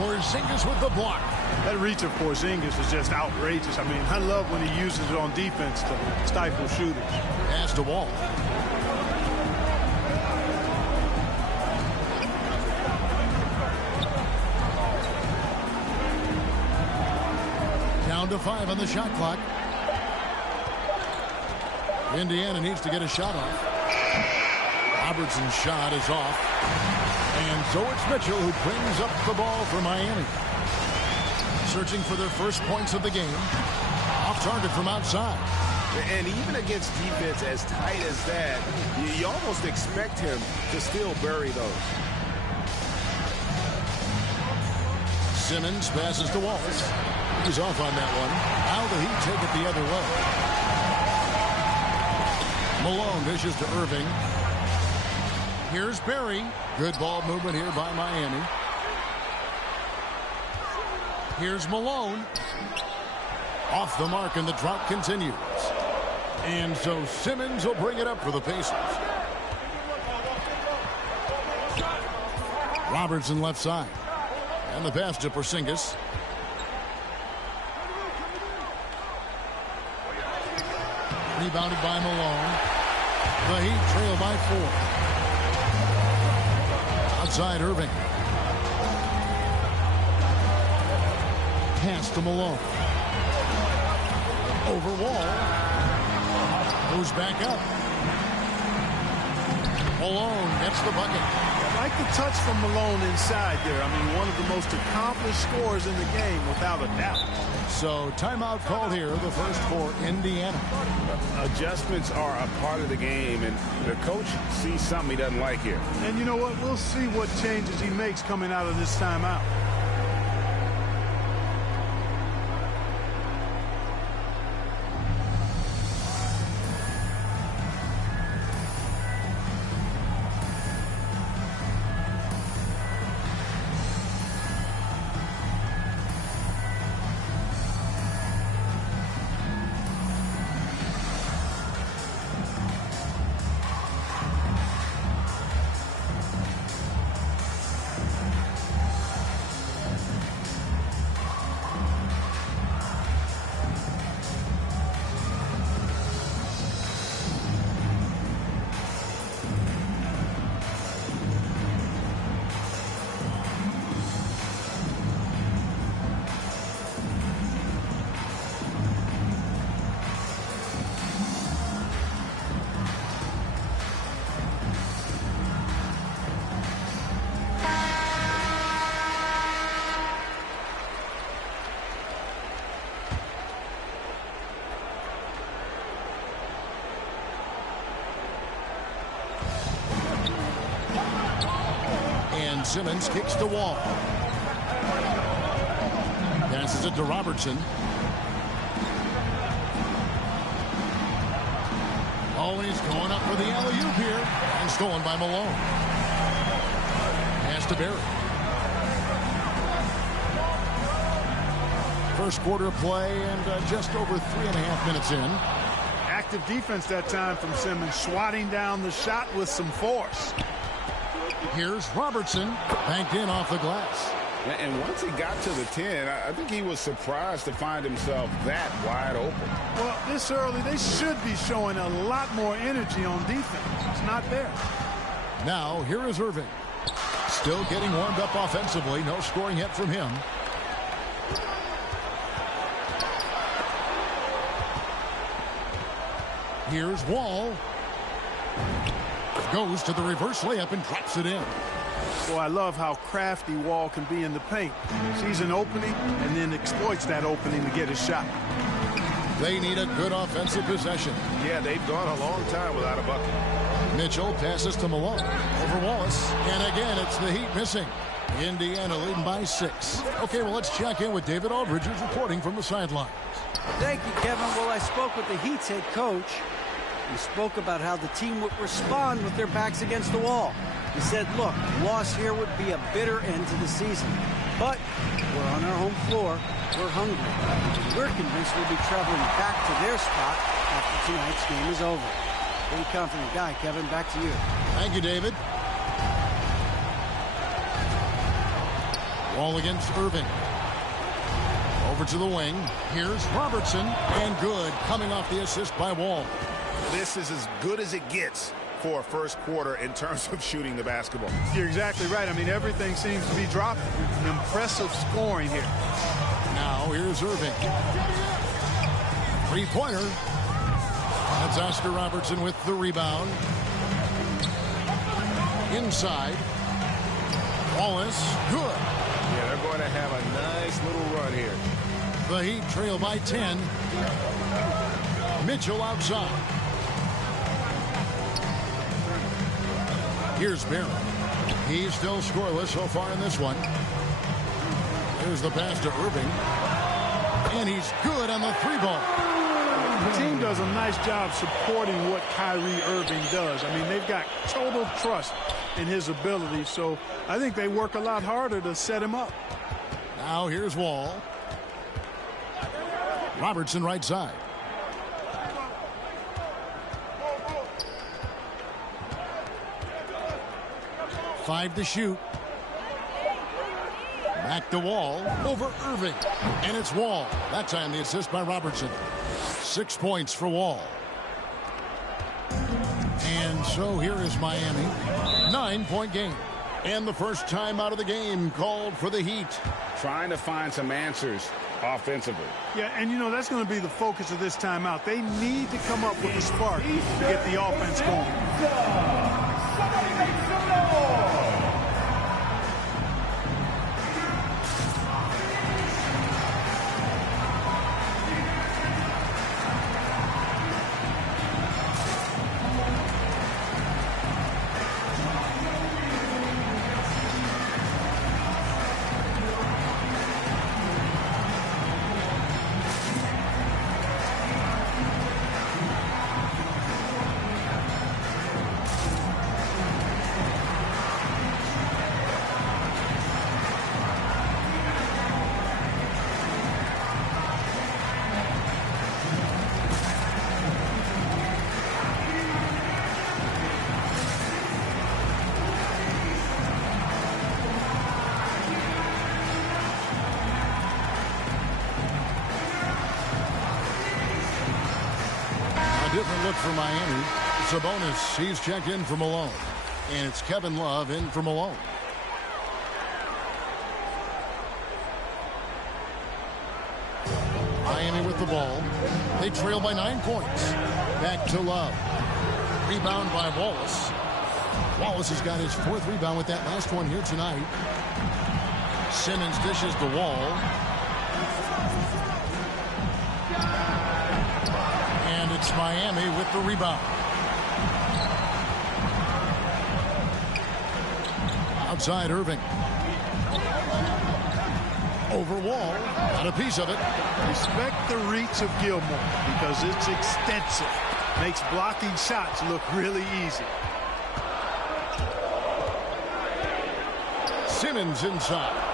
Porzingis with the block. That reach of Porzingis is just outrageous. I mean, I love when he uses it on defense to stifle shooters. Pass to Wall. Down to 5 on the shot clock. Indiana needs to get a shot off. Robertson's shot is off. And so it's Mitchell who brings up the ball for Miami. Searching for their first points of the game. Off target from outside. And even against defense as tight as that, you almost expect him to still bury those. Simmons passes to Wallace. He's off on that one. Now the Heat take it the other way. Malone dishes to Irving. Here's Barry. Good ball movement here by Miami. Here's Malone. Off the mark, and the drought continues. And so Simmons will bring it up for the Pacers. Robertson left side. And the pass to Porzingis. Rebounded by Malone. The Heat trail by 4. Outside Irving. Pass to Malone. Over Wall. Goes back up. Malone gets the bucket. I like the touch from Malone inside there. I mean, one of the most accomplished scorers in the game, without a doubt. So timeout called here, the first for Indiana. Adjustments are a part of the game, and the coach sees something he doesn't like here. And you know what? We'll see what changes he makes coming out of this timeout. Simmons kicks the Wall. Passes it to Robertson. Oh, and he's going up for the alley-oop here. And stolen by Malone. Pass to Barry. First quarter play and just over 3.5 minutes in. Active defense that time from Simmons, swatting down the shot with some force. Here's Robertson, banked in off the glass. And once he got to the 10, I think he was surprised to find himself that wide open. Well, this early, they should be showing a lot more energy on defense. It's not there. Now, here is Irving. Still getting warmed up offensively. No scoring yet from him. Here's Wall. Goes to the reverse layup and drops it in. Well, I love how crafty Wall can be in the paint. Sees an opening and then exploits that opening to get a shot. They need a good offensive possession. Yeah, they've gone a long time without a bucket. Mitchell passes to Malone. Over Wallace. And again, it's the Heat missing. Indiana leading by 6. Okay, well, let's check in with David Aldridge, who's reporting from the sidelines. Thank you, Kevin. Well, I spoke with the Heat's head coach. He spoke about how the team would respond with their backs against the wall. He said, look, loss here would be a bitter end to the season. But we're on our home floor. We're hungry. We're convinced we'll be traveling back to their spot after tonight's game is over. Pretty confident guy, Kevin. Back to you. Thank you, David. Ball against Irving. Over to the wing. Here's Robertson. And good. Coming off the assist by Wall. This is as good as it gets for a first quarter in terms of shooting the basketball. You're exactly right. I mean, everything seems to be dropping. Impressive scoring here. Now here's Irving. Three-pointer. That's Oscar Robertson with the rebound. Inside. Wallace. Good. Yeah, they're going to have a nice little run here. The Heat trail by 10. Mitchell outside. Here's Barron. He's still scoreless so far in this one. There's the pass to Irving. And he's good on the three ball. The team does a nice job supporting what Kyrie Irving does. I mean, they've got total trust in his ability, so I think they work a lot harder to set him up. Now here's Wall. Robertson right side. Five to shoot. Back to Wall. Over Irving. And it's Wall. That time the assist by Robertson. 6 points for Wall. And so here is Miami. 9-point game. And the first time out of the game called for the Heat. Trying to find some answers offensively. Yeah, and you know, that's going to be the focus of this timeout. They need to come up with a spark to get the offense going. Different look for Miami. Sabonis, he's checked in for Malone. And it's Kevin Love in for Malone. Miami with the ball. They trail by 9 points. Back to Love. Rebound by Wallace. Wallace has got his 4th rebound with that last one here tonight. Simmons dishes the Wall. It's Miami with the rebound. Outside Irving. Over Wall. Got a piece of it. Respect the reach of Gilmore because it's extensive. Makes blocking shots look really easy. Simmons inside.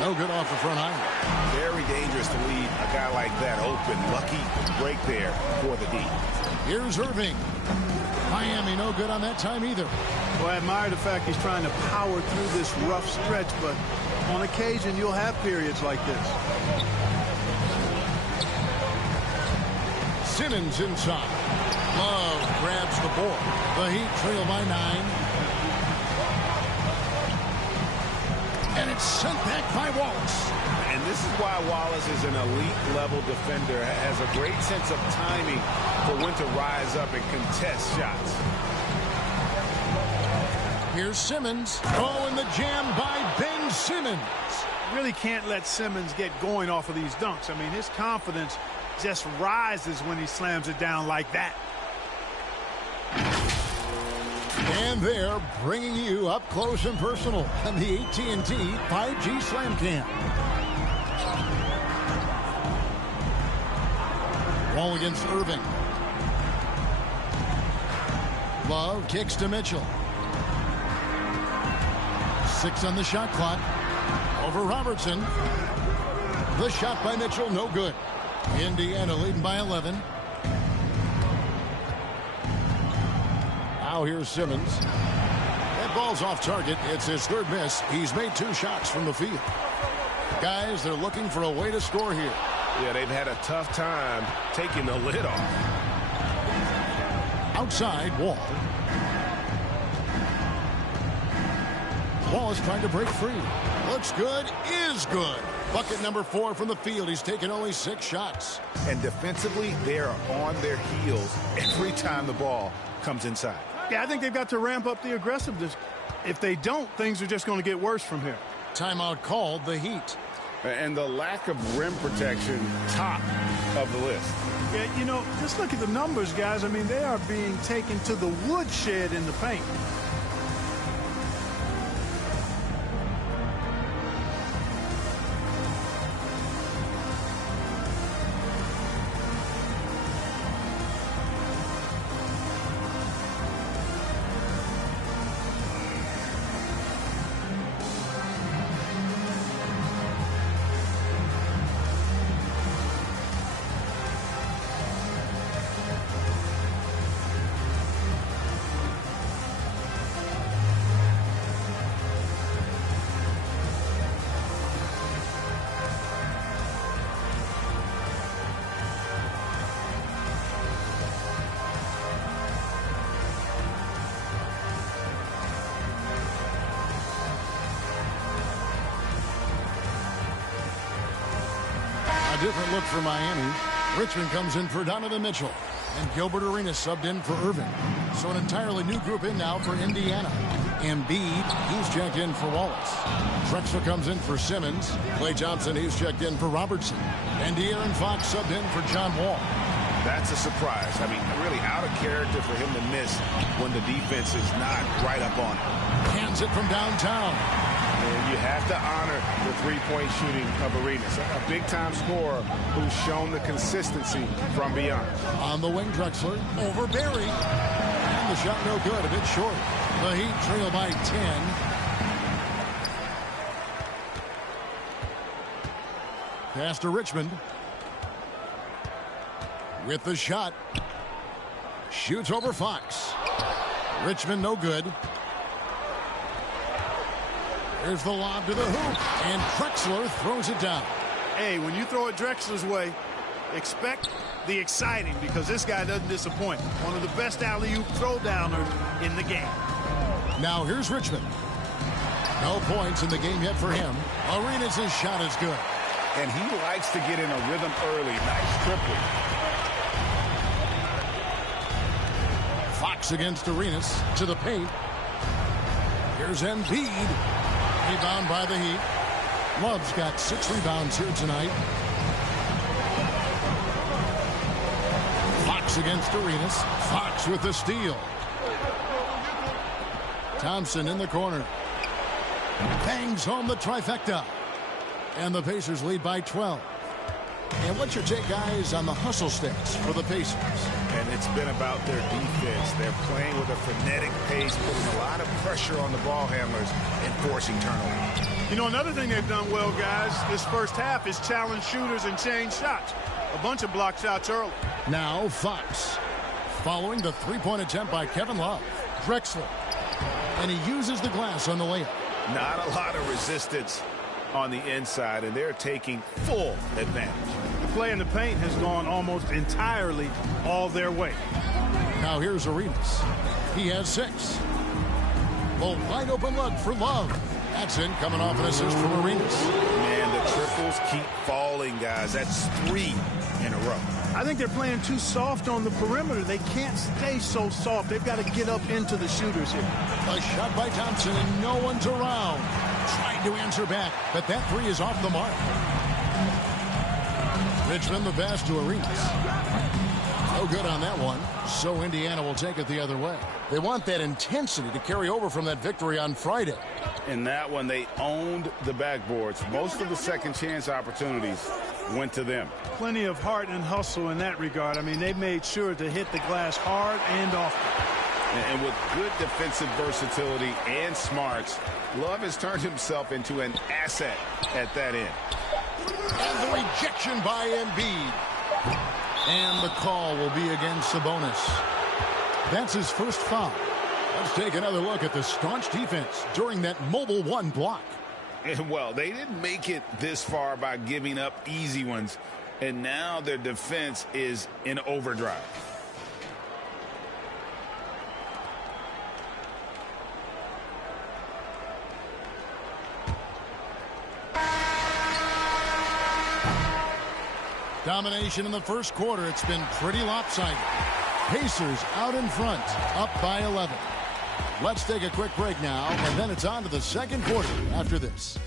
No good off the front iron. Very dangerous to leave a guy like that open. Lucky break there for the D. Here's Irving. Miami no good on that time either. Well, I admire the fact he's trying to power through this rough stretch, but on occasion you'll have periods like this. Simmons inside. Love grabs the board. The Heat trail by 9. And it's sent back by Wallace. And this is why Wallace is an elite level defender. Has a great sense of timing for when to rise up and contest shots. Here's Simmons. Oh, and the jam by Ben Simmons. Really can't let Simmons get going off of these dunks. I mean, his confidence just rises when he slams it down like that. And they're bringing you up close and personal on the AT&T 5G Slam Cam. Ball against Irving. Love kicks to Mitchell. 6 on the shot clock. Over Robertson. The shot by Mitchell, no good. Indiana leading by 11. Now here's Simmons. That ball's off target. It's his third miss. He's made 2 shots from the field. Guys, they're looking for a way to score here. Yeah, they've had a tough time taking the lid off. Outside, Wall. Wall is trying to break free. Looks good, is good. Bucket number 4 from the field. He's taken only 6 shots. And defensively, they are on their heels every time the ball comes inside. Yeah, I think they've got to ramp up the aggressiveness. If they don't, things are just going to get worse from here. Timeout called, the Heat. And the lack of rim protection, top of the list. Yeah, you know, just look at the numbers, guys. I mean, they are being taken to the woodshed in the paint. A different look for Miami. Richmond comes in for Donovan Mitchell. And Gilbert Arenas subbed in for Irving. So an entirely new group in now for Indiana. Embiid, he's checked in for Wallace. Drexler comes in for Simmons. Klay Thompson, he's checked in for Robertson. And De'Aaron Fox subbed in for John Wall. That's a surprise. I mean, really out of character for him to miss when the defense is not right up on him. Hands it from downtown. And you have to honor the three-point shooting of Arenas. A big-time scorer who's shown the consistency from beyond. On the wing, Drexler over Barry. And the shot no good, a bit short. The Heat trail by 10. Pass to Richmond. With the shot. Shoots over Fox. Richmond no good. There's the lob to the hoop. And Drexler throws it down. Hey, when you throw it Drexler's way, expect the exciting, because this guy doesn't disappoint. One of the best alley-oop throw-downers in the game. Now here's Richmond. No points in the game yet for him. Arenas' shot is good. And he likes to get in a rhythm early. Nice triple. Fox against Arenas to the paint. Here's Embiid. Rebound by the Heat. Love's got 6 rebounds here tonight. Fox against Arenas. Fox with the steal. Thompson in the corner. Bangs home the trifecta. And the Pacers lead by 12. And what's your take, guys, on the hustle stats for the Pacers? And it's been about their defense. They're playing with a frenetic pace, putting a lot of pressure on the ball handlers and forcing turnovers. You know, another thing they've done well, guys, this first half is challenge shooters and change shots. A bunch of block shots early. Now Fox. Following the three-point attempt by Kevin Love. Drexler. And he uses the glass on the layup. Not a lot of resistance on the inside, and they're taking full advantage. The play in the paint has gone almost entirely all their way. Now here's Arenas. He has 6. A wide open look for Love. That's in, coming off an assist from Arenas. Man, the triples keep falling, guys. That's 3 in a row. I think they're playing too soft on the perimeter. They can't stay so soft. They've got to get up into the shooters here. A shot by Thompson, and no one's around. Tried to answer back, but that 3 is off the mark. Richmond the pass to Arenas. No good on that one, so Indiana will take it the other way. They want that intensity to carry over from that victory on Friday. In that one, they owned the backboards. Most of the second chance opportunities went to them. Plenty of heart and hustle in that regard. I mean, they made sure to hit the glass hard and often. And with good defensive versatility and smarts, Love has turned himself into an asset at that end. And the rejection by Embiid. And the call will be against Sabonis. That's his first foul. Let's take another look at the staunch defense during that Mobile One block. And, well, they didn't make it this far by giving up easy ones, and now their defense is in overdrive. Domination in the first quarter. It's been pretty lopsided. Pacers out in front, up by 11. Let's take a quick break now, and then it's on to the second quarter after this.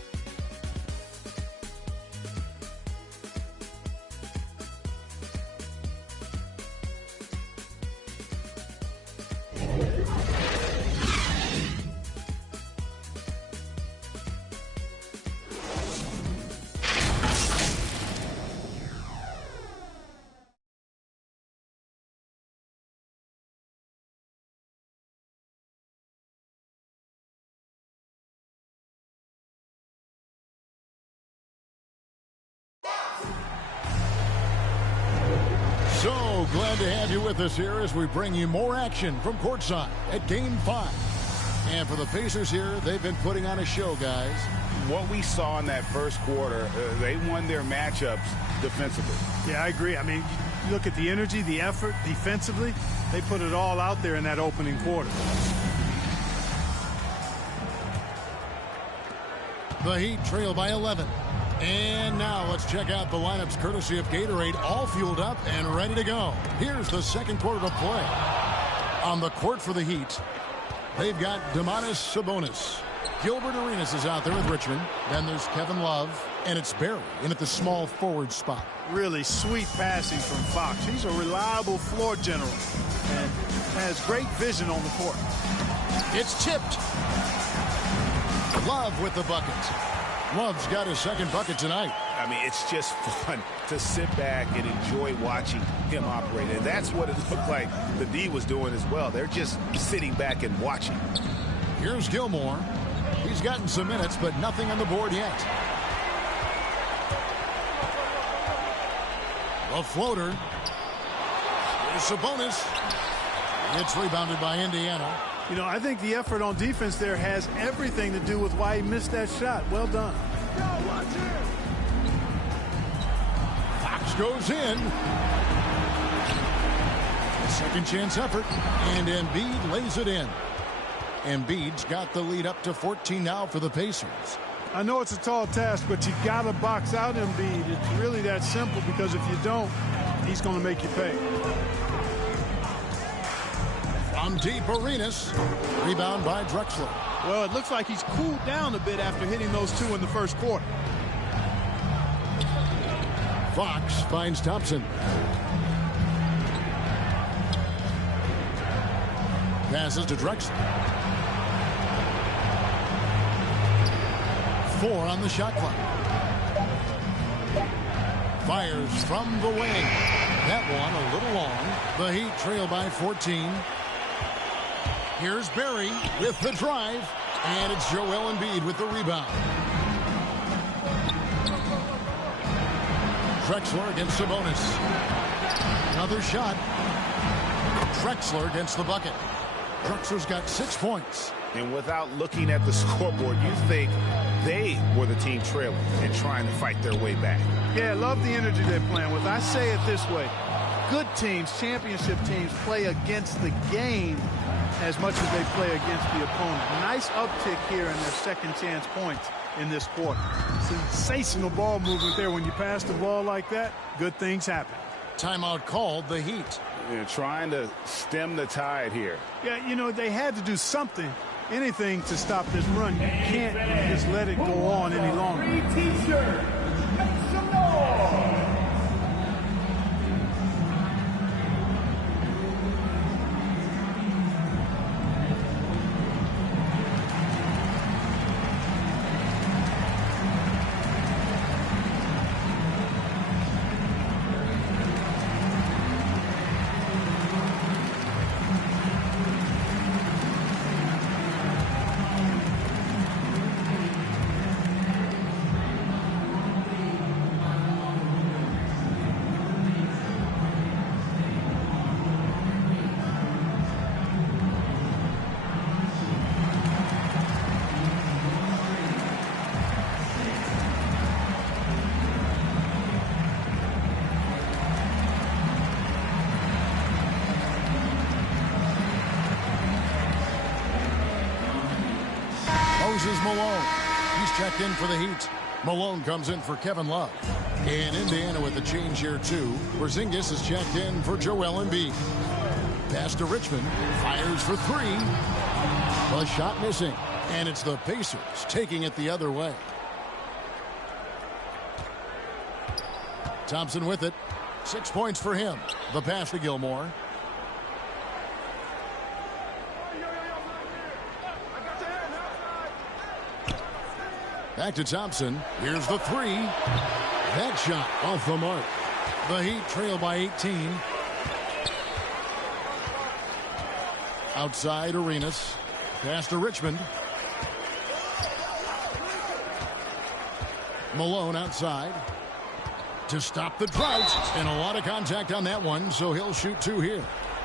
So glad to have you with us here as we bring you more action from courtside at Game 5. And for the Pacers here, they've been putting on a show, guys. What we saw in that first quarter, they won their matchups defensively. Yeah, I agree. I mean, you look at the energy, the effort defensively. They put it all out there in that opening quarter. The Heat trail by 11. And now let's check out the lineups courtesy of Gatorade, all fueled up and ready to go. Here's the second quarter to play. On the court for the Heat, they've got Domantas Sabonis. Gilbert Arenas is out there with Richmond. Then there's Kevin Love, and it's Barry in at the small forward spot. Really sweet passing from Fox. He's a reliable floor general and has great vision on the court. It's tipped. Love with the bucket. Love's got his second bucket tonight. I mean, it's just fun to sit back and enjoy watching him operate. And that's what it looked like the D was doing as well. They're just sitting back and watching. Here's Gilmore. He's gotten some minutes, but nothing on the board yet. A floater. Here's Sabonis. It's rebounded by Indiana. You know, I think the effort on defense there has everything to do with why he missed that shot. Well done. Fox goes in. Second chance effort. And Embiid lays it in. Embiid's got the lead up to 14 now for the Pacers. I know it's a tall task, but you got to box out Embiid. It's really that simple, because if you don't, he's going to make you pay. From deep, Arenas. Rebound by Drexler. Well, it looks like he's cooled down a bit after hitting those two in the first quarter. Fox finds Thompson. Passes to Drexler. 4 on the shot clock. Fires from the wing. That one a little long. The Heat trail by 14. Here's Barry with the drive. And it's Joel Embiid with the rebound. Drexler against Sabonis. Another shot. Drexler against the bucket. Drexler's got 6 points. And without looking at the scoreboard, you think they were the team trailing and trying to fight their way back. Yeah, I love the energy they're playing with. I say it this way. Good teams, championship teams, play against the game as much as they play against the opponent. Nice uptick here in their second chance points in this quarter. Sensational ball movement there. When you pass the ball like that, good things happen. Timeout called, the Heat. They're trying to stem the tide here. Yeah, you know, they had to do something, anything to stop this run. You can't just let it go on any longer. T-shirt, make some noise. checked in for the Heat. Malone comes in for Kevin Love. And Indiana with the change here, too. Porzingis is checked in for Joel Embiid. Pass to Richmond. Fires for three. The shot missing. And it's the Pacers taking it the other way. Thompson with it. 6 points for him. The pass to Gilmore. Back to Thompson. Here's the three. That shot off the mark. The Heat trail by 18. Outside Arenas. Pass to Richmond. Malone outside to stop the drought. And a lot of contact on that one, so he'll shoot two here.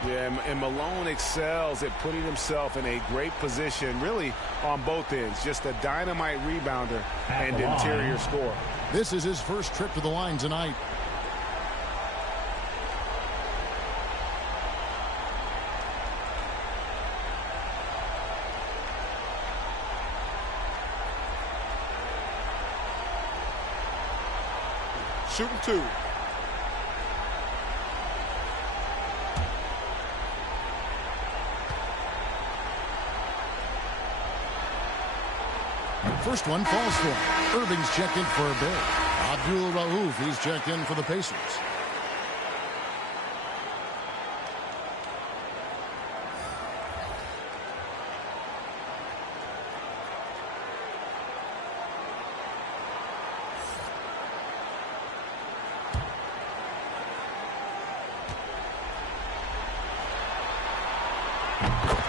Yeah, and Malone excels at putting himself in a great position, really on both ends. Just a dynamite rebounder and interior scorer. This is his first trip to the line tonight. Shooting two. First one falls for him. Irving's checked in for a big. Abdul Rauf, he's checked in for the Pacers.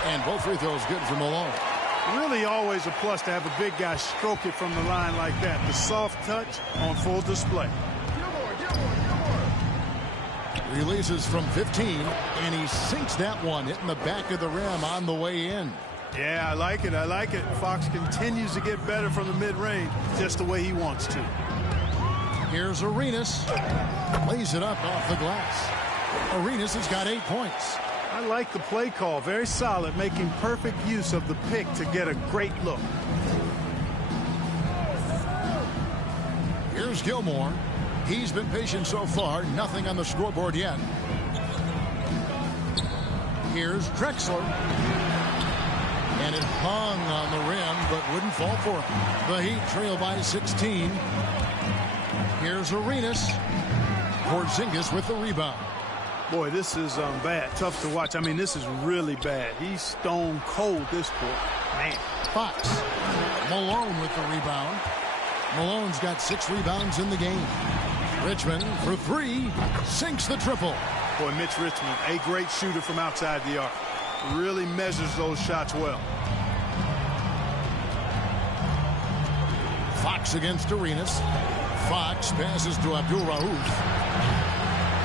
And both free throws good for Malone. Really always a plus to have a big guy stroke it from the line like that. The soft touch on full display. Releases from 15, and he sinks that one, hitting the back of the rim on the way in. Yeah, I like it. I like it. Fox continues to get better from the mid-range just the way he wants to. Here's Arenas. Lays it up off the glass. Arenas has got 8 points. I like the play call. Very solid, making perfect use of the pick to get a great look. Here's Gilmore. He's been patient so far. Nothing on the scoreboard yet. Here's Drexler. And it hung on the rim, but wouldn't fall for him. The Heat trail by 16. Here's Arenas. Porzingis with the rebound. Boy, this is bad. Tough to watch. I mean, this is really bad. He's stone cold this quarter. Man. Fox. Malone with the rebound. Malone's got 6 rebounds in the game. Richmond for 3. Sinks the triple. Boy, Mitch Richmond, a great shooter from outside the arc. Really measures those shots well. Fox against Arenas. Fox passes to Abdul Rauf.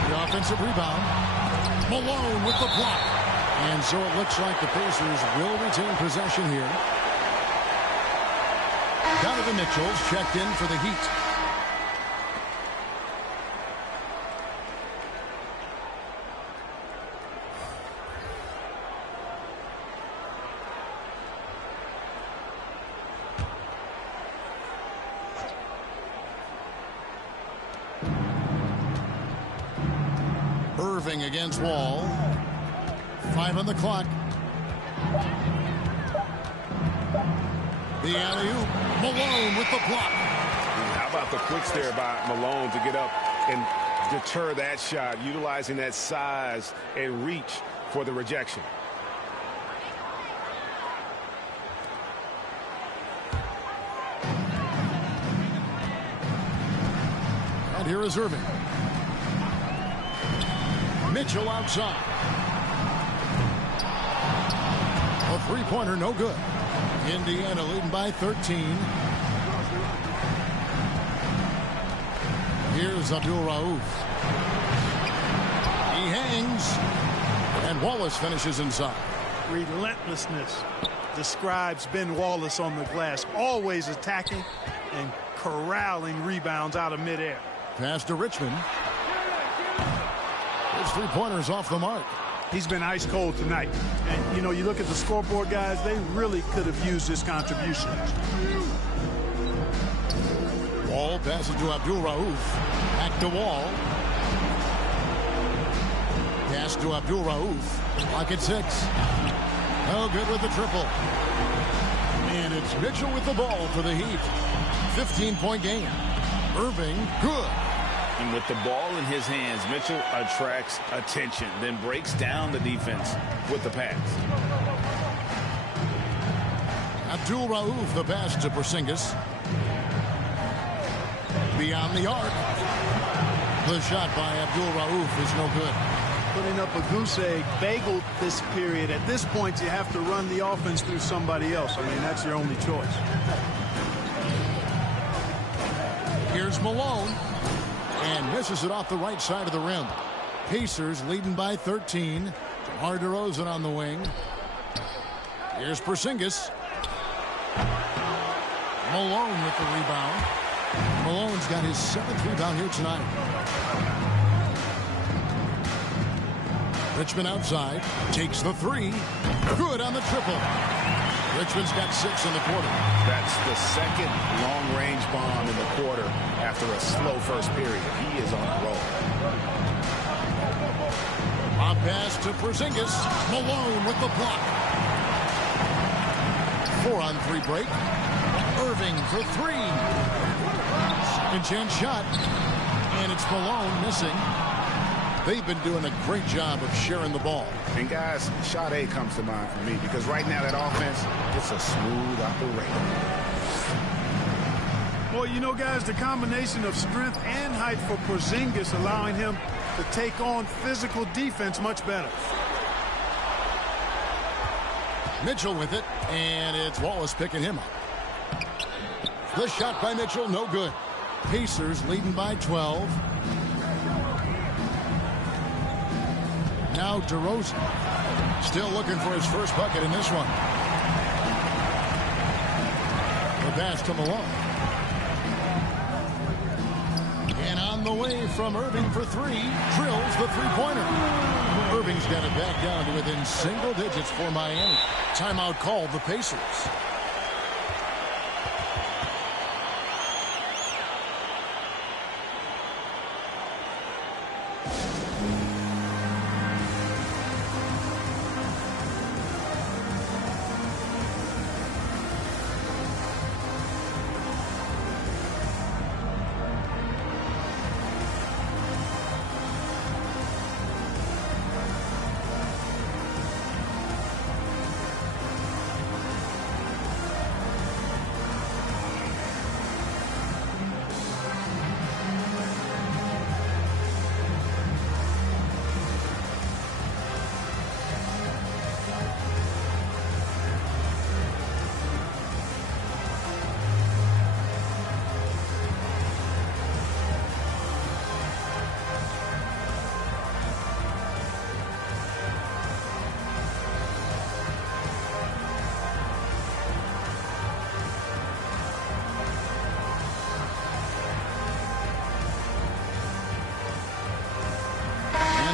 The offensive rebound. Malone with the block. And so it looks like the Pacers will retain possession here. Donovan Mitchell's checked in for the Heat. Irving against Wall. 5 on the clock. The alley-oop. Malone with the block. How about the quick stare by Malone to get up and deter that shot, utilizing that size and reach for the rejection. And here is Irving. Mitchell outside. A three-pointer, no good. Indiana leading by 13. Here's Abdul Rauf. He hangs. And Wallace finishes inside. Relentlessness describes Ben Wallace on the glass. Always attacking and corralling rebounds out of midair. Pass to Richmond. Those three-pointers off the mark. He's been ice cold tonight. And, you know, you look at the scoreboard, guys, they really could have used this contribution. passes to Abdul-Rauf. Back to Wall. Pass to Abdul-Rauf. Clock at 6. Oh, good with the triple. And it's Mitchell with the ball for the Heat. 15-point game. Irving, good. And with the ball in his hands, Mitchell attracts attention, then breaks down the defense with the pass. Abdul-Rauf, the pass to Porzingis. Beyond the arc. The shot by Abdul-Rauf is no good. Putting up a goose egg, bagel this period. At this point, you have to run the offense through somebody else. I mean, that's your only choice. Here's Malone. And misses it off the right side of the rim. Pacers leading by 13. DeMar DeRozan on the wing. Here's Porzingis. Malone with the rebound. Malone's got his 7th rebound here tonight. Richmond outside. Takes the 3. Good on the triple. Richmond's got 6 in the quarter. That's the second long-range bomb in the quarter after a slow first period. He is on a roll. On pass to Porzingis. Malone with the block. 4-on-3 break. Irving for 3. Second chance shot. And it's Malone missing. They've been doing a great job of sharing the ball. And guys, shot A comes to mind for me because right now that offense, it's a smooth operation. Well, you know, guys, the combination of strength and height for Porzingis allowing him to take on physical defense much better. Mitchell with it, and it's Wallace picking him up. The shot by Mitchell, no good. Pacers leading by 12. Now DeRozan. Still looking for his first bucket in this one. The pass to Malone. And on the way from Irving for 3. Drills the three-pointer. Irving's got it back down to within single digits for Miami. Timeout called the Pacers.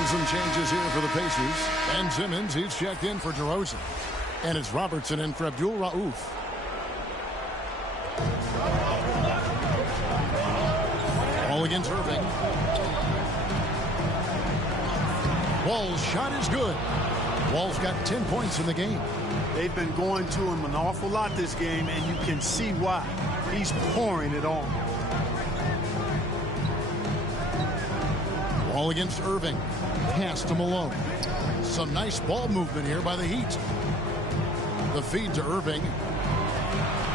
Some changes here for the Pacers. Ben Simmons, he's checked in for DeRozan. And it's Robertson in for Abdul-Rauf. Ball against Irving. Wall's shot is good. Wall's got 10 points in the game. They've been going to him an awful lot this game, and you can see why. He's pouring it on. Ball against Irving. Pass to Malone. Some nice ball movement here by the Heat. The feed to Irving.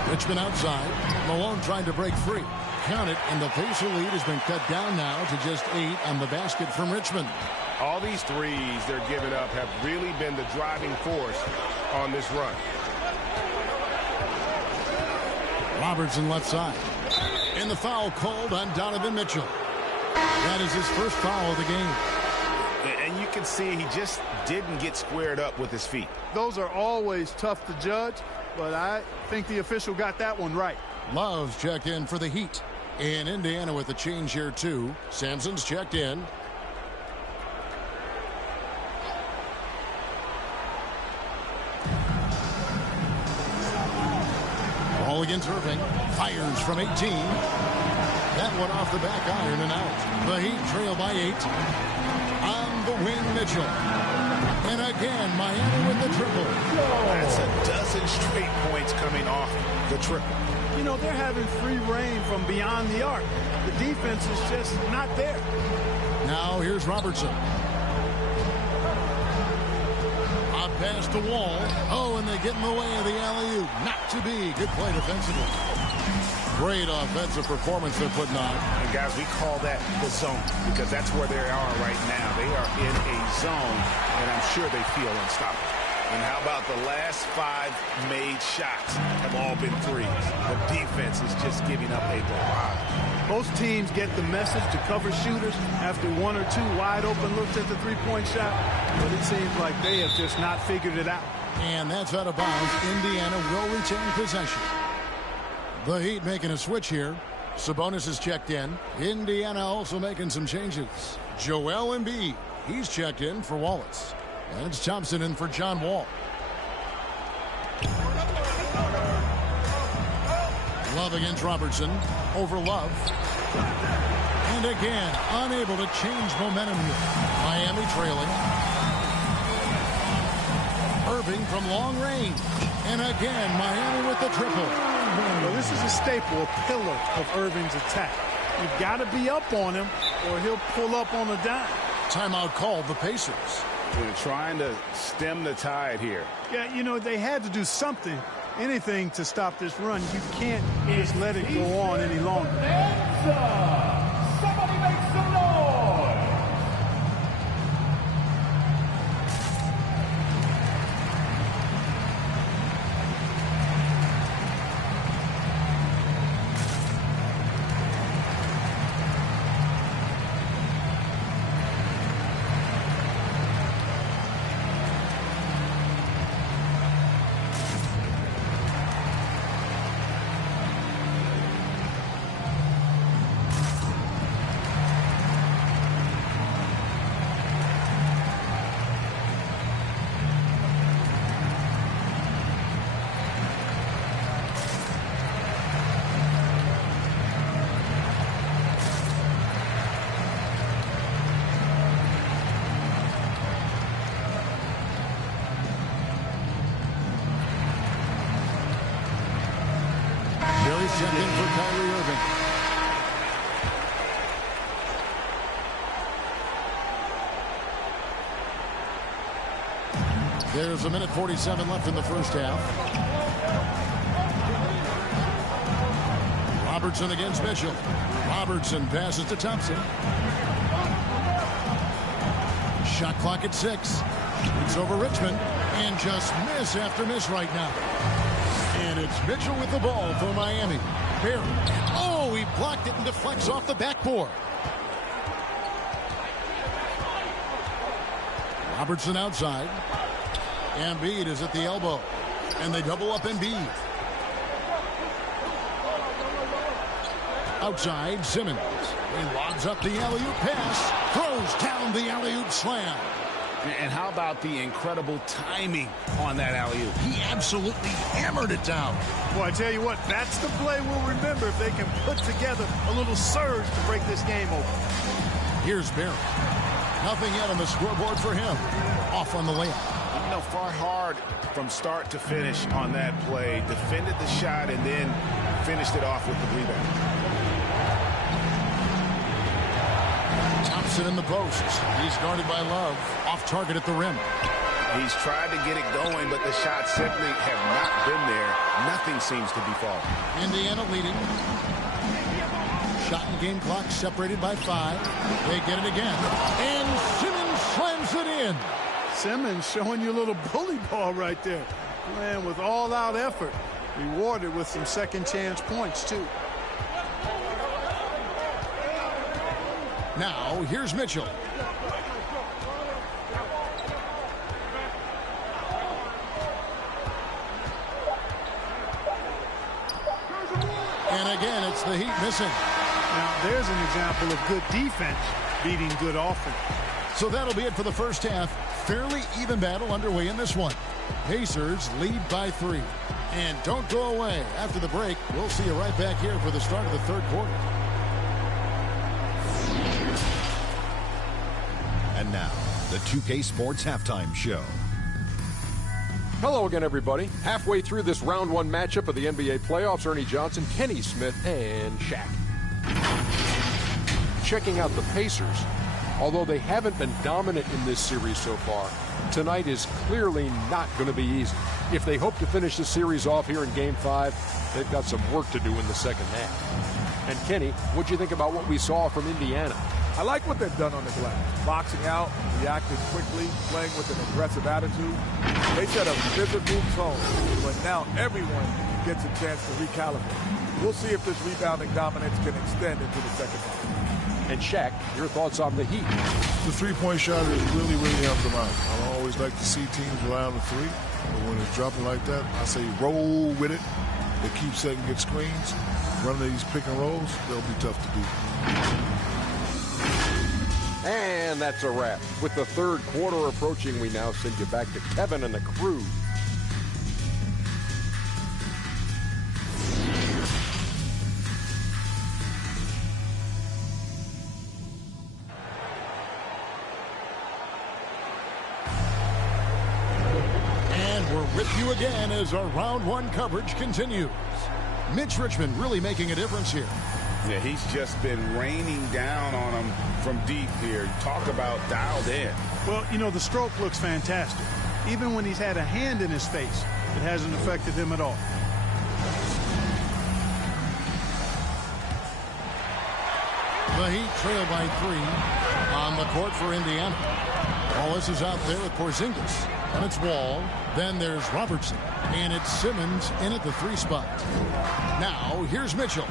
Richmond outside. Malone trying to break free. Count it, and the Pacer lead has been cut down now to just 8 on the basket from Richmond. All these threes they're giving up have really been the driving force on this run. Robertson left side. And the foul called on Donovan Mitchell. That is his first foul of the game. And you can see he just didn't get squared up with his feet. Those are always tough to judge, but I think the official got that one right. Love's checked in for the Heat. In Indiana with a change here too. Sampson's checked in. Ball against Irving. Fires from 18. That one off the back iron and out. The Heat trail by 8. On the wing, Mitchell. And again, Miami with the triple. That's a dozen straight points coming off the triple. You know, they're having free reign from beyond the arc. The defense is just not there. Now here's Robertson. Out past the wall. Oh, and they get in the way of the alley-oop. Not to be. Good play defensively. Great offensive performance they're putting on. And guys, we call that the zone because that's where they are right now. They are in a zone, and I'm sure they feel unstoppable. And how about the last 5 made shots have all been threes? The defense is just giving up a barrage. Most teams get the message to cover shooters after 1 or 2 wide open looks at the three-point shot, but it seems like they have just not figured it out. And that's out of bounds. Indiana will retain possession. The Heat making a switch here. Sabonis is checked in. Indiana also making some changes. Joel Embiid, he's checked in for Wallace. And it's Thompson in for John Wall. Love against Robertson. Over Love. And again, unable to change momentum here. Miami trailing. Irving from long range. And again, Miami with the triple. Well, this is a staple, a pillar of Irving's attack. You've got to be up on him or he'll pull up on a dime. Timeout called the Pacers. They're trying to stem the tide here. Yeah, you know, they had to do something, anything to stop this run. You can't just let it go on any longer. Somebody make some noise. Check in for Kyrie Irving. There's 1:47 left in the first half. Robertson against Mitchell. Robertson passes to Thompson. Shot clock at 6. It's over Richmond. And just miss after miss right now. And it's Mitchell with the ball for Miami. Barry. Oh, he blocked it and deflects off the backboard. Robertson outside. Embiid is at the elbow. And they double up Embiid. Outside, Simmons. He lobs up the alley-oop pass. Throws down the alley-oop slam. And how about the incredible timing on that alley-oop? He absolutely hammered it down. Well, I tell you what, that's the play we'll remember if they can put together a little surge to break this game open. Here's Barry. Nothing yet on the scoreboard for him. Off on the layup. You know, far hard from start to finish on that play. Defended the shot and then finished it off with the rebound. Thompson in the post. He's guarded by Love. Off target at the rim. He's tried to get it going, but the shots simply have not been there. Nothing seems to be falling. Indiana leading. Shot and game clock separated by 5. They get it again. And Simmons slams it in. Simmons showing you a little bully ball right there. Man, with all-out effort. Rewarded with some second chance points, too. Now, here's Mitchell. And again, it's the Heat missing. Now, there's an example of good defense beating good offense. So that'll be it for the first half. Fairly even battle underway in this one. Pacers lead by 3. And don't go away. After the break, we'll see you right back here for the start of the third quarter. And now, the 2K Sports Halftime Show. Hello again, everybody. Halfway through this round one matchup of the NBA playoffs, Ernie Johnson, Kenny Smith, and Shaq. Checking out the Pacers, although they haven't been dominant in this series so far, tonight is clearly not going to be easy. If they hope to finish the series off here in Game 5, they've got some work to do in the second half. And Kenny, what'd you think about what we saw from Indiana? I like what they've done on the glass. Boxing out, reacting quickly, playing with an aggressive attitude. They set a physical tone, but now everyone gets a chance to recalibrate. We'll see if this rebounding dominance can extend into the second half. And Shaq, your thoughts on the Heat? The three-point shot has really helped them out. I always like to see teams rely on the three, but when it's dropping like that, I say roll with it. They keep setting good screens, running these pick and rolls, they'll be tough to beat. And that's a wrap. With the third quarter approaching, we now send you back to Kevin and the crew. And we're with you again as our round one coverage continues. Mitch Richmond really making a difference here. Yeah, he's just been raining down on him from deep here. Talk about dialed in. Well, you know, the stroke looks fantastic. Even when he's had a hand in his face, it hasn't affected him at all. The Heat trail by 3 on the court for Indiana. Wallace is out there with Porzingis. And it's Wall. Then there's Robertson. And it's Simmons in at the 3 spot. Now, here's Mitchell.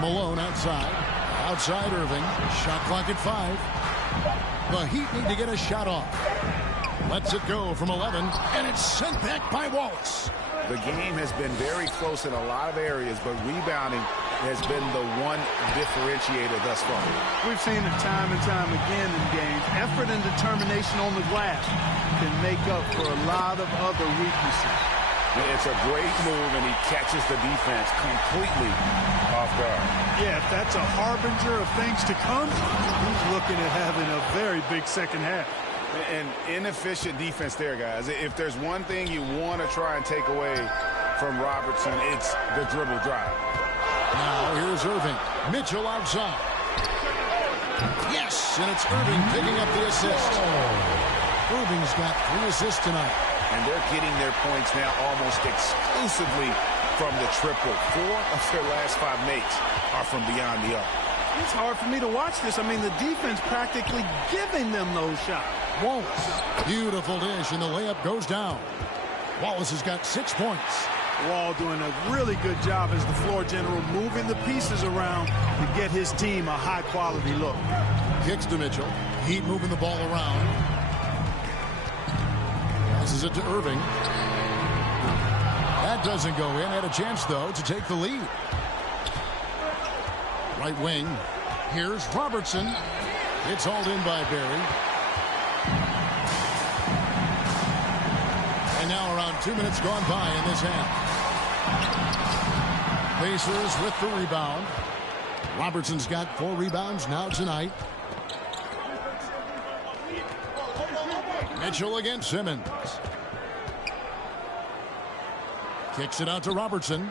Malone outside. Outside Irving. Shot clock at 5. The Heat need to get a shot off. Lets it go from 11. And it's sent back by Wallace. The game has been very close in a lot of areas, but rebounding has been the one differentiator thus far. We've seen it time and time again in games. Effort and determination on the glass can make up for a lot of other weaknesses. It's a great move, and he catches the defense completely off guard. Yeah, if that's a harbinger of things to come, he's looking at having a very big second half. And inefficient defense there, guys. If there's one thing you want to try and take away from Robertson, it's the dribble drive. Now here's Irving. Mitchell outside. Yes, and it's Irving picking up the assist. Irving's got 3 assists tonight. And they're getting their points now almost exclusively from the triple. 4 of their last 5 makes are from beyond the arc. It's hard for me to watch this. I mean, the defense practically giving them those shots. Wallace. Beautiful dish, and the layup goes down. Wallace has got 6 points. Wall doing a really good job as the floor general, moving the pieces around to get his team a high-quality look. Kicks to Mitchell. Heat moving the ball around. Passes it to Irving. That doesn't go in. Had a chance, though, to take the lead. Right wing. Here's Robertson. It's hauled in by Barry. And now around 2 minutes gone by in this half. Pacers with the rebound. Robertson's got 4 rebounds now tonight. Mitchell against Simmons. Kicks it out to Robertson.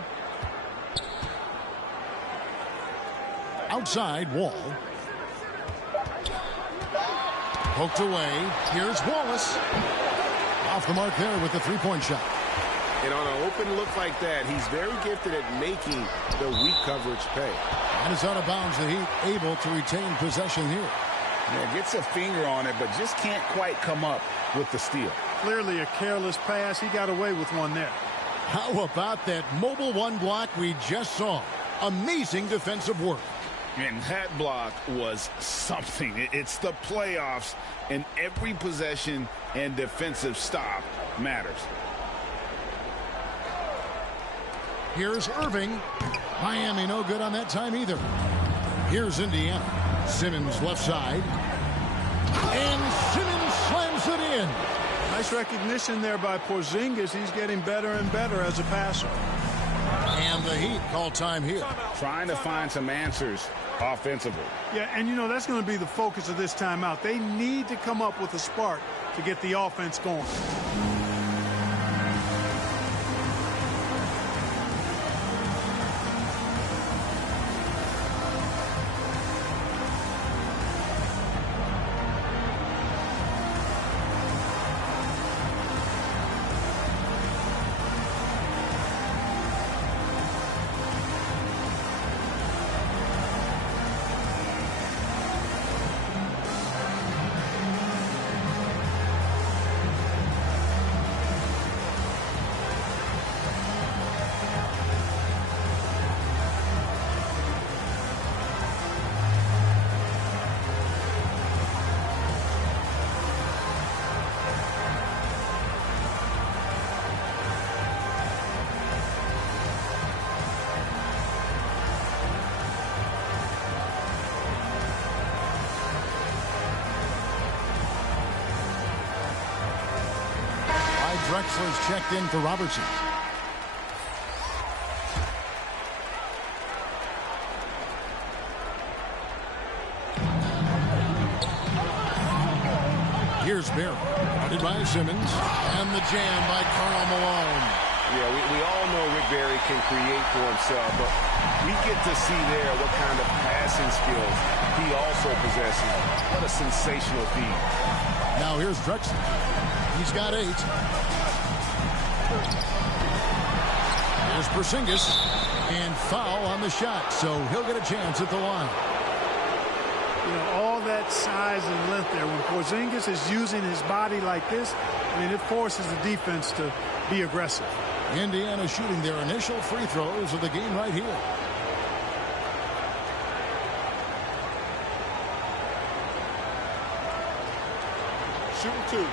Outside, Wall. Poked away. Here's Wallace. Off the mark there with the 3-point shot. And on an open look like that, he's very gifted at making the weak coverage pay. And it's out of bounds. The Heat able to retain possession here. Yeah, gets a finger on it, but just can't quite come up with the steal. Clearly a careless pass. He got away with one there. How about that mobile 1 block we just saw? Amazing defensive work. And that block was something. It's the playoffs, and every possession and defensive stop matters. Here's Irving. Miami no good on that time either. Here's Indiana. Simmons left side. And Simmons slams it in. Nice recognition there by Porzingis. He's getting better and better as a passer. And the Heat call time here. Trying to find some answers offensively. Yeah, and you know, that's going to be the focus of this timeout. They need to come up with a spark to get the offense going. Drexler's checked in for Robertson. Here's Barry, guarded by Simmons, and the jam by Karl Malone. Yeah, we all know Rick Barry can create for himself, but we get to see there what kind of passing skills he also possesses. What a sensational feed. Now here's Drexler. He's got 8. Here's Porzingis, and foul on the shot, so he'll get a chance at the line. You know, all that size and length there. When Porzingis is using his body like this, I mean, it forces the defense to be aggressive. Indiana shooting their initial free throws of the game right here. Shooting 2.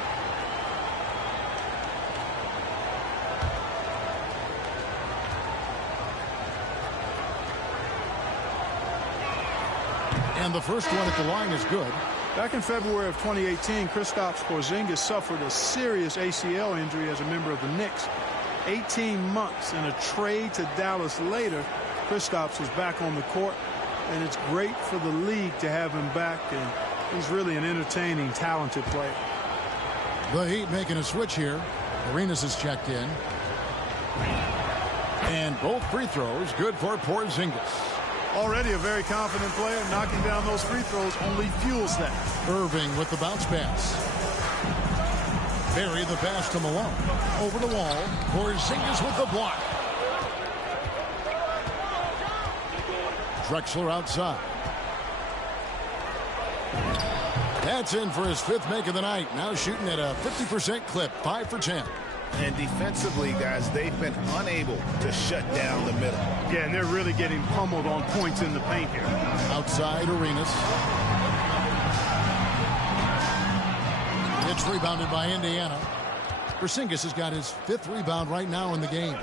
And the first one at the line is good. Back in February of 2018, Kristaps Porzingis suffered a serious ACL injury as a member of the Knicks. 18 months and a trade to Dallas later, Kristaps was back on the court, and it's great for the league to have him back, and he's really an entertaining, talented player. The Heat making a switch here. Arenas is checked in. And both free throws good for Porzingis. Already a very confident player. Knocking down those free throws only fuels that. Irving with the bounce pass. Barry the pass to Malone. Over the wall. Porzingis with the block. Drexler outside. That's in for his 5th make of the night. Now shooting at a 50% clip. 5 for 10. And defensively, guys, they've been unable to shut down the middle. Yeah, and they're really getting pummeled on points in the paint here. Outside Arenas. It's rebounded by Indiana. Porzingis has got his 5th rebound right now in the game.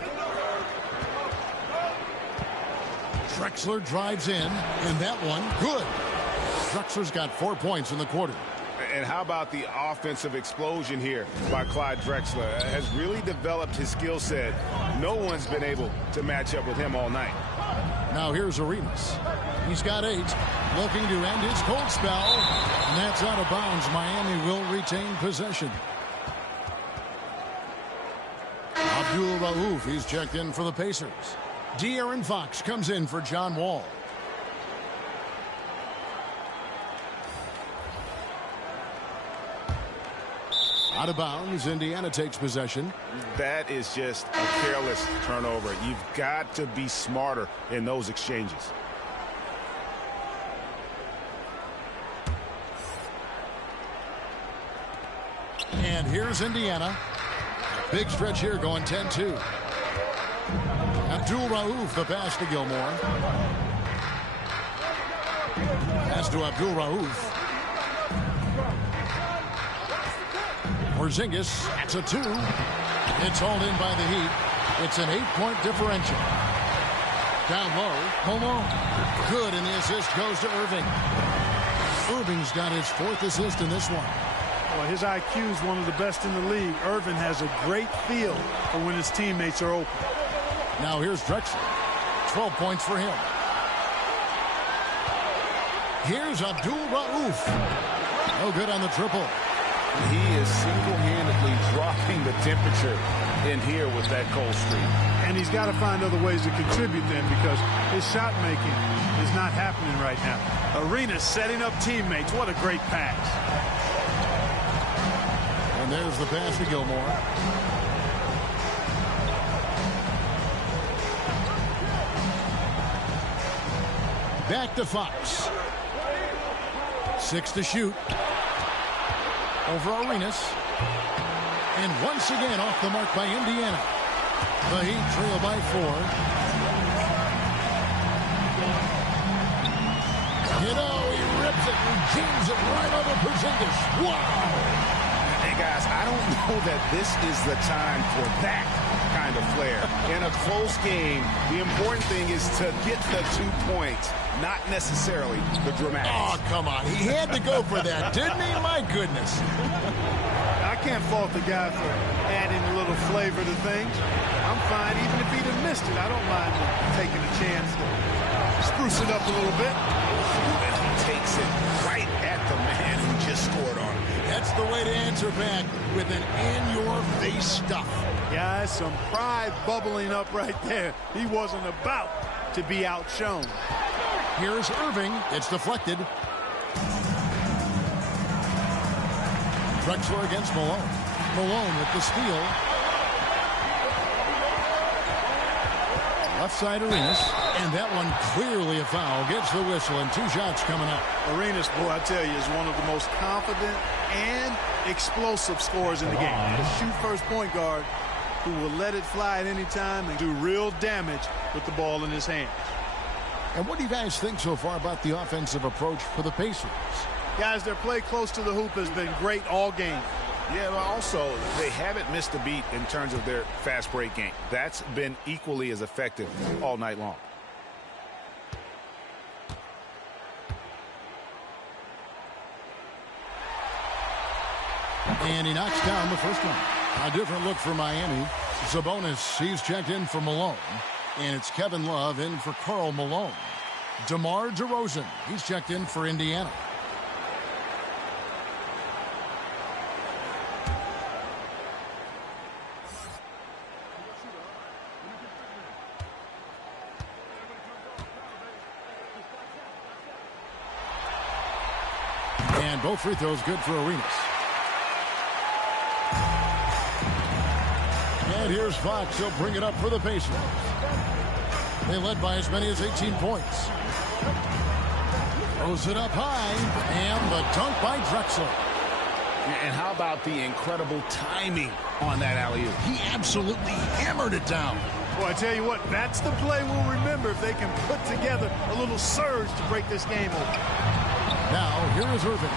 Drexler drives in, and that one, good. Drexler's got 4 points in the quarter. And how about the offensive explosion here by Clyde Drexler? Has really developed his skill set. No one's been able to match up with him all night. Now here's Arenas. He's got 8. Looking to end his cold spell. And that's out of bounds. Miami will retain possession. Abdul Rauf, he's checked in for the Pacers. De'Aaron Fox comes in for John Wall. Out of bounds, Indiana takes possession. That is just a careless turnover. You've got to be smarter in those exchanges. And here's Indiana. Big stretch here going 10-2. Abdul Rauf, the pass to Gilmore. Pass to Abdul Rauf. Porzingis, that's a 2. It's hauled in by the Heat. It's an 8-point differential. Down low, Malone. Good, and the assist goes to Irving. Irving's got his 4th assist in this one. Well, his IQ is one of the best in the league. Irving has a great feel for when his teammates are open. Now here's Drexler. 12 points for him. Here's Abdul-Rauf. No good on the triple. He is single-handedly dropping the temperature in here with that cold streak. And he's got to find other ways to contribute then, because his shot making is not happening right now. Arenas setting up teammates. What a great pass. And there's the pass to Gilmore. Back to Fox. 6 to shoot. Over Arenas. And once again off the mark by Indiana. The Heat trail by 4. You know, he rips it and jams it right over Porzingis. Wow! Hey, guys, I don't know that this is the time for that kind of flair. In a close game, the important thing is to get the 2 points, not necessarily the dramatics. Oh, come on. He had to go for that, didn't he? My goodness. I can't fault the guy for adding a little flavor to things. I'm fine. Even if he'd have missed it, I don't mind taking a chance to spruce it up a little bit. And he takes it right at the man who just scored on him. That's the way to answer back, with an in-your-face stuff. Guys, some pride bubbling up right there. He wasn't about to be outshone. Here's Irving. It's deflected. Drexler against Malone. Malone with the steal. Left side Arenas. And that one clearly a foul. Gets the whistle and 2 shots coming up. Arenas, boy, I tell you, is one of the most confident and explosive scorers in the game. The shoot-first point guard who will let it fly at any time and do real damage with the ball in his hand. And what do you guys think so far about the offensive approach for the Pacers? Guys, their play close to the hoop has been great all game. Yeah, but also, they haven't missed a beat in terms of their fast break game. That's been equally as effective all night long. And he knocks down the first one. A different look for Miami. Sabonis, he's checked in for Malone. And it's Kevin Love in for Karl Malone. DeMar DeRozan, he's checked in for Indiana. And both free throws good for Arenas. And here's Fox. He'll bring it up for the Pacers. They led by as many as 18 points. Throws it up high. And the dunk by Drexler. And how about the incredible timing on that alley-oop? He absolutely hammered it down. Well, I tell you what, that's the play we'll remember if they can put together a little surge to break this game open. Now, here is Irving.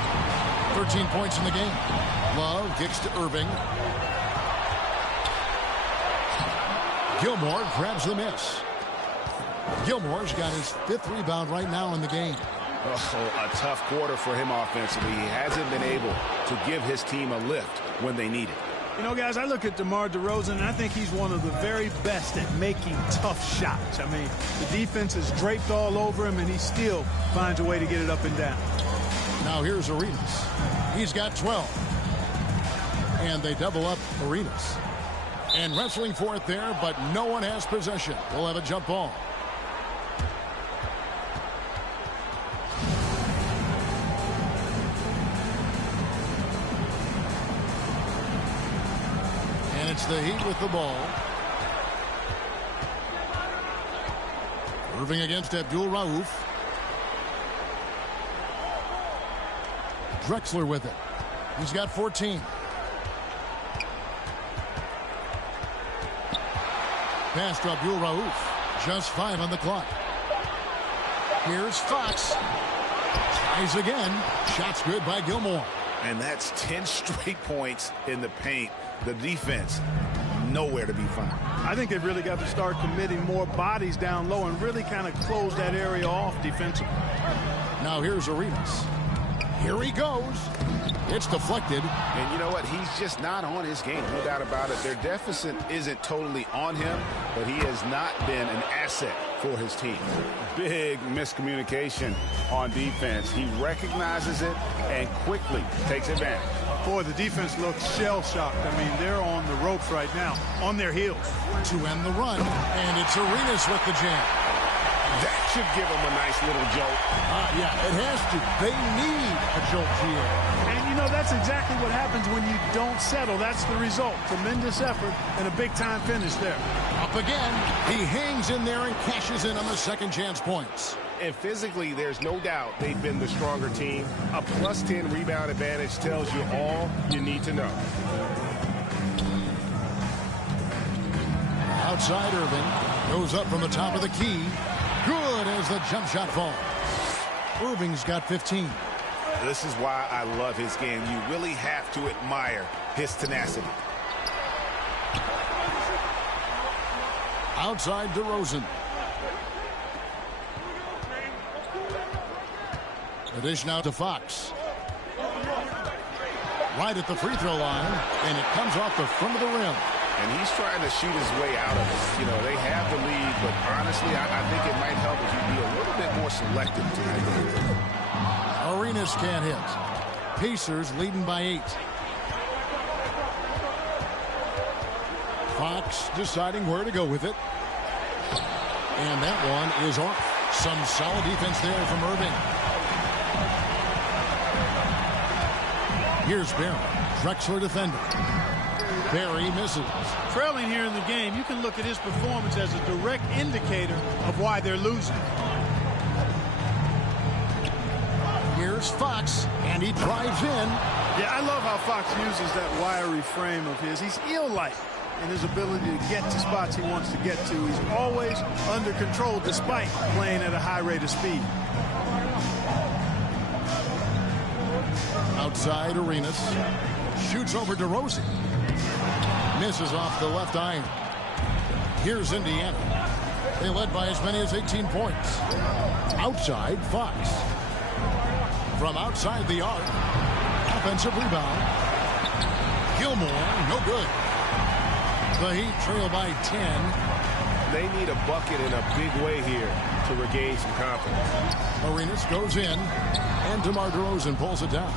13 points in the game. Love kicks to Irving. Gilmore grabs the miss. Gilmore's got his 5th rebound right now in the game. Oh, a tough quarter for him offensively. He hasn't been able to give his team a lift when they need it. You know, guys, I look at DeMar DeRozan, and I think he's one of the very best at making tough shots. I mean, the defense is draped all over him, and he still finds a way to get it up and down. Now here's Arenas. He's got 12. And they double up Arenas. And wrestling for it there, but no one has possession. We'll have a jump ball. And it's the Heat with the ball. Irving against Abdul-Rauf. Drexler with it. He's got 14. Pass to Abdul-Rauf. Just 5 on the clock. Here's Fox. Tries again. Shot's good by Gilmore. And that's 10 straight points in the paint. The defense, nowhere to be found. I think they've really got to start committing more bodies down low and really kind of close that area off defensively. Now here's Arenas. Here he goes. It's deflected. And you know what? He's just not on his game. No doubt about it. Their deficit isn't totally on him, but he has not been an asset for his team. Big miscommunication on defense. He recognizes it and quickly takes advantage. Boy, the defense looks shell-shocked. I mean, they're on the ropes right now, on their heels. To end the run, and it's Arenas with the jam. That should give them a nice little jolt. Yeah, it has to. They need a jolt here. And, you know, that's exactly what happens when you don't settle. That's the result. Tremendous effort and a big-time finish there. Up again. He hangs in there and cashes in on the second chance points. And physically, there's no doubt they've been the stronger team. A plus 10 rebound advantage tells you all you need to know. Outside Irving goes up from the top of the key. Good as the jump shot falls. Irving's got 15. This is why I love his game. You really have to admire his tenacity. Outside DeRozan. The dish now to Fox. Right at the free throw line, and it comes off the front of the rim. And he's trying to shoot his way out of it. You know, they have the lead, but honestly, I think it might help if you be a little bit more selective tonight. Arenas can't hit. Pacers leading by 8. Fox deciding where to go with it. And that one is off. Some solid defense there from Irving. Here's Barry. Drexler defending. Barry misses. Trailing here in the game, you can look at his performance as a direct indicator of why they're losing. Here's Fox, and he drives in. Yeah, I love how Fox uses that wiry frame of his. He's eel-like in his ability to get to spots he wants to get to. He's always under control despite playing at a high rate of speed. Outside Arenas. Shoots over DeRozan. Misses off the left iron. Here's Indiana. They led by as many as 18 points. Outside Fox. From outside the arc. Offensive rebound. Gilmore, no good. The Heat trail by 10. They need a bucket in a big way here to regain some confidence. Arenas goes in, and DeMar DeRozan pulls it down.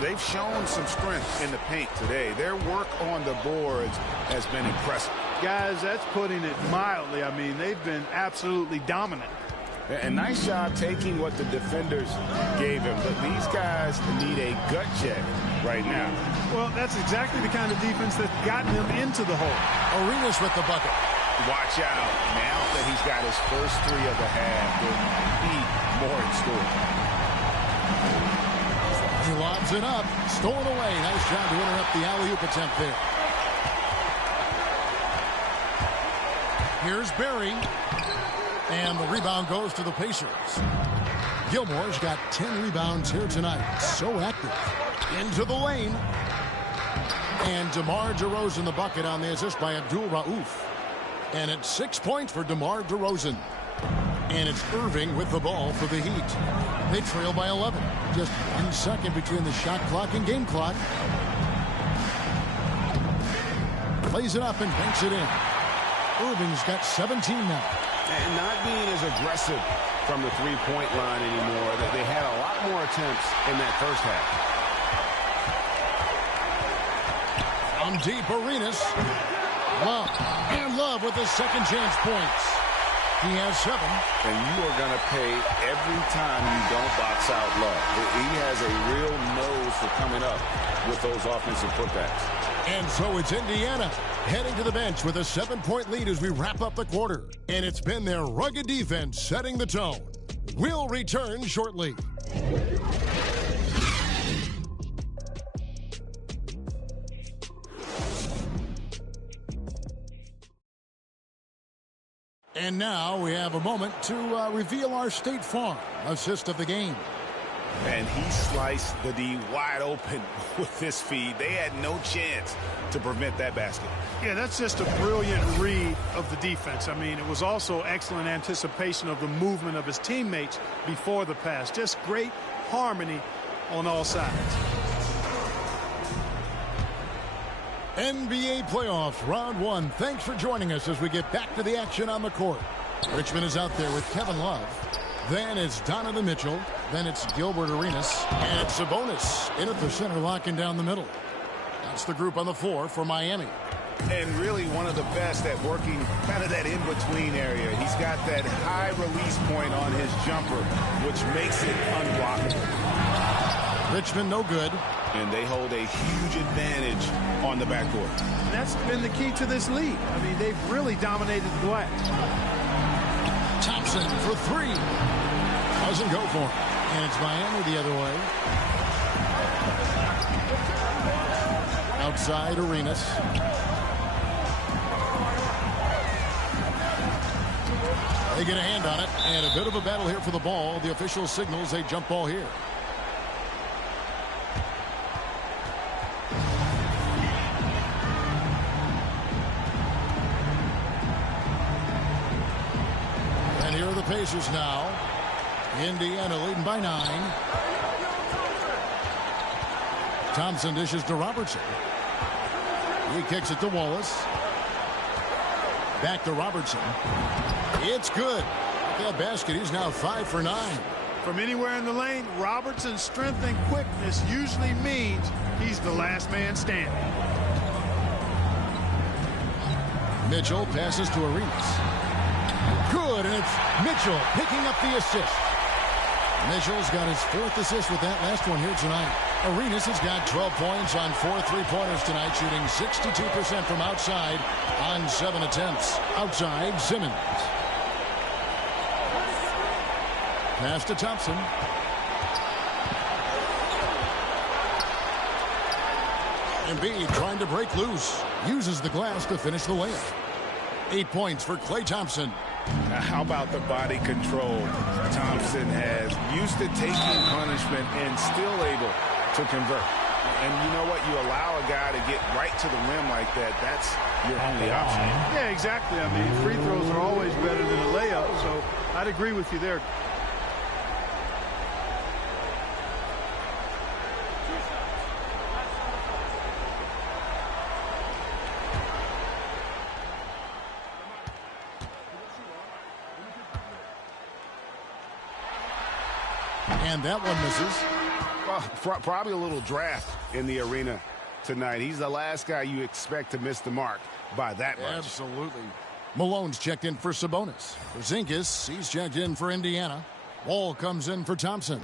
They've shown some strength in the paint today. Their work on the boards has been impressive. Guys, that's putting it mildly. I mean, they've been absolutely dominant. And nice job taking what the defenders gave him. But these guys need a gut check right now. Well, that's exactly the kind of defense that's gotten him into the hole. Arenas with the bucket. Watch out. Now that he's got his first 3 of the half, there'll be more in store. He lobs it up. Stolen away. Nice job to interrupt the alley-oop attempt there. Here's Barry. And the rebound goes to the Pacers. Gilmore's got 10 rebounds here tonight. So active. Into the lane. And DeMar DeRozan the bucket on the assist by Abdul Rauf. And it's 6 points for DeMar DeRozan. And it's Irving with the ball for the Heat. They trail by 11. Just 1 second between the shot clock and game clock. Plays it up and banks it in. Irving's got 17 now. And not being as aggressive from the three-point line anymore. They had a lot more attempts in that first half. From deep, Arenas. Love. And Love with the second chance points. He has 7. And you are going to pay every time you don't box out Love. He has a real nose for coming up with those offensive putbacks. And so it's Indiana heading to the bench with a 7-point lead as we wrap up the quarter. And it's been their rugged defense setting the tone. We'll return shortly. And now we have a moment to reveal our State Farm assist of the game. And he sliced the D wide open with this feed. They had no chance to prevent that basket. Yeah, that's just a brilliant read of the defense. I mean, it was also excellent anticipation of the movement of his teammates before the pass. Just great harmony on all sides. NBA playoffs, round 1. Thanks for joining us as we get back to the action on the court. Richmond is out there with Kevin Love. Then it's Donovan Mitchell. Then it's Gilbert Arenas. And it's Sabonis in at the center, locking down the middle. That's the group on the floor for Miami. And really one of the best at working kind of that in-between area. He's got that high release point on his jumper, which makes it unblockable. Richmond no good. And they hold a huge advantage on the backcourt. And that's been the key to this league. I mean, they've really dominated the glass. Thompson for three. Doesn't go for him. And it's Miami the other way. Outside Arenas. They get a hand on it, and a bit of a battle here for the ball. The official signals a jump ball here. And here are the Pacers now. Indiana leading by 9. Thompson dishes to Robertson. He kicks it to Wallace. Back to Robertson. It's good. That basket, he's now 5 for 9. From anywhere in the lane, Robertson's strength and quickness usually means he's the last man standing. Mitchell passes to Arenas. Good, and it's Mitchell picking up the assist. Mitchell's got his 4th assist with that last one here tonight. Arenas has got 12 points on 4 3-pointers tonight, shooting 62% from outside on 7 attempts. Outside, Simmons. Pass to Thompson. Embiid trying to break loose. Uses the glass to finish the layup. 8 points for Klay Thompson. Now, how about the body control Thompson has? Used to taking punishment and still able to convert. And you know what? You allow a guy to get right to the rim like that. That's your only option. Yeah, exactly. I mean, free throws are always better than a layup, so I'd agree with you there. And that one misses. Well, probably a little draft in the arena tonight. He's the last guy you expect to miss the mark by that much. Absolutely. Malone's checked in for Sabonis. Porzingis, he's checked in for Indiana. Wall comes in for Thompson.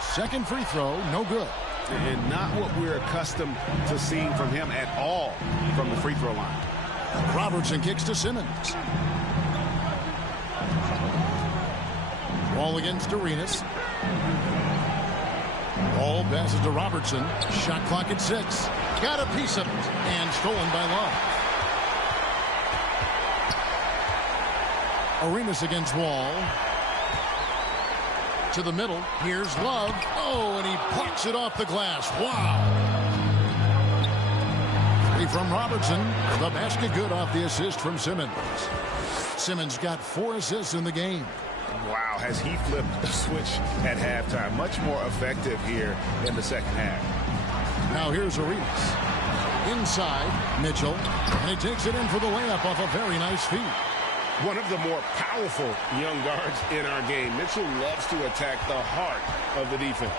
Second free throw, no good. And not what we're accustomed to seeing from him at all from the free throw line. Robertson kicks to Simmons. Ball against Arenas. Ball passes to Robertson. Shot clock at 6. Got a piece of it. And stolen by Love. Arenas against Wall. To the middle. Here's Love. Oh, and he plucks it off the glass. Wow. From Robertson, the basket good off the assist from Simmons. Simmons got 4 assists in the game. Wow, has he flipped the switch at halftime? Much more effective here in the second half. Now here's Arenas. Inside, Mitchell, and he takes it in for the layup off a very nice feed. One of the more powerful young guards in our game. Mitchell loves to attack the heart of the defense.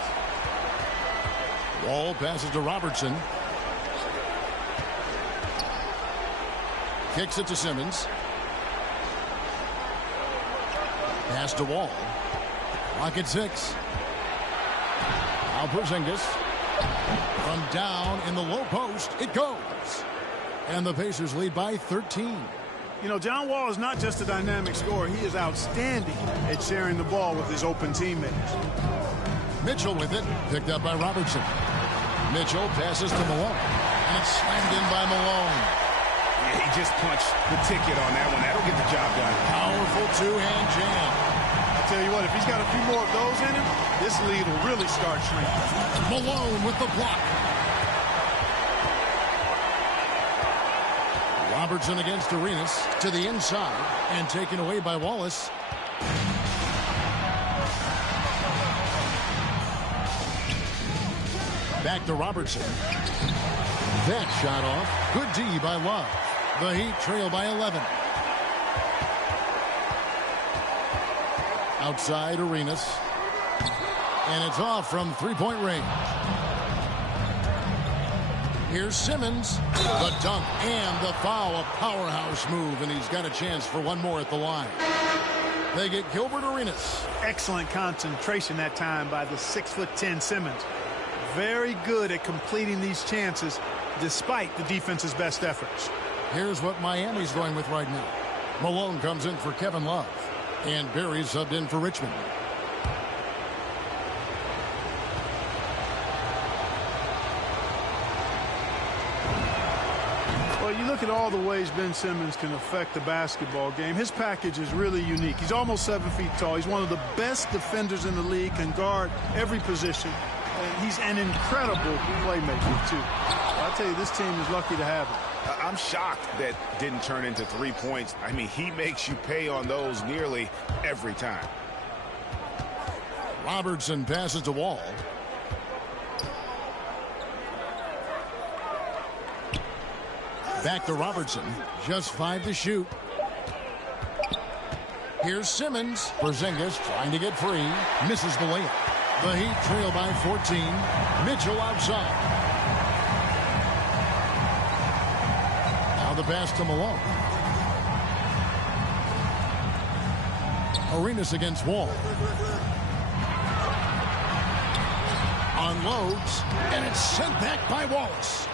Wall passes to Robertson. Kicks it to Simmons. Pass to Wall. Clock at 6. Now Porzingis. From down in the low post, it goes. And the Pacers lead by 13. You know, John Wall is not just a dynamic scorer. He is outstanding at sharing the ball with his open teammates. Mitchell with it. Picked up by Robertson. Mitchell passes to Malone. And it's slammed in by Malone. Yeah, he just punched the ticket on that one. That'll get the job done. Powerful two-hand jam. I tell you what, if he's got a few more of those in him, this lead will really start shrinking. Malone with the block. Robertson against Arenas to the inside and taken away by Wallace. Back to Robertson. that shot off. Good D by Love. The Heat trail by 11. Outside Arenas. And it's off from three-point range. Here's Simmons. The dunk and the foul. A powerhouse move, and he's got a chance for one more at the line. They get Gilbert Arenas. Excellent concentration that time by the 6'10" Simmons. Very good at completing these chances despite the defense's best efforts. Here's what Miami's going with right now. Malone comes in for Kevin Love. And Barry subbed in for Richmond. Well, you look at all the ways Ben Simmons can affect the basketball game. His package is really unique. He's almost 7 feet tall. He's one of the best defenders in the league, can guard every position. And he's an incredible playmaker, too. I'll tell you, this team is lucky to have him. I'm shocked that didn't turn into 3 points. I mean, he makes you pay on those nearly every time. Robertson passes to Wall. Back to Robertson. Just 5 to shoot. Here's Simmons. Porzingis trying to get free. Misses the layup. The Heat trail by 14. Mitchell outside. Now the pass to Malone. Arenas against Wall. Unloads. And it's sent back by Wallace.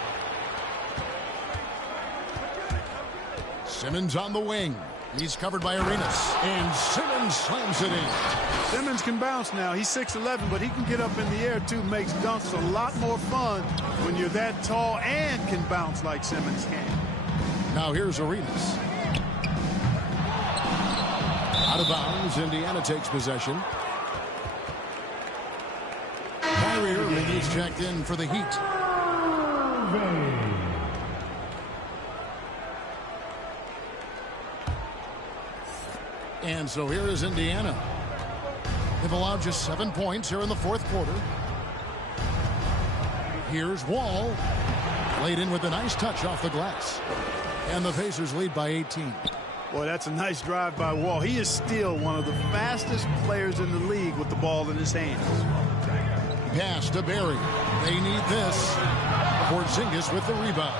Simmons on the wing. He's covered by Arenas. And Simmons slams it in. Simmons can bounce now. He's 6'11", but he can get up in the air, too. Makes dunks a lot more fun when you're that tall and can bounce like Simmons can. Now here's Arenas. Out of bounds. Indiana takes possession. Kyrie Irving is checked in for the Heat. And so here is Indiana. They've allowed just 7 points here in the fourth quarter. Here's Wall. Laid in with a nice touch off the glass. And the Pacers lead by 18. Boy, that's a nice drive by Wall. He is still one of the fastest players in the league with the ball in his hands. Pass to Barry. They need this. Porzingis with the rebound.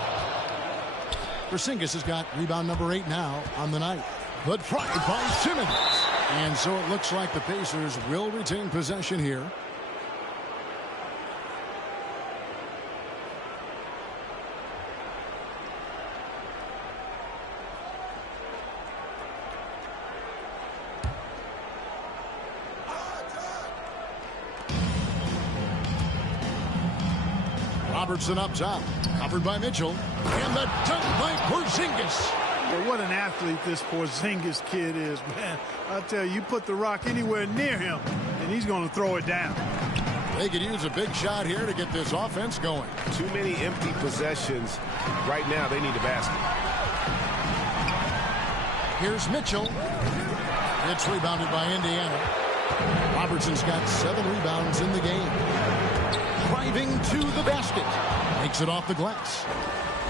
Porzingis has got rebound number 8 now on the night. But tried by Simmons. And so it looks like the Pacers will retain possession here. Robertson up top. Covered by Mitchell. And the dunk by Porzingis. Well, what an athlete this Porzingis kid is, man. I'll tell you, you put the rock anywhere near him, and he's going to throw it down. They could use a big shot here to get this offense going. Too many empty possessions. Right now, they need a basket. Here's Mitchell. It's rebounded by Indiana. Robertson's got 7 rebounds in the game. Driving to the basket. Makes it off the glass.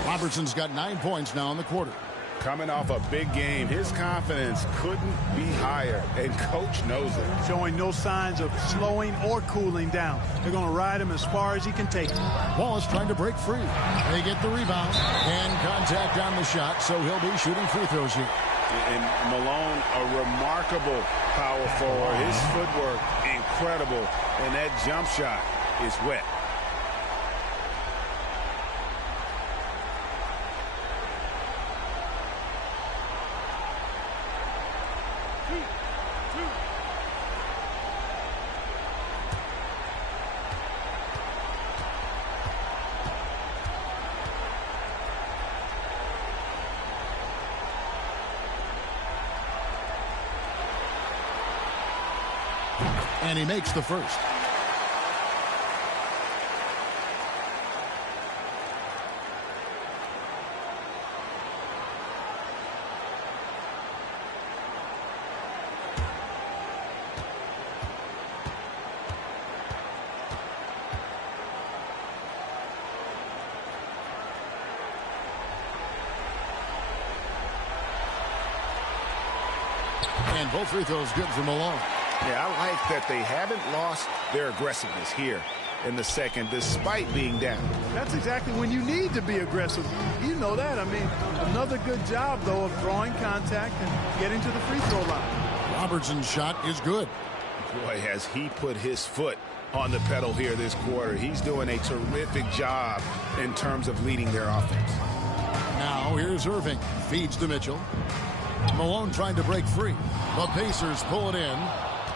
Robertson's got 9 points now in the quarter. Coming off a big game, his confidence couldn't be higher, and coach knows it. Showing no signs of slowing or cooling down. They're going to ride him as far as he can take him. Wallace trying to break free. They get the rebound and contact on the shot, so he'll be shooting free throws here. And Malone, a remarkable power forward. His footwork, incredible, and that jump shot is wet. And he makes the first. And both free throws good for Malone. Yeah, I like that they haven't lost their aggressiveness here in the second, despite being down. That's exactly when you need to be aggressive. You know that. I mean, another good job, though, of drawing contact and getting to the free throw line. Robertson's shot is good. Boy, has he put his foot on the pedal here this quarter. He's doing a terrific job in terms of leading their offense. Now here's Irving. Feeds to Mitchell. Malone trying to break free. The Pacers pull it in.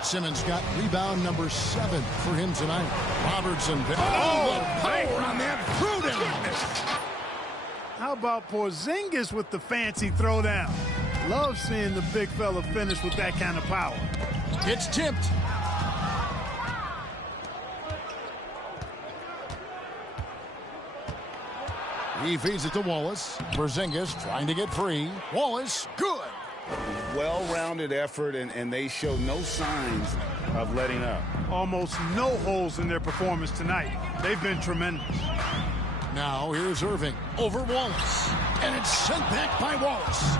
Simmons got rebound number 7 for him tonight. Robertson. Oh, power on that throwdown. How about Porzingis with the fancy throwdown? Love seeing the big fella finish with that kind of power. It's tipped. He feeds it to Wallace. Porzingis trying to get free. Wallace, good. Well-rounded effort, and they show no signs of letting up. Almost no holes in their performance tonight. They've been tremendous. Now here's Irving over Wallace. And it's sent back by Wallace.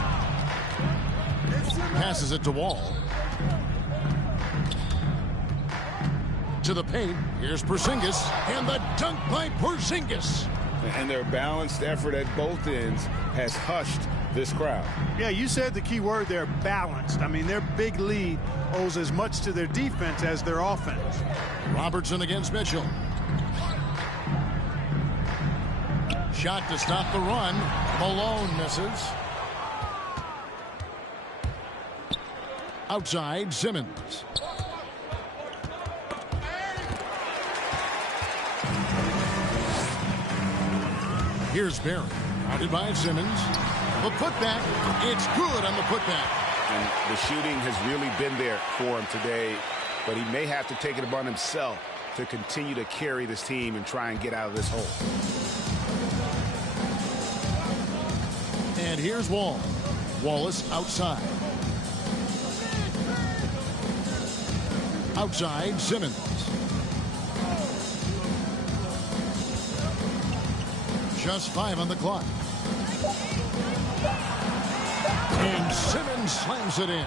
Passes it to Wall. To the paint. Here's Porzingis. And the dunk by Porzingis. And their balanced effort at both ends has hushed this crowd. Yeah, you said the key word there, balanced. I mean, their big lead owes as much to their defense as their offense. Robertson against Mitchell. Shot to stop the run. Malone misses. Outside, Simmons. Here's Barry. Guarded by Simmons. The putback. It's good on the putback. And the shooting has really been there for him today, but he may have to take it upon himself to continue to carry this team and try and get out of this hole. And here's Wall. Wallace outside. Outside, Simmons. Just 5 on the clock. And Simmons slams it in.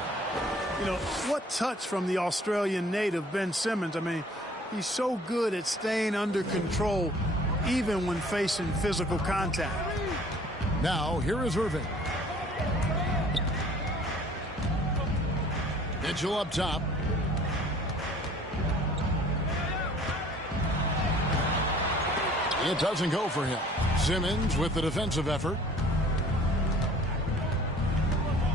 You know, what touch from the Australian native, Ben Simmons. I mean, he's so good at staying under control, even when facing physical contact. Now, here is Irving. Mitchell up top. It doesn't go for him. Simmons with the defensive effort.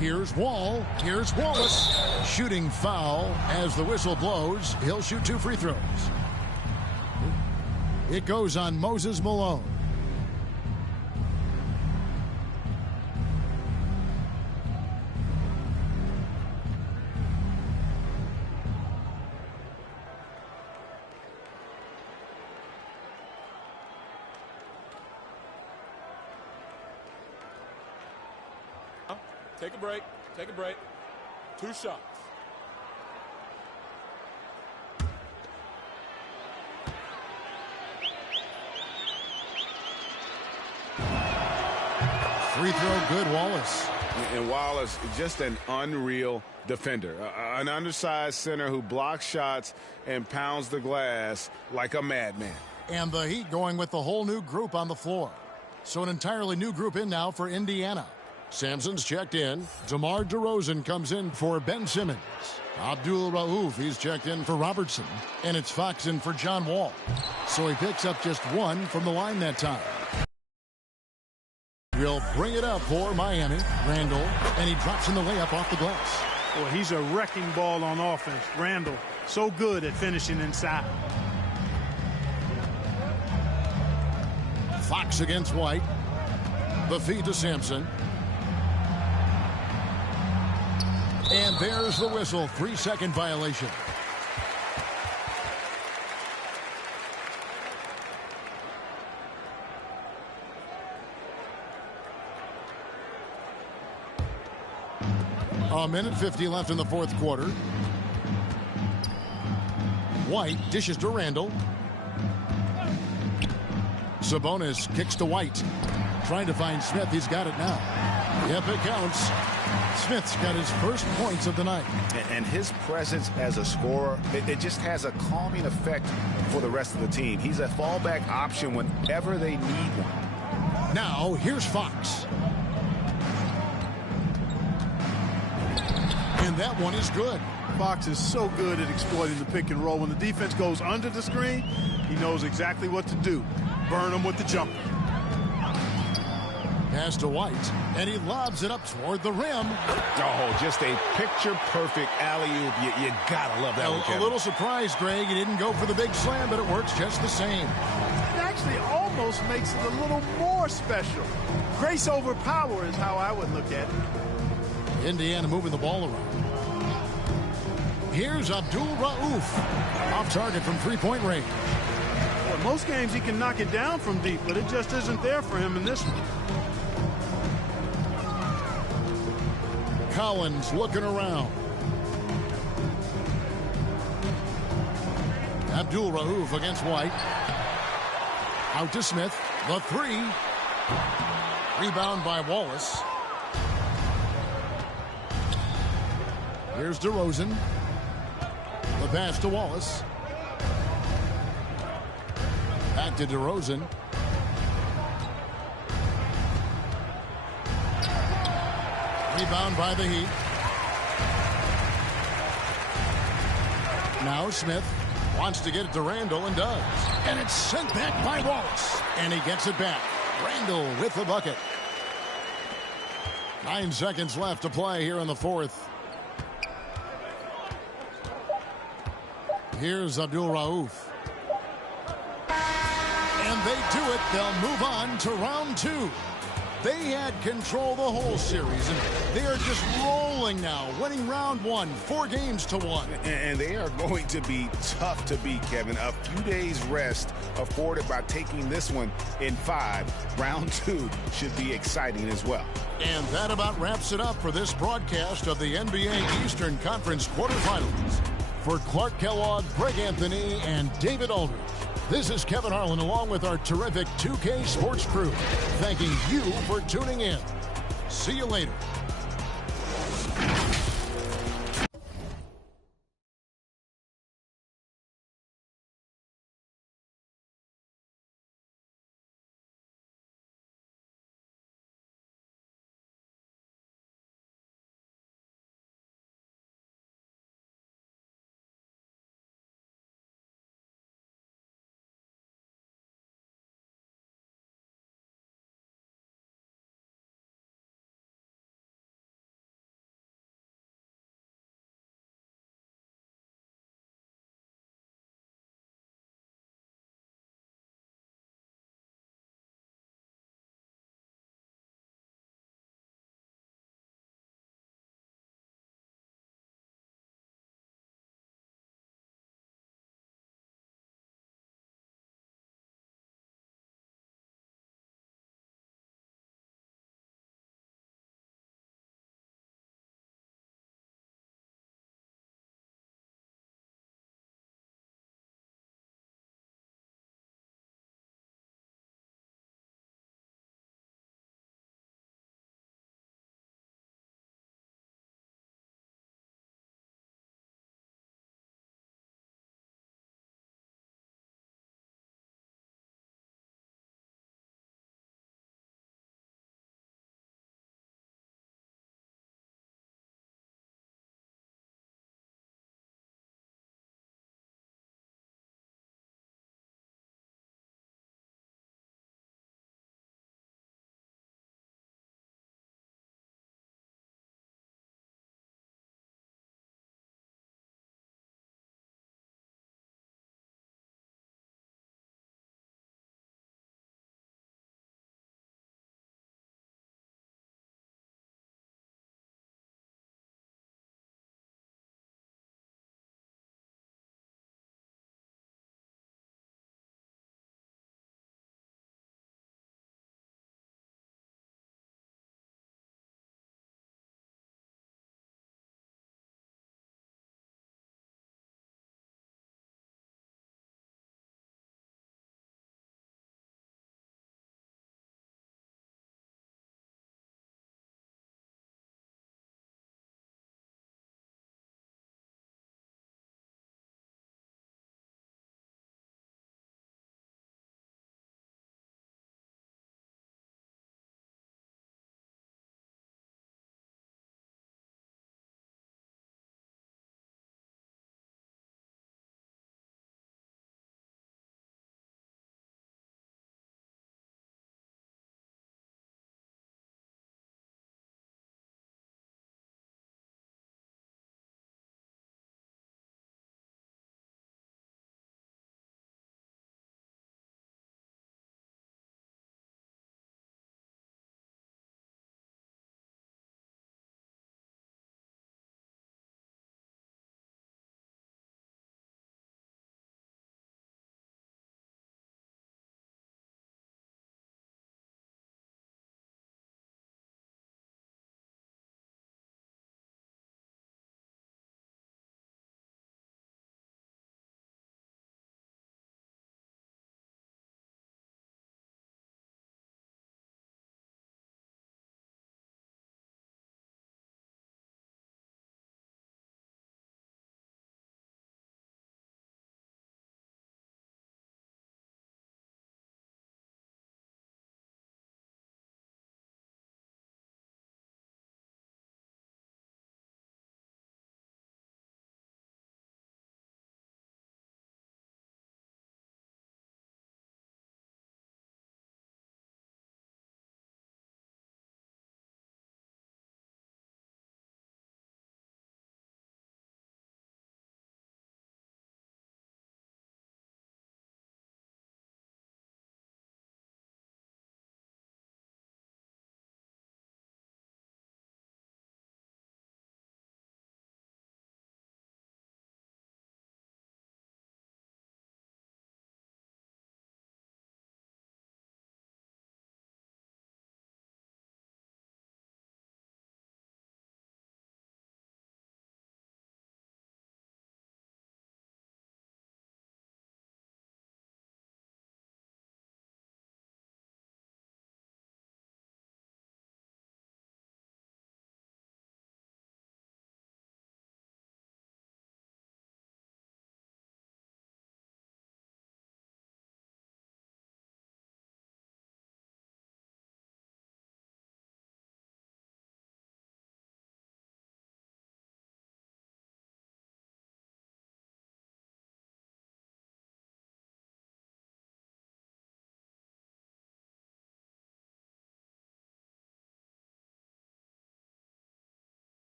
Here's Wall. Here's Wallace. Shooting foul as the whistle blows. He'll shoot 2 free throws. It goes on Moses Malone. Take a break. Take a break. 2 shots. Free throw good, Wallace. And Wallace, just an unreal defender. An undersized center who blocks shots and pounds the glass like a madman. And the Heat going with the whole new group on the floor. So an entirely new group in now for Indiana. Sampson's checked in. DeMar DeRozan comes in for Ben Simmons. Abdul Rauf, he's checked in for Robertson. And it's Fox in for John Wall. So he picks up just 1 from the line that time. Will bring it up for Miami. Randall, and he drops in the layup off the glass. Boy, he's a wrecking ball on offense. Randall, so good at finishing inside. Fox against White. The feed to Sampson. And there's the whistle. 3-second violation. A minute 50 left in the 4th quarter. White dishes to Randall. Sabonis kicks to White. Trying to find Smith. He's got it now. Yep, it counts. Smith's got his first points of the night. And his presence as a scorer, it just has a calming effect for the rest of the team. He's a fallback option whenever they need one. Now, here's Fox. And that one is good. Fox is so good at exploiting the pick and roll. When the defense goes under the screen, he knows exactly what to do. Burn them with the jumper. Pass to White, and he lobs it up toward the rim. Oh, just a picture-perfect alley-oop. You gotta love that one, A Kevin. little surprised, Greg. He didn't go for the big slam, but it works just the same. It actually almost makes it a little more special. Grace over power is how I would look at it. Indiana moving the ball around. Here's Abdul Rauf. Off target from three-point range. Well, most games he can knock it down from deep, but it just isn't there for him in this one. Collins looking around. Abdul Rauf against White. Out to Smith. The three. Rebound by Wallace. Here's DeRozan. The pass to Wallace. Back to DeRozan. Rebound by the Heat. Now Smith wants to get it to Randall and does. And it's sent back by Wallace. And he gets it back. Randall with the bucket. 9 seconds left to play here in the fourth. Here's Abdul Rauf. And they do it. They'll move on to round 2. They had control the whole series, and they are just rolling now, winning round 1, 4 games to 1. And they are going to be tough to beat, Kevin. A few days rest afforded by taking this one in 5. Round 2 should be exciting as well. And that about wraps it up for this broadcast of the NBA Eastern Conference quarterfinals. For Clark Kellogg, Greg Anthony, and David Aldridge, this is Kevin Harlan along with our terrific 2K Sports crew, thanking you for tuning in. See you later.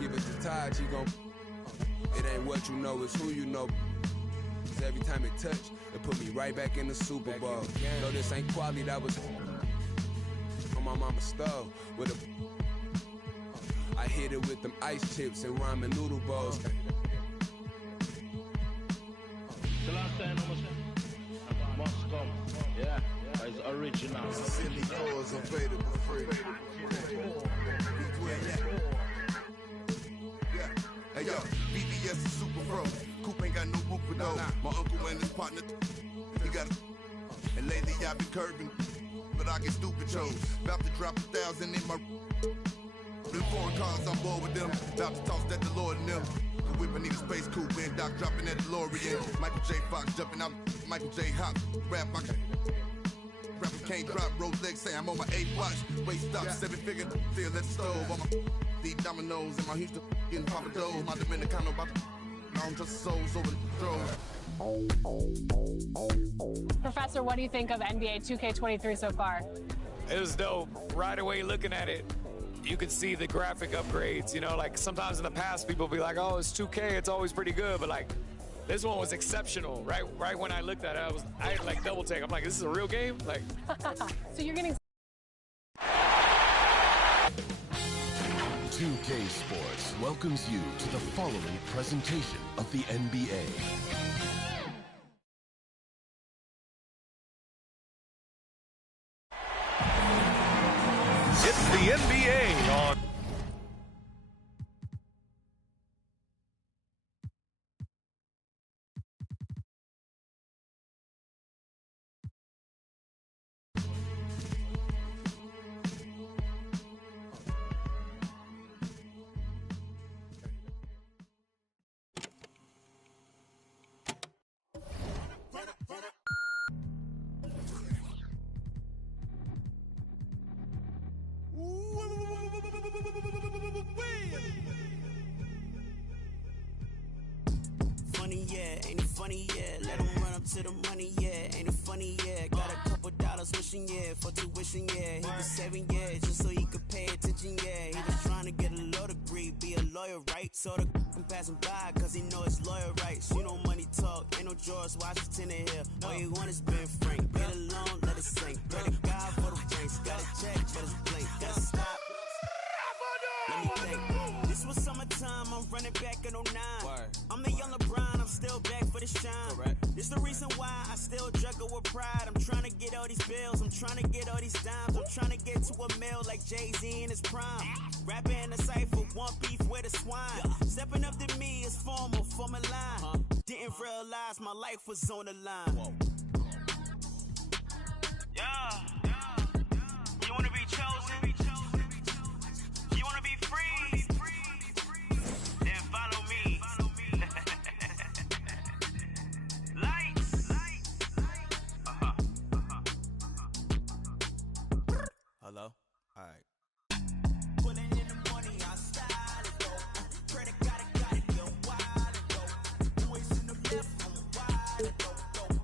Give it to Taj, he gon'. It ain't what you know, it's who you know. Cause every time it touch, it put me right back in the Super Bowl. No, this ain't quality, that was on my mama's stove with a. I hit it with them ice chips and ramen noodle bowls. The last time must come. Yeah, it's original. Silly cause available free. Yeah. Hey yo, BBS is super pro. Coop ain't got no room for those. My uncle and his partner, he got a. And lately I've been curving, but I get stupid chose. About to drop 1,000 in my. Them foreign cars, I'm bored with them. About to toss that DeLorean in them. Whipping nigga space coupe and Doc dropping that DeLorean. Michael J. Fox jumping out. Michael J. Hop. Rapper can't drop. Rolex say I'm on my 8th watch. Wait, stop, 7-figure. Still at the stove. On my deep dominoes and my Houston getting Papa Do's. My Dominicano about to. I'm just souls over the throw. Professor, what do you think of NBA 2K23 so far? It was dope. Right away looking at it, you could see the graphic upgrades. You know, like sometimes in the past people be like, oh, it's 2K, it's always pretty good, but like this one was exceptional. Right when I looked at it, I had like double take. I'm like, this is a real game? Like so you're getting 2K Sports welcomes you to the following presentation of the NBA. It's the NBA on Funny, yeah, ain't it funny, yeah. Let 'em run up to the money, yeah. Ain't it funny, yeah. Got a couple dollars wishing, yeah, for tuition, yeah. He was saving, yeah, just so he could pay attention, yeah. He was trying to get a law degree, be a lawyer, right? So the can pass him by, cause he know it's lawyer rights. You know money talk, ain't no George Washington in here. All you want is Ben Frank. Get alone, let it sink. Pray to God for the ranks. Got a check, but it's blank. Gotta stop. Let me think. This was summertime, I'm running back in 09. I'm the young LeBron, I'm still back for the shine. This the reason why I still juggle with pride. I'm trying to get all these bills, I'm trying to get all these dimes. I'm trying to get to a mill like Jay-Z in his prime. Rapping in the cypher, one beef with a swine. Stepping up to me is formal, for my line. Didn't realize my life was on the line. Yeah. You wanna be chosen? You wanna be free? Then follow me. Lights. Hello? Alright. Putting in the money, I style it though. Credit got it, yo, wild it though. Boys in the left, I'm wild it though,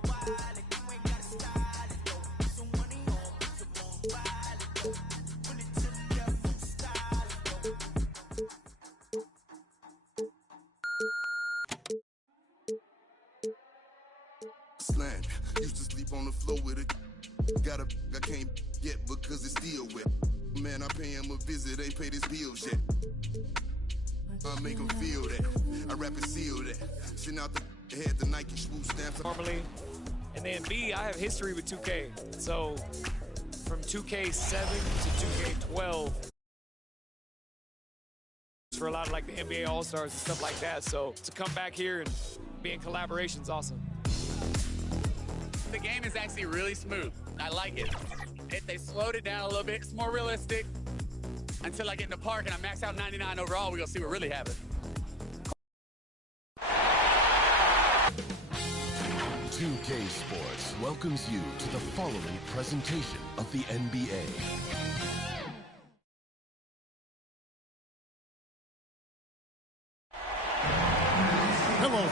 wild it. You ain't gotta style it though. Some money on, some on, wild it though. Pull it to the left, I'm style it though. Slant. Used to sleep on the floor with it. Got a I can't yet because it's still wet. Man, I pay him a visit, ain't pay this bill yet. I make him feel that. I rap and seal that. Send out the head, the Nike swoop stamps. normally. And then B, I have history with 2K. So from 2K7 to 2K12 for a lot of like the NBA All-Stars and stuff like that. So to come back here and be in collaboration is awesome. The game is actually really smooth. I like it. They slowed it down a little bit. It's more realistic. Until I get in the park and I max out 99 overall, we're gonna see what really happens. 2K Sports welcomes you to the following presentation of the NBA. Hello.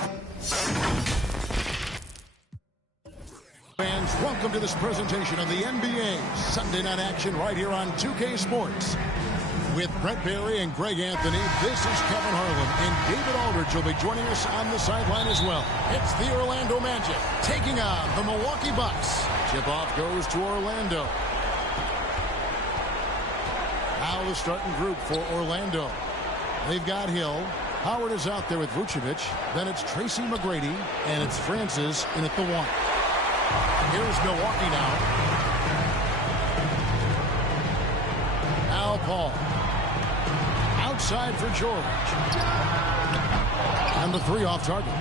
Fans, welcome to this presentation of the NBA Sunday night action right here on 2K Sports. With Brent Barry and Greg Anthony, this is Kevin Harlan, and David Aldridge will be joining us on the sideline as well. It's the Orlando Magic taking on the Milwaukee Bucks. Tip-off goes to Orlando. Now the starting group for Orlando. They've got Hill. Howard is out there with Vucevic. Then it's Tracy McGrady, and it's Francis in at the 1. Here's Milwaukee now. Al Paul. Outside for George. And the 3 off target.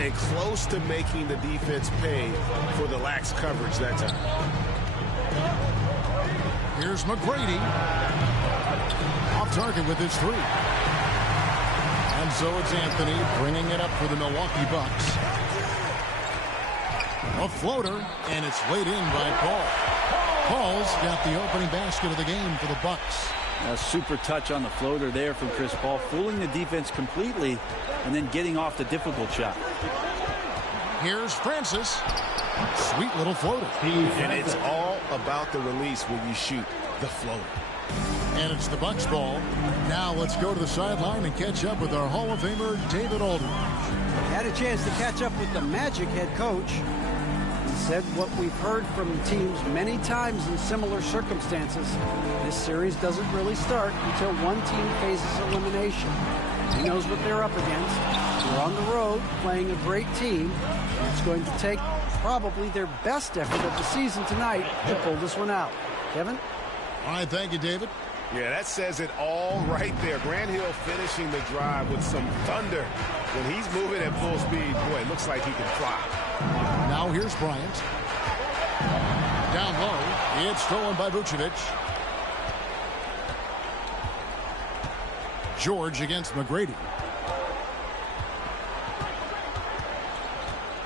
And close to making the defense pay for the lax coverage that time. Here's McGrady. Off target with his 3. And so it's Anthony bringing it up for the Milwaukee Bucks. A floater, and it's laid in by Paul. Paul's got the opening basket of the game for the Bucks. A super touch on the floater there from Chris Paul, fooling the defense completely and then getting off the difficult shot. Here's Francis. Sweet little floater. And it's all about the release when you shoot the floater. And it's the Bucks ball. Now let's go to the sideline and catch up with our Hall of Famer, David Aldridge. Had a chance to catch up with the Magic head coach. He said what we've heard from teams many times in similar circumstances. This series doesn't really start until one team faces elimination. He knows what they're up against. They're on the road playing a great team. And it's going to take probably their best effort of the season tonight to pull this one out. Kevin? All right, thank you, David. Yeah, that says it all right there. Grant Hill finishing the drive with some thunder. When he's moving at full speed, boy, it looks like he can fly. Now here's Bryant. Down low. It's stolen by Vucevic. George against McGrady.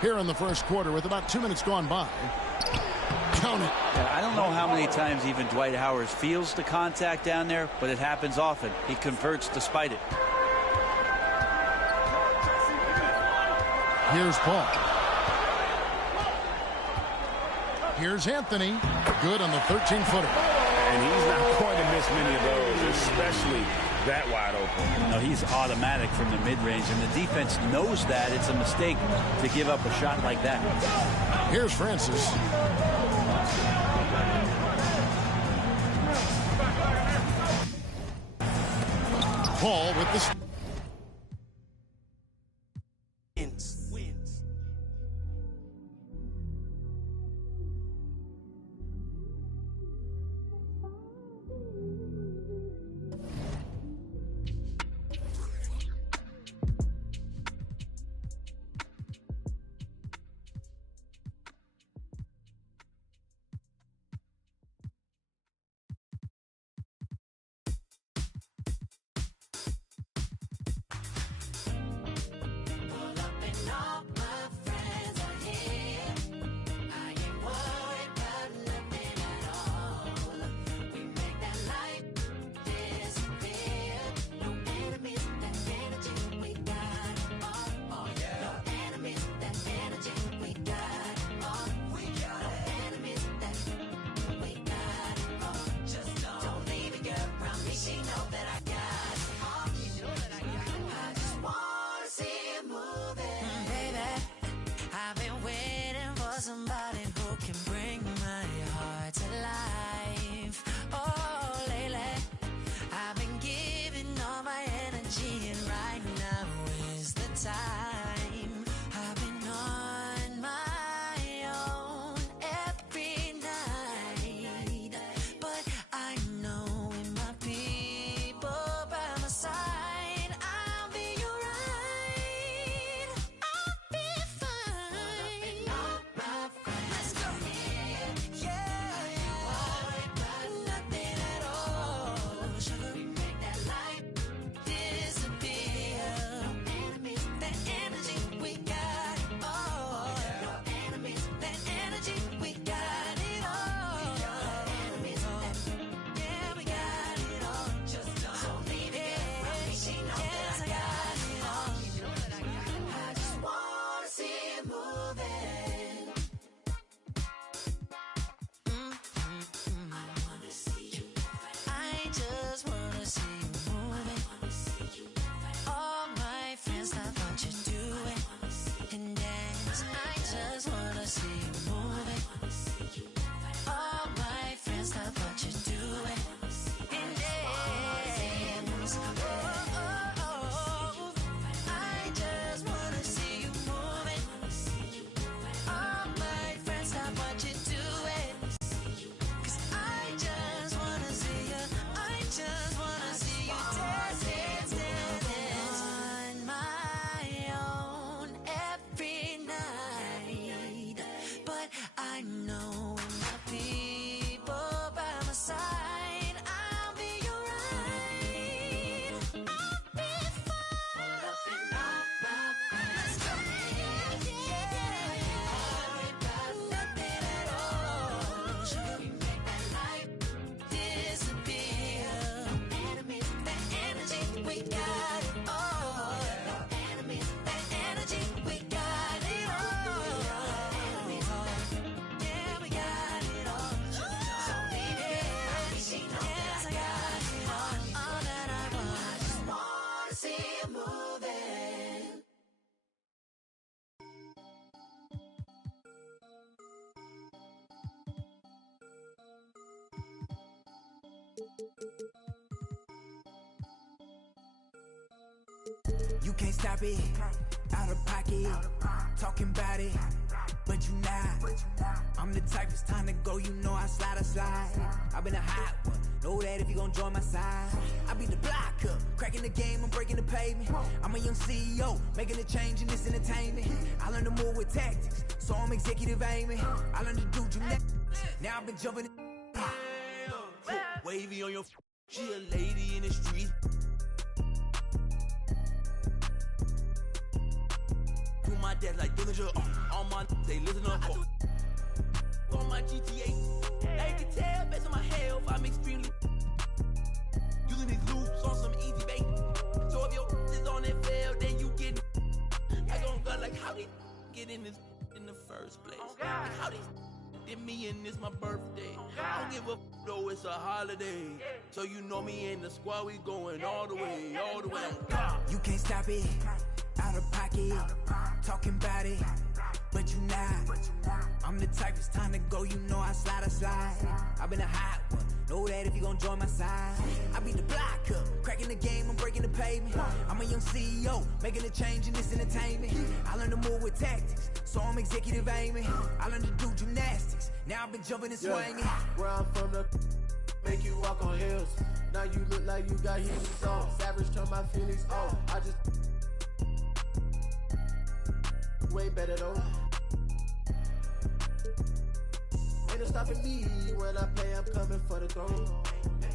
Here in the first quarter with about 2 minutes gone by. Count it. Yeah, I don't know how many times even Dwight Howard feels the contact down there, but it happens often. He converts despite it. Here's Paul. Here's Anthony. Good on the 13-footer. And he's not going to miss many of those, especially that wide open. No, he's automatic from the mid-range, and the defense knows that. It's a mistake to give up a shot like that. Here's Francis. Paul with the... know when my people by my side, I'll be alright. I'll be fine. Up and off my mind. Let's go. Worry about nothing at all. Should we make that light disappear? Enemies, that energy, we got it all. Enemies, that energy, we got it all. Enemies, yeah, we got it all. So leave it. Yes, I got it all that I want. I just wanna see you moving. You can't stop it, out of pocket, talking about it, but you not. I'm the type, it's time to go, you know I slide. I've been a hot one, know that if you gon' join my side. I be the block up, cracking the game, I'm breaking the pavement. I'm a young CEO, making a change in this entertainment. I learned to move with tactics, so I'm executive aiming. I learned to do gymnastics, now I've been jumping in. Wavy on your she a lady in the street. To my dad like Dillinger, all my they listen up. On my GTA, they can tell based on my health, I'm extremely using these loops on some easy bait. So if your is on that fail, then you get like on God, like how they get in this in the first place? Like how they did me and this my birthday? I don't give a though it's a holiday. So you know me and the squad, we going all the way, all the way. You can't stop it, out of pocket, talking about it, but you not. I'm the type, it's time to go, you know I slide. I've been a hot one, know that if you gon' join my side. I be the block up, cracking the game, I'm breaking the pavement. I'm a young CEO, making a change in this entertainment. I learned to move with tactics, so I'm executive aiming. I learned to do gymnastics, now I've been jumping and swinging. Where I'm from, the make you walk on hills. Now you look like you got heels on. Savage turn my feelings off. I just way better though. Ain't no stopping me when I play, I'm coming for the throne.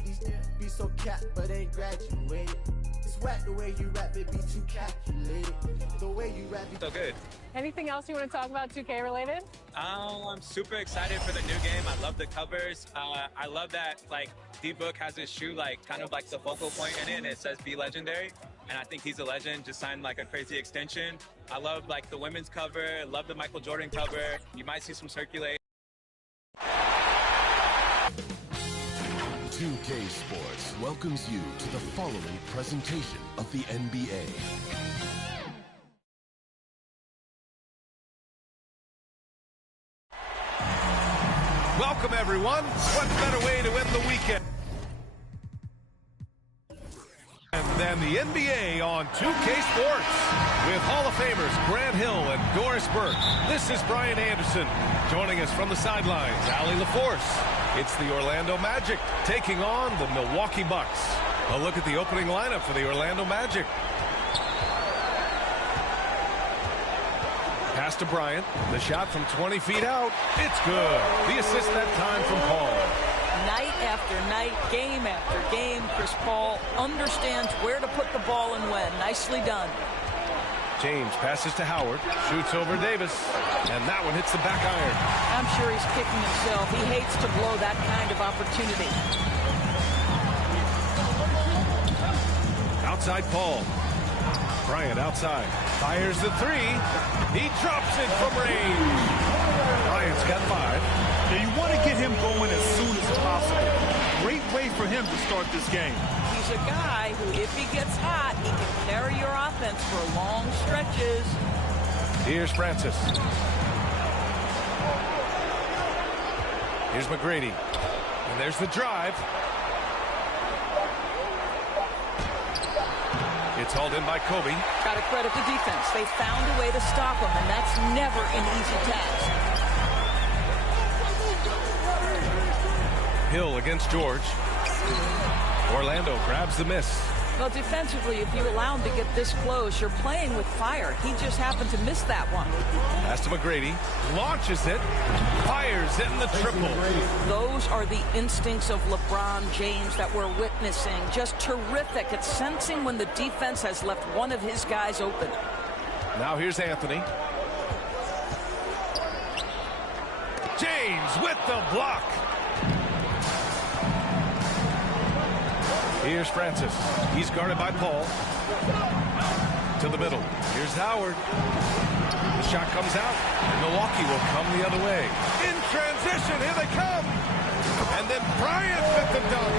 These be so capped, but ain't graduated. It's whack the way you rap, it be too calculated. The way you rap, so good. Anything else you want to talk about 2K related? I'm super excited for the new game. I love the covers. I love that like D-Book has his shoe like kind of like the focal point in it, and it says "Be Legendary." And I think he's a legend. Just signed like a crazy extension. I love like the women's cover. Love the Michael Jordan cover. You might see some circulate. 2K Sports welcomes you to the following presentation of the NBA. Welcome, everyone. What better way to end the weekend than the NBA on 2K Sports? With Hall of Famers Grant Hill and Doris Burke, this is Brian Anderson. Joining us from the sidelines, Allie LaForce. It's the Orlando Magic taking on the Milwaukee Bucks. A look at the opening lineup for the Orlando Magic. Pass to Bryant. The shot from 20 feet out. It's good. The assist that time from Paul. Night after night, game after game, Chris Paul understands where to put the ball and when. Nicely done. James passes to Howard, shoots over Davis, and that one hits the back iron. I'm sure he's kicking himself. He hates to blow that kind of opportunity. Outside Paul. Bryant outside. Fires the three. He drops it from range. Bryant's got 5. Now you want to get him going as soon as possible. Great way for him to start this game. He's a guy who, if he gets hot, he can carry your offense for long stretches. Here's Francis. Here's McGrady. And there's the drive. It's hauled in by Kobe. Got to credit the defense. They found a way to stop him, and that's never an easy task. Hill against George. Orlando grabs the miss. Well, defensively, if you allow him to get this close, you're playing with fire. He just happened to miss that one. Pass to McGrady. Launches it. Fires it in the triple. Those are the instincts of LeBron James that we're witnessing. Just terrific at sensing when the defense has left one of his guys open. Now here's Anthony. James with the block. Here's Francis. He's guarded by Paul. To the middle. Here's Howard. The shot comes out. And Milwaukee will come the other way. In transition, here they come. And then Bryant with the dunk.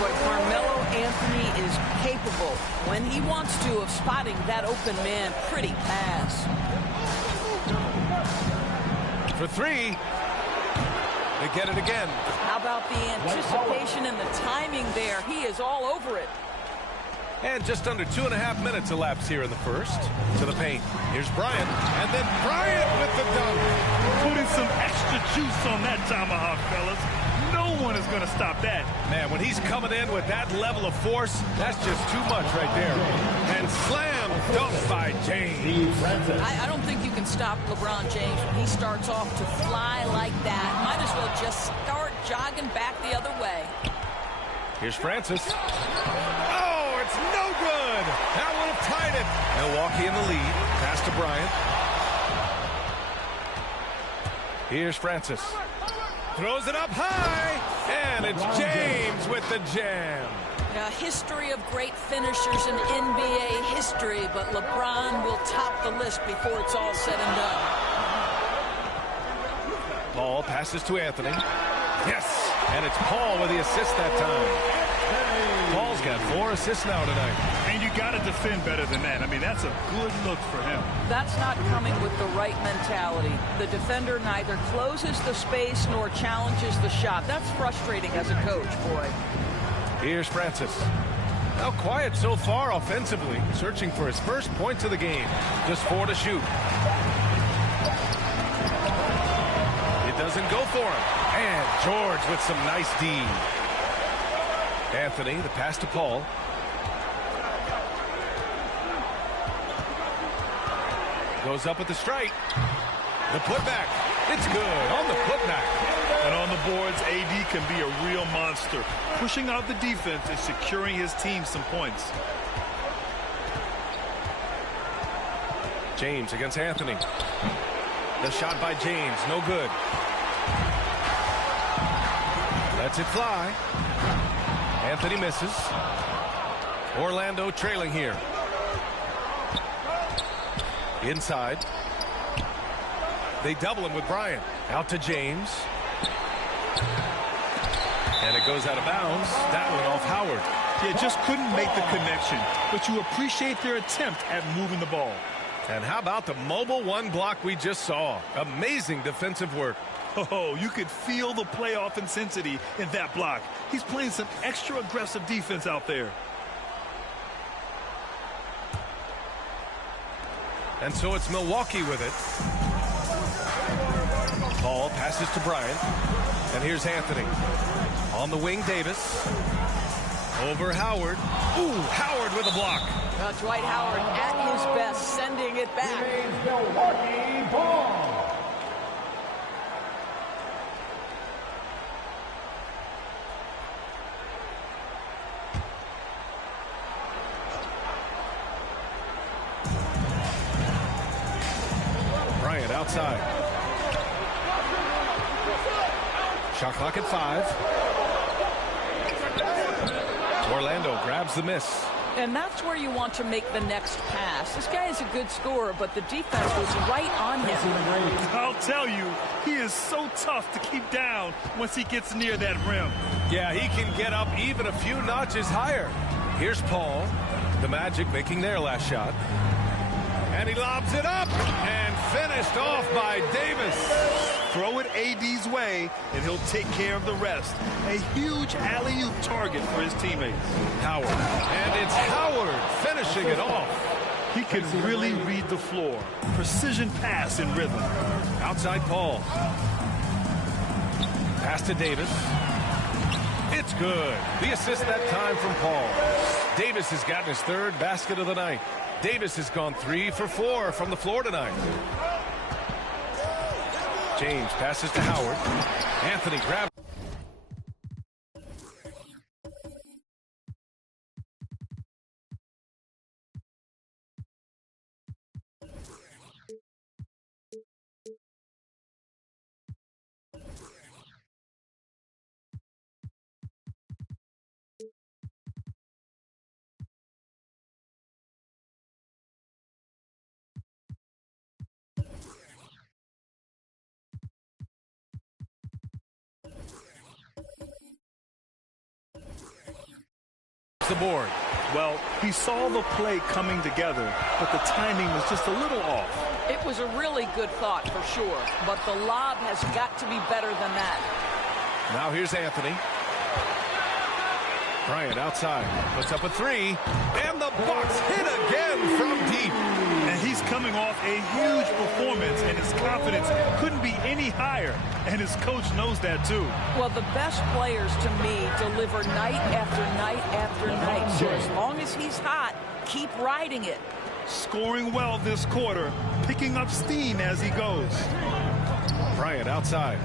Boy, Carmelo Anthony is capable, when he wants to, of spotting that open man. Pretty pass. For three. They get it again. How about the anticipation and the timing there? He is all over it. And just under 2.5 minutes elapsed here in the first. To the paint. Here's Bryant. And then Bryant with the dunk. Putting some extra juice on that tomahawk, fellas. No one is going to stop that. Man, when he's coming in with that level of force, that's just too much right there. And slam dunk by James. I don't think you can stop LeBron James when he starts off to fly like that. Might as well just start jogging back the other way. Here's Francis. Oh, it's no good. That would have tied it. Milwaukee in the lead. Pass to Bryant. Here's Francis. Throws it up high. And it's James with the jam. A history of great finishers in NBA history, but LeBron will top the list before it's all said and done. Paul passes to Anthony. Yes, and it's Paul with the assist that time. Paul's got 4 assists now tonight. And you got to defend better than that. I mean, that's a good look for him. That's not coming with the right mentality. The defender neither closes the space nor challenges the shot. That's frustrating as a coach, boy. Here's Francis. Now quiet so far offensively, searching for his first points of the game. Just 4 to shoot. It doesn't go for him. And George with some nice D. Anthony, the pass to Paul. Goes up with the strike. The putback. It's good on the putback. And on the boards, AD can be a real monster, pushing out the defense and securing his team some points. James against Anthony. The shot by James, no good. Lets it fly. Anthony misses. Orlando trailing here. Inside. They double him with Bryant. Out to James. And it goes out of bounds. That one off Howard. Yeah, just couldn't make the connection. But you appreciate their attempt at moving the ball. And how about the mobile one block we just saw? Amazing defensive work. Oh, you could feel the playoff intensity in that block. He's playing some extra aggressive defense out there. And so it's Milwaukee with it. Ball passes to Bryant. And here's Anthony. On the wing, Davis. Over Howard. Ooh, Howard with a block. Dwight Howard at his best, sending it back. Milwaukee ball. Bryant outside. Shot clock at 5. Orlando grabs the miss. And that's where you want to make the next pass. This guy is a good scorer, but the defense was right on him. I'll tell you, he is so tough to keep down once he gets near that rim. Yeah, he can get up even a few notches higher. Here's Paul. The Magic making their last shot. And he lobs it up and finished off by Davis. Throw it AD's way, and he'll take care of the rest. A huge alley-oop target for his teammates. Howard. And it's Howard finishing it off. He can really read the floor. Precision pass in rhythm. Outside Paul. Pass to Davis. It's good. The assist that time from Paul. Davis has gotten his third basket of the night. Davis has gone 3 for 4 from the floor tonight. James passes to Howard. Anthony grabs. The board. Well, he saw the play coming together, but the timing was just a little off. It was a really good thought for sure, but the lob has got to be better than that. Now here's Anthony. Bryant outside, puts up a 3, and the Bucks hit again from deep. And he's coming off a huge performance, and his confidence couldn't be any higher, and his coach knows that too. Well, the best players to me deliver night after night after night. So as long as he's hot, keep riding it. Scoring well this quarter, picking up steam as he goes. Bryant outside.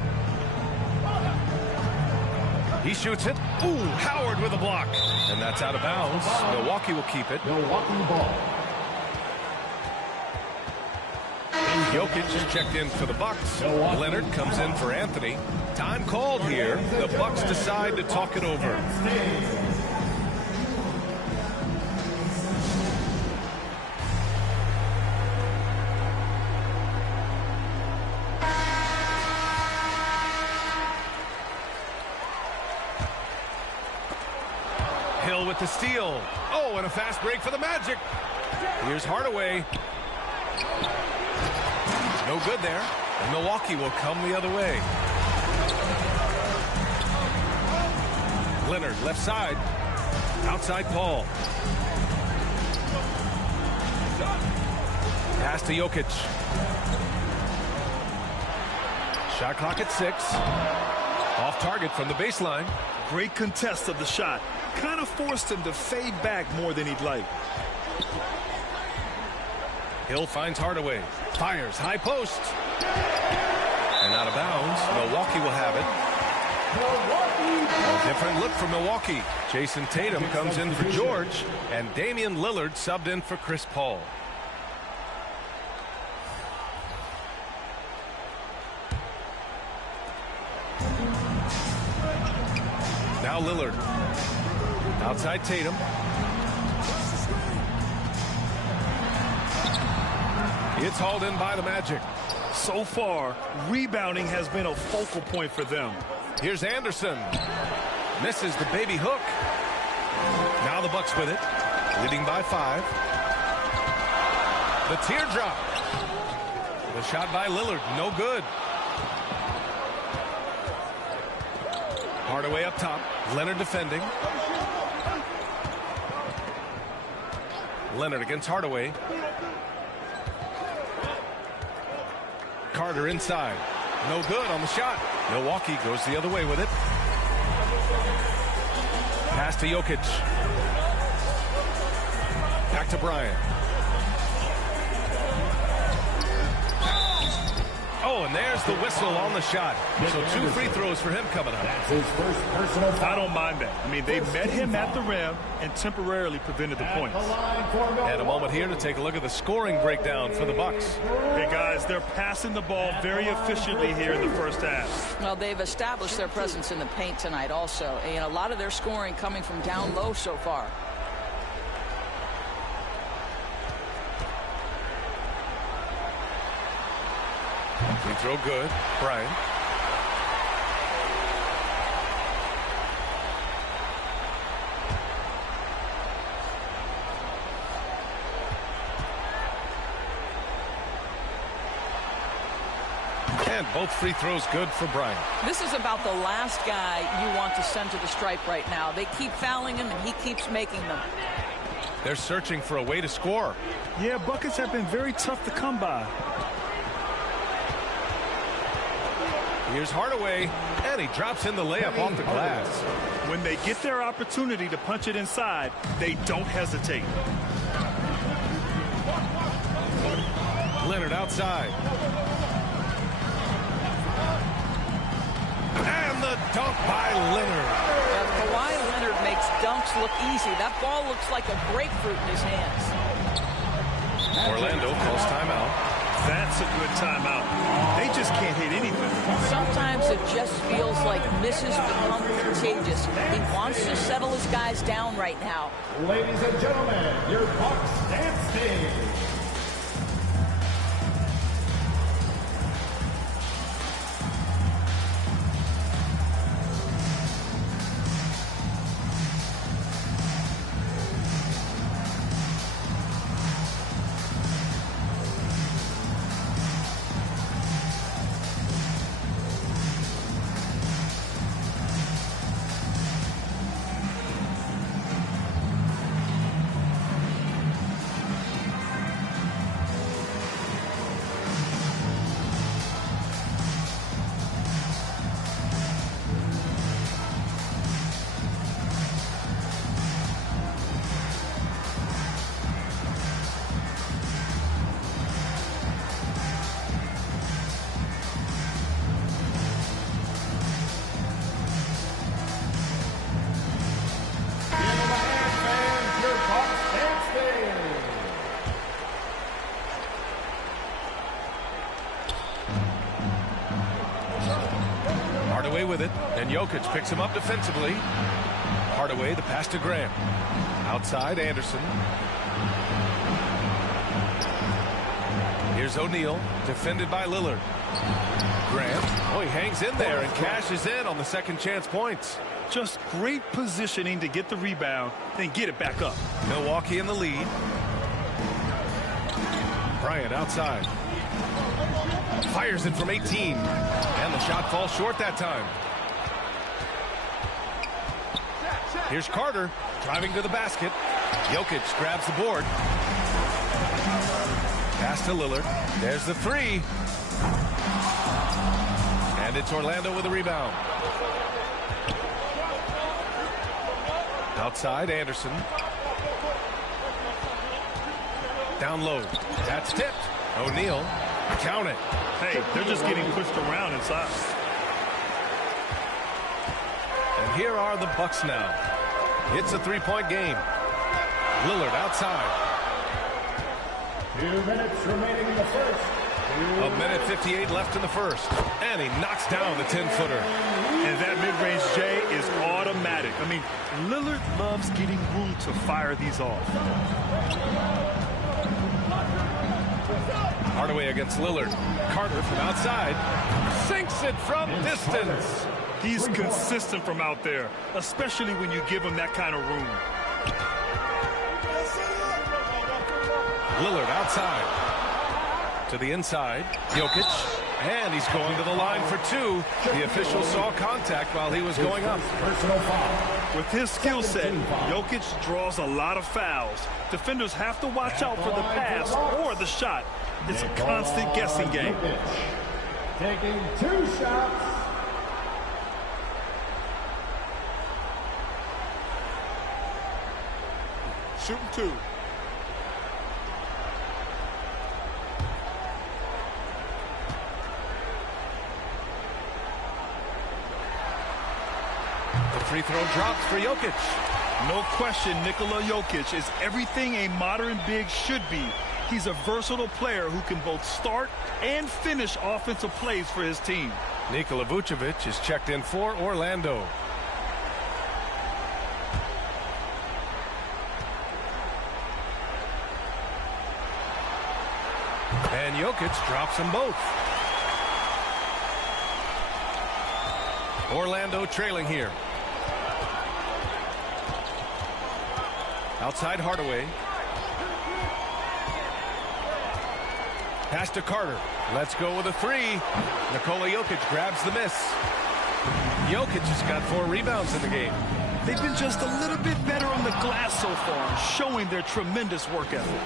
He shoots it. Ooh, Howard with a block. And that's out of bounds. Milwaukee will keep it. Milwaukee ball. Jokic is checked in for the Bucks. Leonard comes in for Anthony. Time called here. The Bucks decide to talk it over. Hill with the steal. Oh, and a fast break for the Magic. Here's Hardaway. No good there. And Milwaukee will come the other way. Leonard left side. Outside Paul. Pass to Jokic. Shot clock at 6. Off target from the baseline. Great contest of the shot. Kind of forced him to fade back more than he'd like. Hill finds Hardaway. Fires high post. And out of bounds. Milwaukee will have it. A different look for Milwaukee. Jason Tatum comes in for George. And Damian Lillard subbed in for Chris Paul. Now Lillard. Outside Tatum. It's hauled in by the Magic. So far, rebounding has been a focal point for them. Here's Anderson. Misses the baby hook. Now the Bucks with it. Leading by 5. The teardrop. The shot by Lillard. No good. Hardaway up top. Leonard defending. Leonard against Hardaway. Carter inside. No good on the shot. Milwaukee goes the other way with it. Pass to Jokic. Back to Bryant. Oh, and there's the whistle on the shot. So 2 free throws for him coming up. That's his first personal foul. I don't mind that. I mean, they met him at the rim and temporarily prevented the points. And a moment here to take a look at the scoring breakdown for the Bucks. Hey, guys, they're passing the ball very efficiently here in the first half. Well, they've established their presence in the paint tonight also. And a lot of their scoring coming from down low so far. Free throw good. Bryant. And both free throws good for Bryant. This is about the last guy you want to send to the stripe right now. They keep fouling him, and he keeps making them. They're searching for a way to score. Yeah, buckets have been very tough to come by. Here's Hardaway, and he drops in the layup off the glass. When they get their opportunity to punch it inside, they don't hesitate. Leonard outside. And the dunk by Leonard. Kawhi Leonard makes dunks look easy. That ball looks like a grapefruit in his hands. Orlando calls timeout. That's a good timeout. They just can't hit anything. Sometimes it just feels like misses become contagious. He wants to settle his guys down right now. Ladies and gentlemen, your Bucks dance team. Hardaway with it, and Jokic picks him up defensively. Hardaway, the pass to Grant. Outside, Anderson. Here's O'Neal, defended by Lillard. Grant, oh, he hangs in there and cashes in on the second chance points. Just great positioning to get the rebound, then get it back up. Milwaukee in the lead. Bryant outside. Fires it from 18. And the shot falls short that time. Here's Carter driving to the basket. Jokic grabs the board. Pass to Lillard. There's the three. And it's Orlando with a rebound. Outside, Anderson. Down low. That's tipped. O'Neal. Count it. Hey, they're just getting pushed around inside. And here are the Bucks now. It's a three-point game. Lillard outside. 2 minutes remaining in the first. A minute 58 left in the first. And he knocks down the 10-footer. And that mid-range, Jay, is automatic. I mean, Lillard loves getting room to fire these off. Hardaway against Lillard. Carter from outside. Sinks it from distance. He's consistent from out there, especially when you give him that kind of room. Lillard outside. To the inside. Jokic. And he's going to the line for two. The official saw contact while he was going up. Personal foul. With his skill set, Jokic draws a lot of fouls. Defenders have to watch out for the pass or the shot. It's a constant guessing game. Taking 2 shots. Shooting 2. The free throw drops for Jokic. No question, Nikola Jokic is everything a modern big should be. He's a versatile player who can both start and finish offensive plays for his team. Nikola Vucevic is checked in for Orlando. And Jokic drops them both. Orlando trailing here. Outside Hardaway. Pass to Carter. Let's go with a three. Nikola Jokic grabs the miss. Jokic has got 4 rebounds in the game. They've been just a little bit better on the glass so far, showing their tremendous work ethic.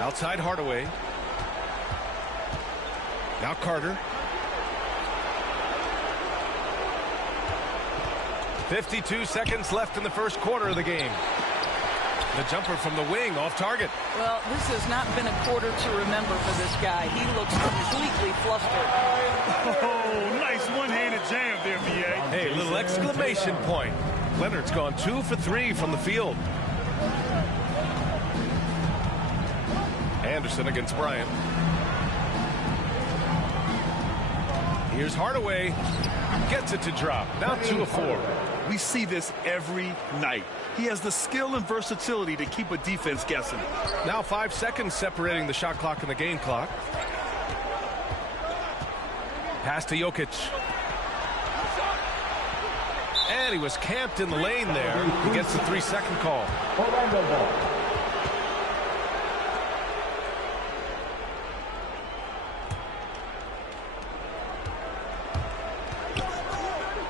Outside Hardaway. Now Carter. 52 seconds left in the first quarter of the game. The jumper from the wing off target. Well, this has not been a quarter to remember for this guy. He looks completely flustered. Oh, nice one-handed jam there, B.A. Hey, a little exclamation point. Leonard's gone 2 for 3 from the field. Anderson against Bryant. Here's Hardaway. Gets it to drop. Now 2 of 4. We see this every night. He has the skill and versatility to keep a defense guessing. Now 5 seconds separating the shot clock and the game clock. Pass to Jokic. And he was camped in the lane there. He gets the 3-second call. Orlando ball.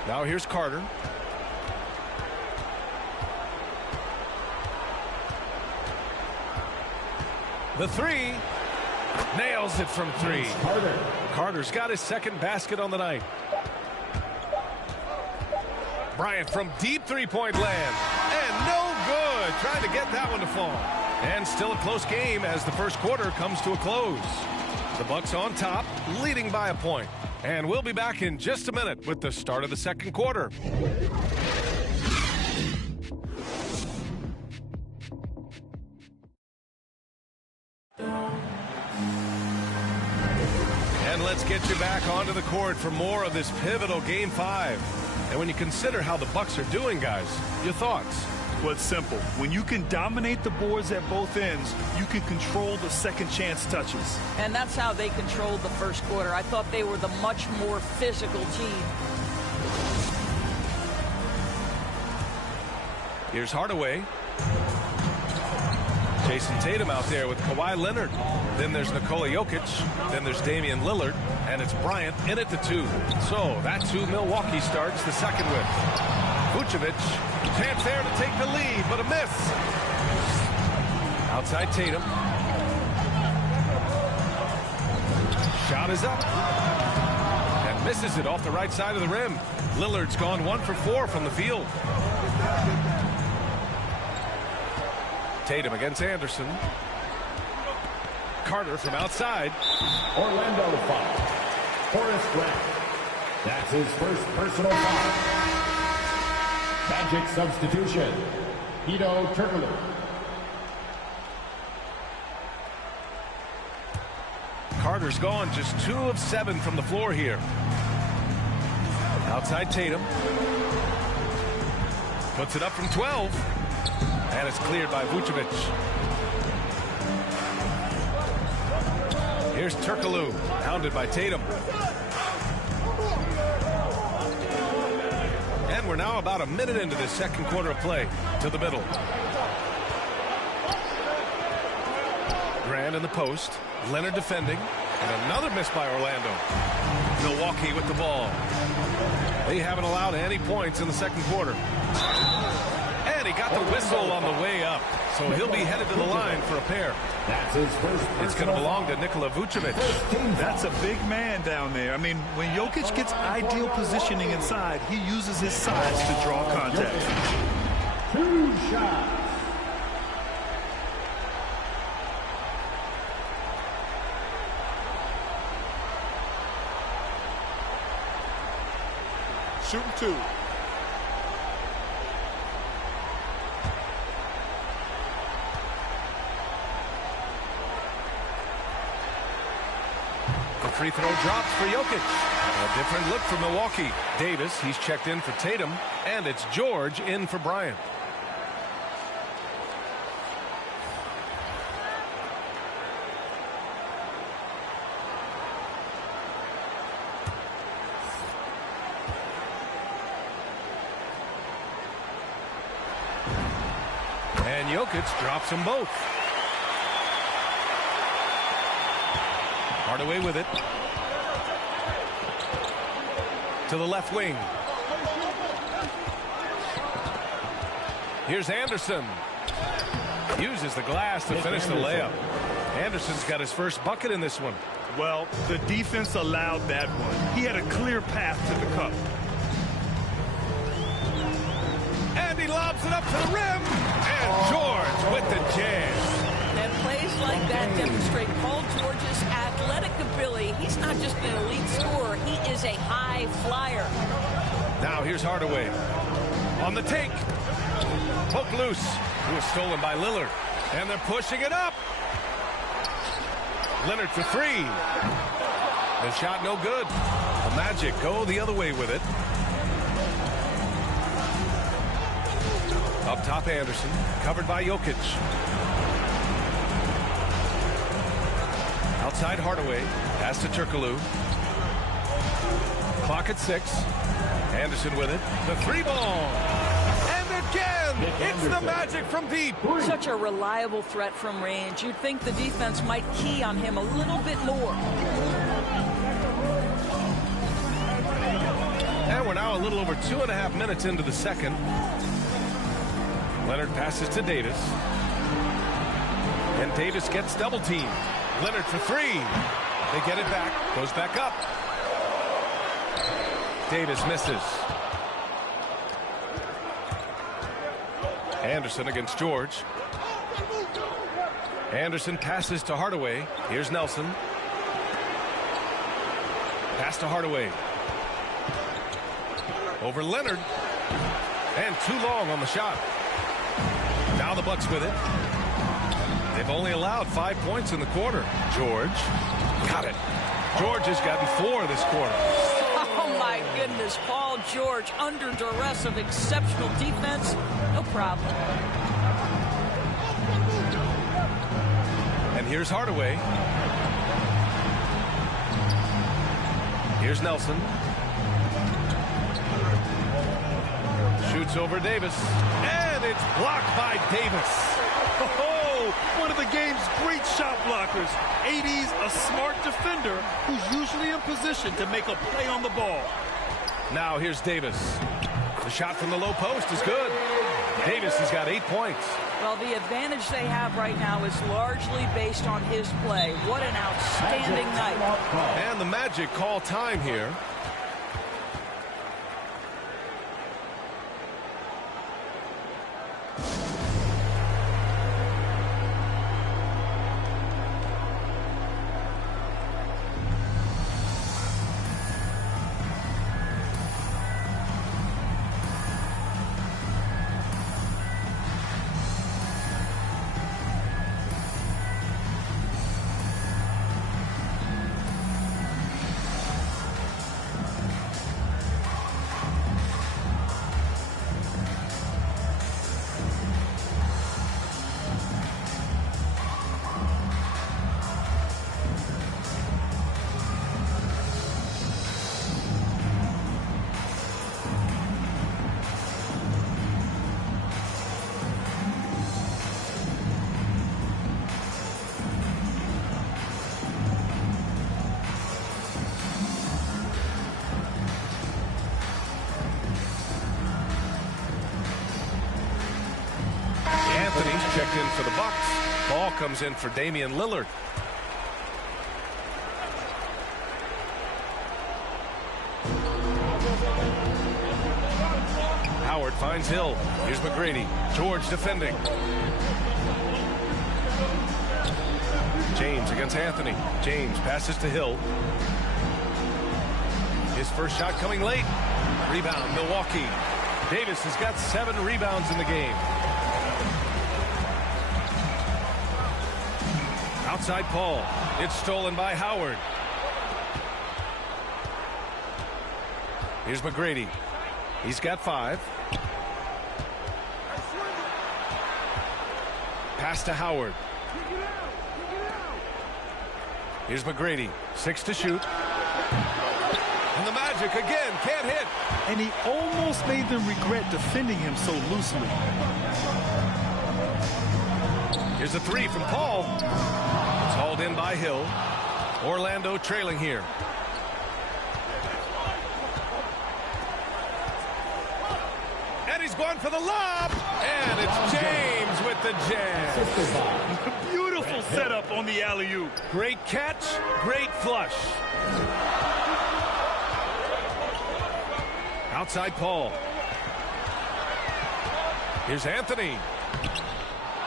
Now here's Carter. The 3. Nails it from 3. Carter's got his second basket on the night. Bryant from deep three-point land. And no good. Trying to get that one to fall. And still a close game as the first quarter comes to a close. The Bucks on top, leading by a point. And we'll be back in just a minute with the start of the second quarter. And let's get you back onto the court for more of this pivotal Game 5. And when you consider how the Bucks are doing, guys, your thoughts? Well, it's simple. When you can dominate the boards at both ends, you can control the second chance touches. And that's how they controlled the first quarter. I thought they were the much more physical team. Here's Hardaway. Jason Tatum out there with Kawhi Leonard. Then there's Nikola Jokic. Then there's Damian Lillard. And it's Bryant in at the 2. So that's who Milwaukee starts the second with. Vucevic. Chance there to take the lead, but a miss. Outside Tatum. Shot is up. And misses it off the right side of the rim. Lillard's gone 1 for 4 from the field. Tatum against Anderson. Carter from outside. Orlando foul. Horace Grant. That's his first personal foul. Magic substitution. Hedo Turkoglu. Carter's gone just 2 of 7 from the floor here. Outside Tatum. Puts it up from 12. And it's cleared by Vucevic. Here's Turkoglu, hounded by Tatum. And we're now about a minute into the second quarter of play. To the middle. Grant in the post. Leonard defending. And another miss by Orlando. Milwaukee with the ball. They haven't allowed any points in the second quarter. And he got the whistle on the way up. So he'll be headed to the line for a pair. That's his first. It's going to belong to Nikola Vucevic. That's a big man down there. I mean, when Jokic gets ideal positioning inside, he uses his size to draw contact. 2 shots. Shooting 2. Free throw drops for Jokic. A different look for Milwaukee. Davis, he's checked in for Tatum. And it's George in for Bryant. And Jokic drops them both. Hardaway with it. To the left wing. Here's Anderson. Uses the glass to finish the layup. Anderson's got his first bucket in this one. Well, the defense allowed that one. He had a clear path to the cup. And he lobs it up to the rim. And George with the jam. And plays like that demonstrate Paul George's athletic ability. He's not just an elite scorer. He is a high flyer. Now here's Hardaway. On the take. Poke loose. It was stolen by Lillard. And they're pushing it up. Leonard for three. The shot no good. The Magic go the other way with it. Up top, Anderson. Covered by Jokic. Outside, Hardaway. Pass to Turkoglu. Clock at 6. Anderson with it. The three ball. And again, it's the Magic from deep. Such a reliable threat from range. You'd think the defense might key on him a little bit more. And we're now a little over 2.5 minutes into the second. Leonard passes to Davis. And Davis gets double teamed. Leonard for three. They get it back. Goes back up. Davis misses. Anderson against George. Anderson passes to Hardaway. Here's Nelson. Pass to Hardaway. Over Leonard. And too long on the shot. Now the Bucks with it. They've only allowed 5 points in the quarter. George got it. George has gotten 4 this quarter. Oh, my goodness. Paul George under duress of exceptional defense. No problem. And here's Hardaway. Here's Nelson. Shoots over Davis. And it's blocked by Davis. Oh, one of the game's great shot blockers. AD's a smart defender who's usually in position to make a play on the ball. Now here's Davis. The shot from the low post is good. Davis has got 8 points. Well, the advantage they have right now is largely based on his play. What an outstanding night. And the Magic call time here. Checked in for the Bucks. Ball comes in for Damian Lillard. Howard finds Hill. Here's McGrady. George defending. James against Anthony. James passes to Hill. His first shot coming late. Rebound, Milwaukee. Davis has got 7 rebounds in the game. Outside Paul. It's stolen by Howard. Here's McGrady. He's got 5. Pass to Howard. Here's McGrady. 6 to shoot. And the Magic again can't hit. And he almost made them regret defending him so loosely. Here's a 3 from Paul. It's hauled in by Hill. Orlando trailing here. And he's going for the lob. And it's James with the jam. Beautiful Beautiful setup on the alley-oop. Great catch, great flush. Outside Paul. Here's Anthony.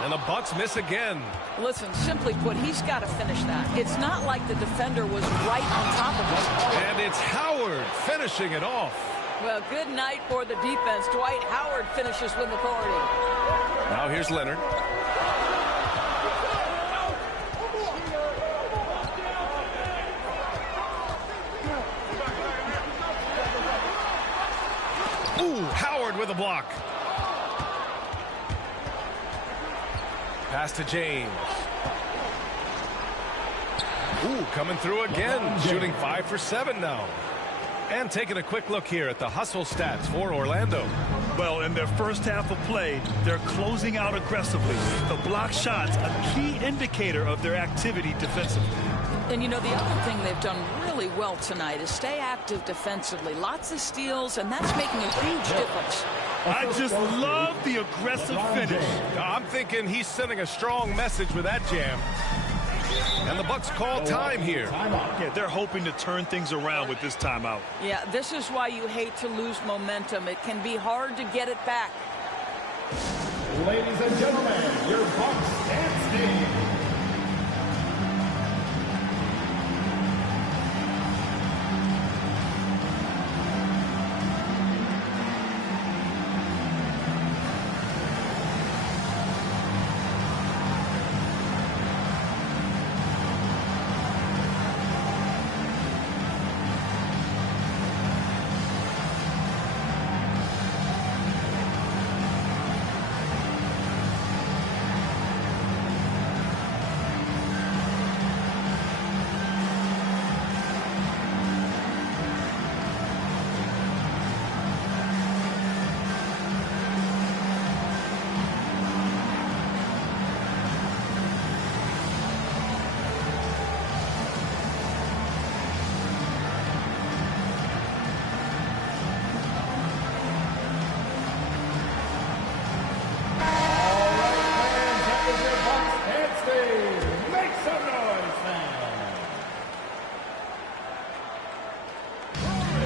And the Bucks miss again. Listen, simply put, he's got to finish that. It's not like the defender was right on top of him. And it's Howard finishing it off. Well, good night for the defense. Dwight Howard finishes with authority. Now here's Leonard. Ooh, Howard with a block. Pass to James. Ooh, coming through again. Shooting 5 for 7 now. And taking a quick look here at the hustle stats for Orlando. Well, in their first half of play, they're closing out aggressively. The block shots, a key indicator of their activity defensively. And, you know, the other thing they've done really well tonight is stay active defensively. Lots of steals, and that's making a huge difference. I just love the aggressive finish. I'm thinking he's sending a strong message with that jam. And the Bucks call time here. Yeah, they're hoping to turn things around with this timeout. Yeah, this is why you hate to lose momentum. It can be hard to get it back. Ladies and gentlemen, your Bucks dance team.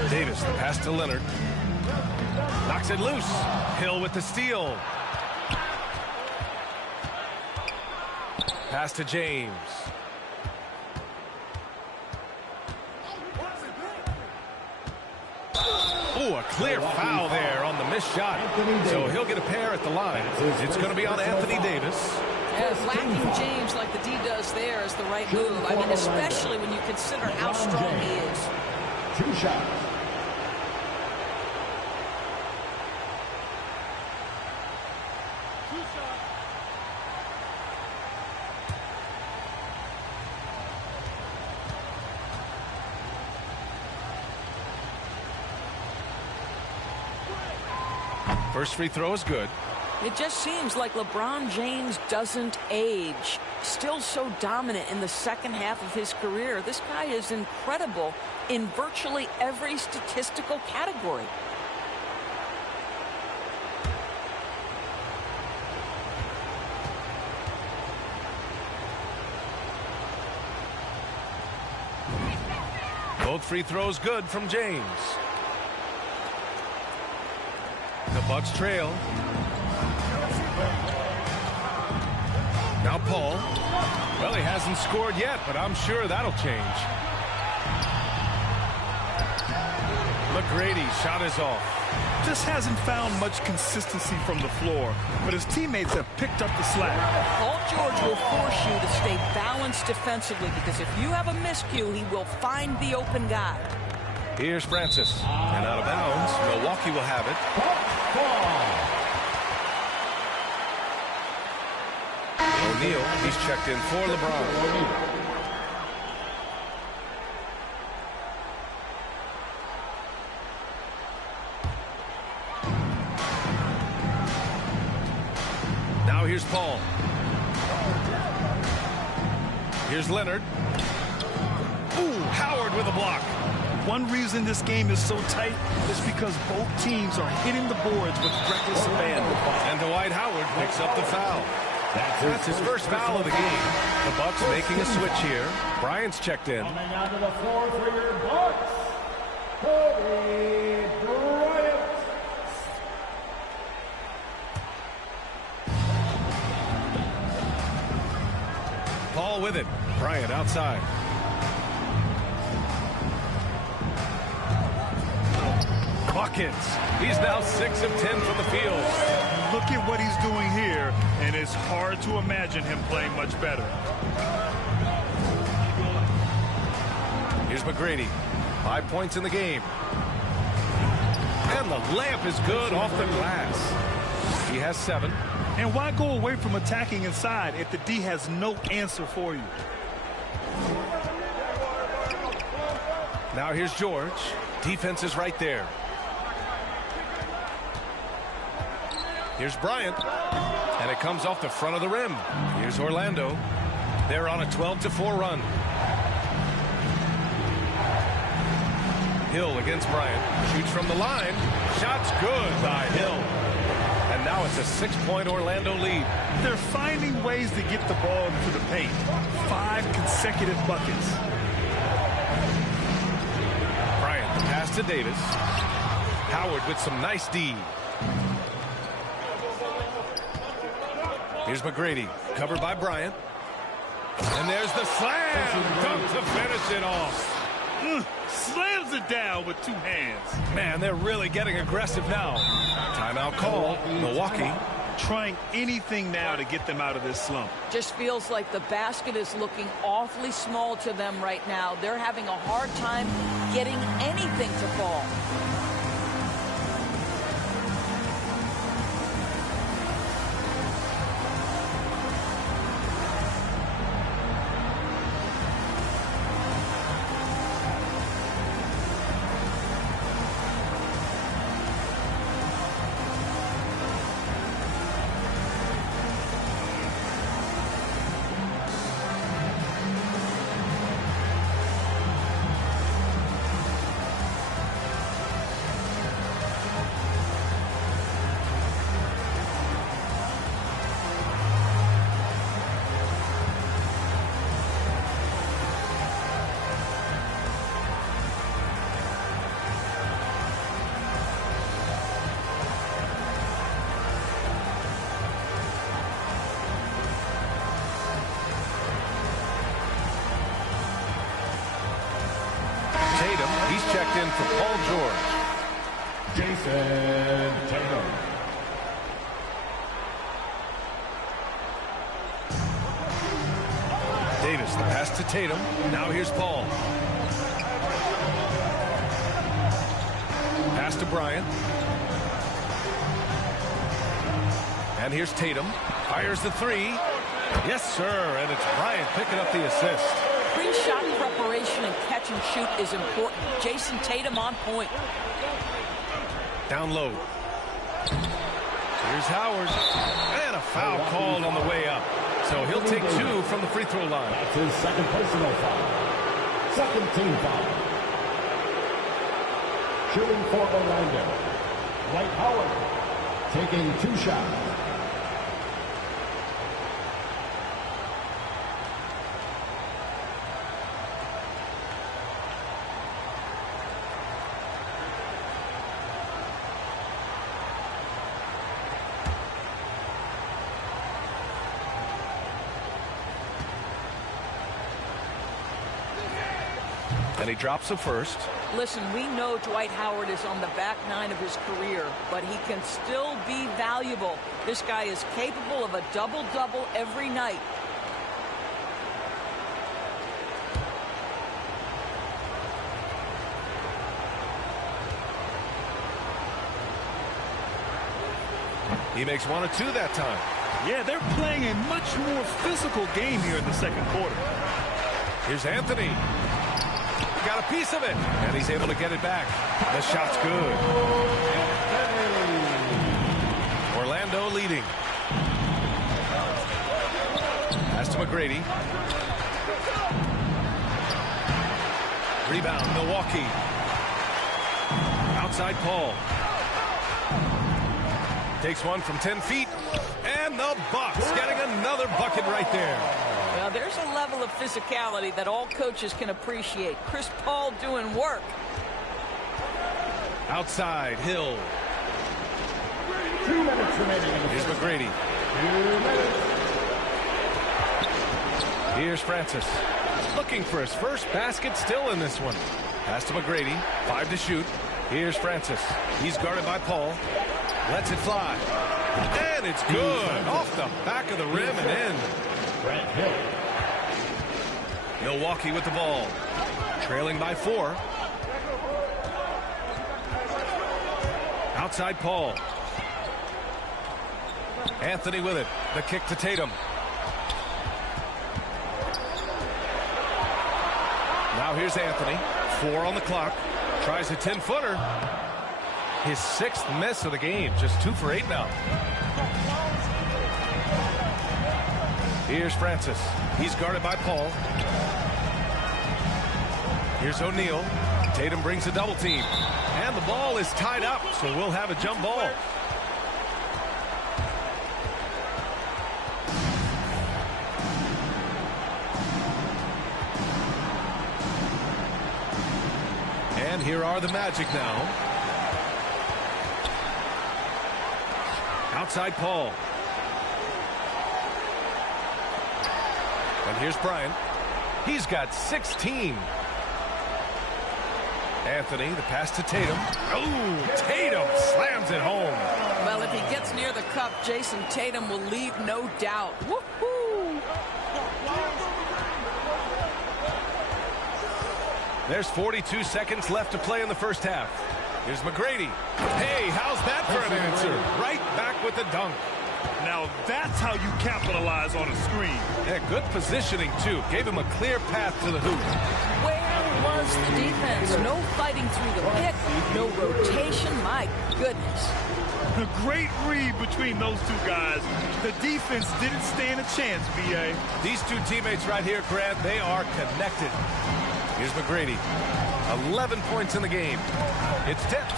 Davis, the pass to Leonard. Knocks it loose. Hill with the steal. Pass to James. Ooh, a clear foul there on the missed shot. So he'll get a pair at the line. It's going to be on Anthony Davis. Yeah, blacking James like the D does there is the right move. I mean, especially when you consider how strong he is. 2 shots. First free throw is good. It just seems like LeBron James doesn't age. Still so dominant in the second half of his career. This guy is incredible in virtually every statistical category. Both free throws good from James. The Bucks trail. Now Paul. Well, he hasn't scored yet, but I'm sure that'll change. McGrady shot is off. Just hasn't found much consistency from the floor, but his teammates have picked up the slack. Paul George will force you to stay balanced defensively because if you have a miscue, he will find the open guy. Here's Francis. And out of bounds. Milwaukee will have it. O'Neal, he's checked in for LeBron. Now here's Paul. Here's Leonard. Ooh, Howard with a block. One reason this game is so tight is because both teams are hitting the boards with reckless abandon. And Dwight Howard picks up the foul. That's his first foul of the game. The Bucks making a switch here. Bryant's checked in. Coming onto the floor for your Bucks, Kobe Bryant. Paul with it. Bryant outside. Buckets. He's now 6 of 10 from the field. Look at what he's doing here, and it's hard to imagine him playing much better. Here's McGrady. 5 points in the game. And the layup is good off the glass. He has 7. And why go away from attacking inside if the D has no answer for you? Now here's George. Defense is right there. Here's Bryant. And it comes off the front of the rim. Here's Orlando. They're on a 12-4 run. Hill against Bryant. Shoots from the line. Shot's good by Hill. And now it's a 6-point Orlando lead. They're finding ways to get the ball into the paint. 5 consecutive buckets. Bryant, the pass to Davis. Howard with some nice D. Here's McGrady, covered by Bryant. And there's the slam. Dunk to finish it off. Slams it down with 2 hands. Man, they're really getting aggressive now. Timeout call. Milwaukee. Trying anything now to get them out of this slump. Just feels like the basket is looking awfully small to them right now. They're having a hard time getting anything to fall. Tatum, he's checked in for Paul George. Jason Tatum. Davis, the pass to Tatum. Now here's Paul. Pass to Bryant. And here's Tatum. Fires the 3. Yes, sir. And it's Bryant picking up the assist. Pre-shot preparation and catch and shoot is important. Jason Tatum on point. Down low. Here's Howard. And a foul called on the way up. So he'll take 2 from the free throw line. That's his second personal foul. Second team foul. Shooting for Orlando, Dwight Howard, taking 2 shots. And he drops the first. Listen, we know Dwight Howard is on the back 9 of his career, but he can still be valuable. This guy is capable of a double-double every night. He makes 1 or 2 that time. Yeah, they're playing a much more physical game here in the second quarter. Here's Anthony. Got a piece of it, and he's able to get it back. The shot's good. Orlando leading. Pass to McGrady. Rebound, Milwaukee. Outside Paul. Takes one from 10 feet. And the Bucks getting another bucket right there. Well, there's a level of physicality that all coaches can appreciate. Chris Paul doing work. Outside, Hill. 2 minutes remaining. Here's McGrady. 2 minutes. Here's Francis. Looking for his first basket still in this one. Pass to McGrady. 5 to shoot. Here's Francis. He's guarded by Paul. Lets it fly. And it's good. Off the back of the rim and in. Grant Hill. Milwaukee with the ball. Trailing by 4. Outside Paul. Anthony with it. The kick to Tatum. Now here's Anthony. 4 on the clock. Tries a 10-footer. His 6th miss of the game. Just 2 for 8 now. Here's Francis. He's guarded by Paul. Here's O'Neal. Tatum brings a double team. And the ball is tied up, so we'll have a jump ball. And here are the Magic now. Outside Paul. And here's Bryant. He's got 16. Anthony, the pass to Tatum. Oh, Tatum slams it home. Well, if he gets near the cup, Jason Tatum will leave no doubt. Woohoo! There's 42 seconds left to play in the first half. Here's McGrady. Hey, how's that for an answer? Right back with the dunk. Now that's how you capitalize on a screen. Yeah, good positioning, too. Gave him a clear path to the hoop. Where was the defense? No fighting through the pick, no rotation. My goodness. A great read between those two guys. The defense didn't stand a chance, B.A. These two teammates right here, Grant, they are connected. Here's McGrady. 11 points in the game. It's tipped.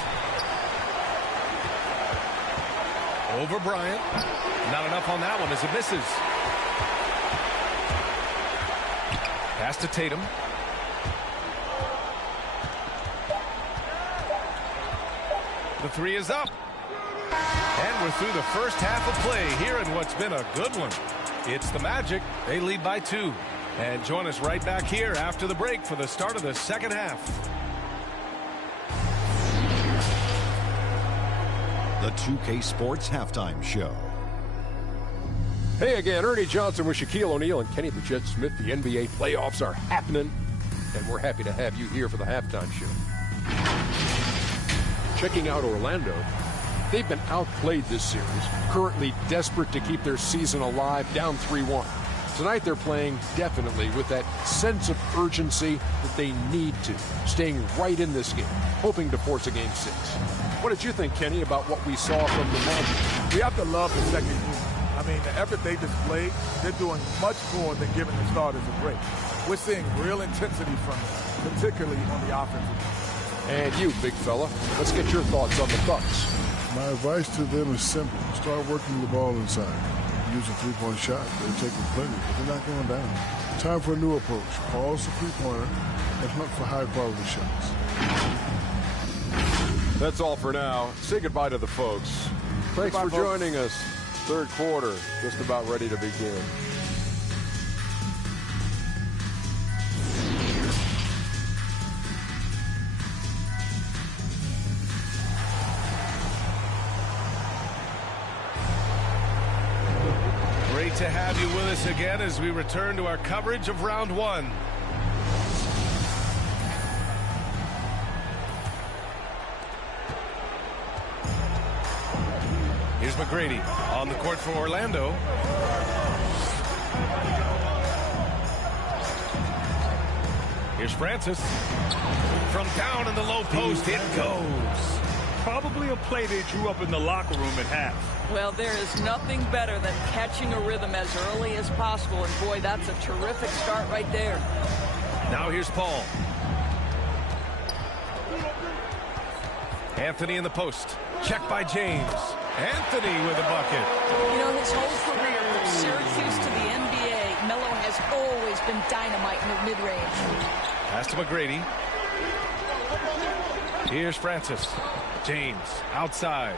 Over Bryant. Not enough on that one as it misses. Pass to Tatum. The 3 is up. And we're through the first half of play here in what's been a good one. It's the Magic. They lead by 2. And join us right back here after the break for the start of the second half. The 2K Sports Halftime Show. Hey again, Ernie Johnson with Shaquille O'Neal and Kenny the Jet Smith. The NBA playoffs are happening, and we're happy to have you here for the halftime show. Checking out Orlando, they've been outplayed this series, currently desperate to keep their season alive, down 3-1. Tonight they're playing definitely with that sense of urgency that they need to, staying right in this game, hoping to force a Game 6. What did you think, Kenny, about what we saw from the Magic? We have to love the second unit. I mean, the effort they displayed, they're doing much more than giving the starters a break. We're seeing real intensity from them, particularly on the offensive end. And you, big fella, let's get your thoughts on the Bucks. My advice to them is simple. Start working the ball inside. Using three-point shots, they're taking plenty, but they're not going down. Time for a new approach. Pause the three-pointer and hunt for high-quality shots. That's all for now. Say goodbye to the folks. Thanks for joining us. Third quarter, just about ready to begin. Great to have you with us again as we return to our coverage of round 1. Here's McGrady on the court for Orlando. Here's Francis. From down in the low post, it goes. Probably a play they drew up in the locker room at half. Well, there is nothing better than catching a rhythm as early as possible. And, boy, that's a terrific start right there. Now here's Paul. Anthony in the post. Check by James. Anthony with a bucket. You know, his whole career from Syracuse to the NBA, Melo has always been dynamite in the mid-range. Pass to McGrady. Here's Francis. James outside.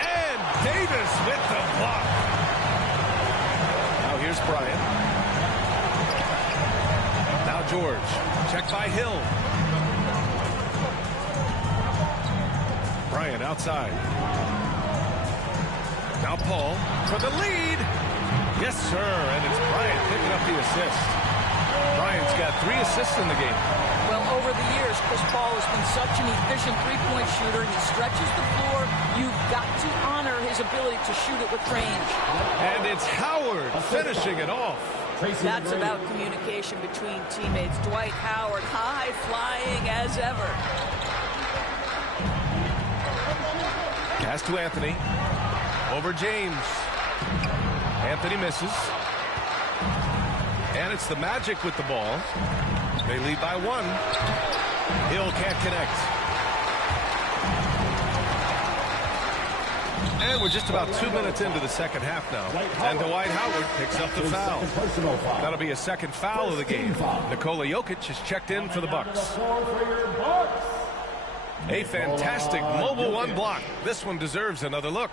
And Davis with the block. Now here's Bryant. Now George. Check by Hill. Bryant outside. Now Paul for the lead. Yes, sir. And it's Bryant picking up the assist. Bryant's got 3 assists in the game. Well, over the years, Chris Paul has been such an efficient three-point shooter. He stretches the floor. You've got to honor his ability to shoot it with range. And it's Howard finishing it off. That's about communication between teammates. Dwight Howard, high-flying as ever. Pass to Anthony. Over James. Anthony misses. And it's the Magic with the ball. They lead by 1. Hill can't connect. And we're just about 2 minutes into the second half now. And Dwight Howard picks up the foul. That'll be a second foul of the game. Nikola Jokic is checked in for the Bucks. A fantastic mobile 1 block. This one deserves another look.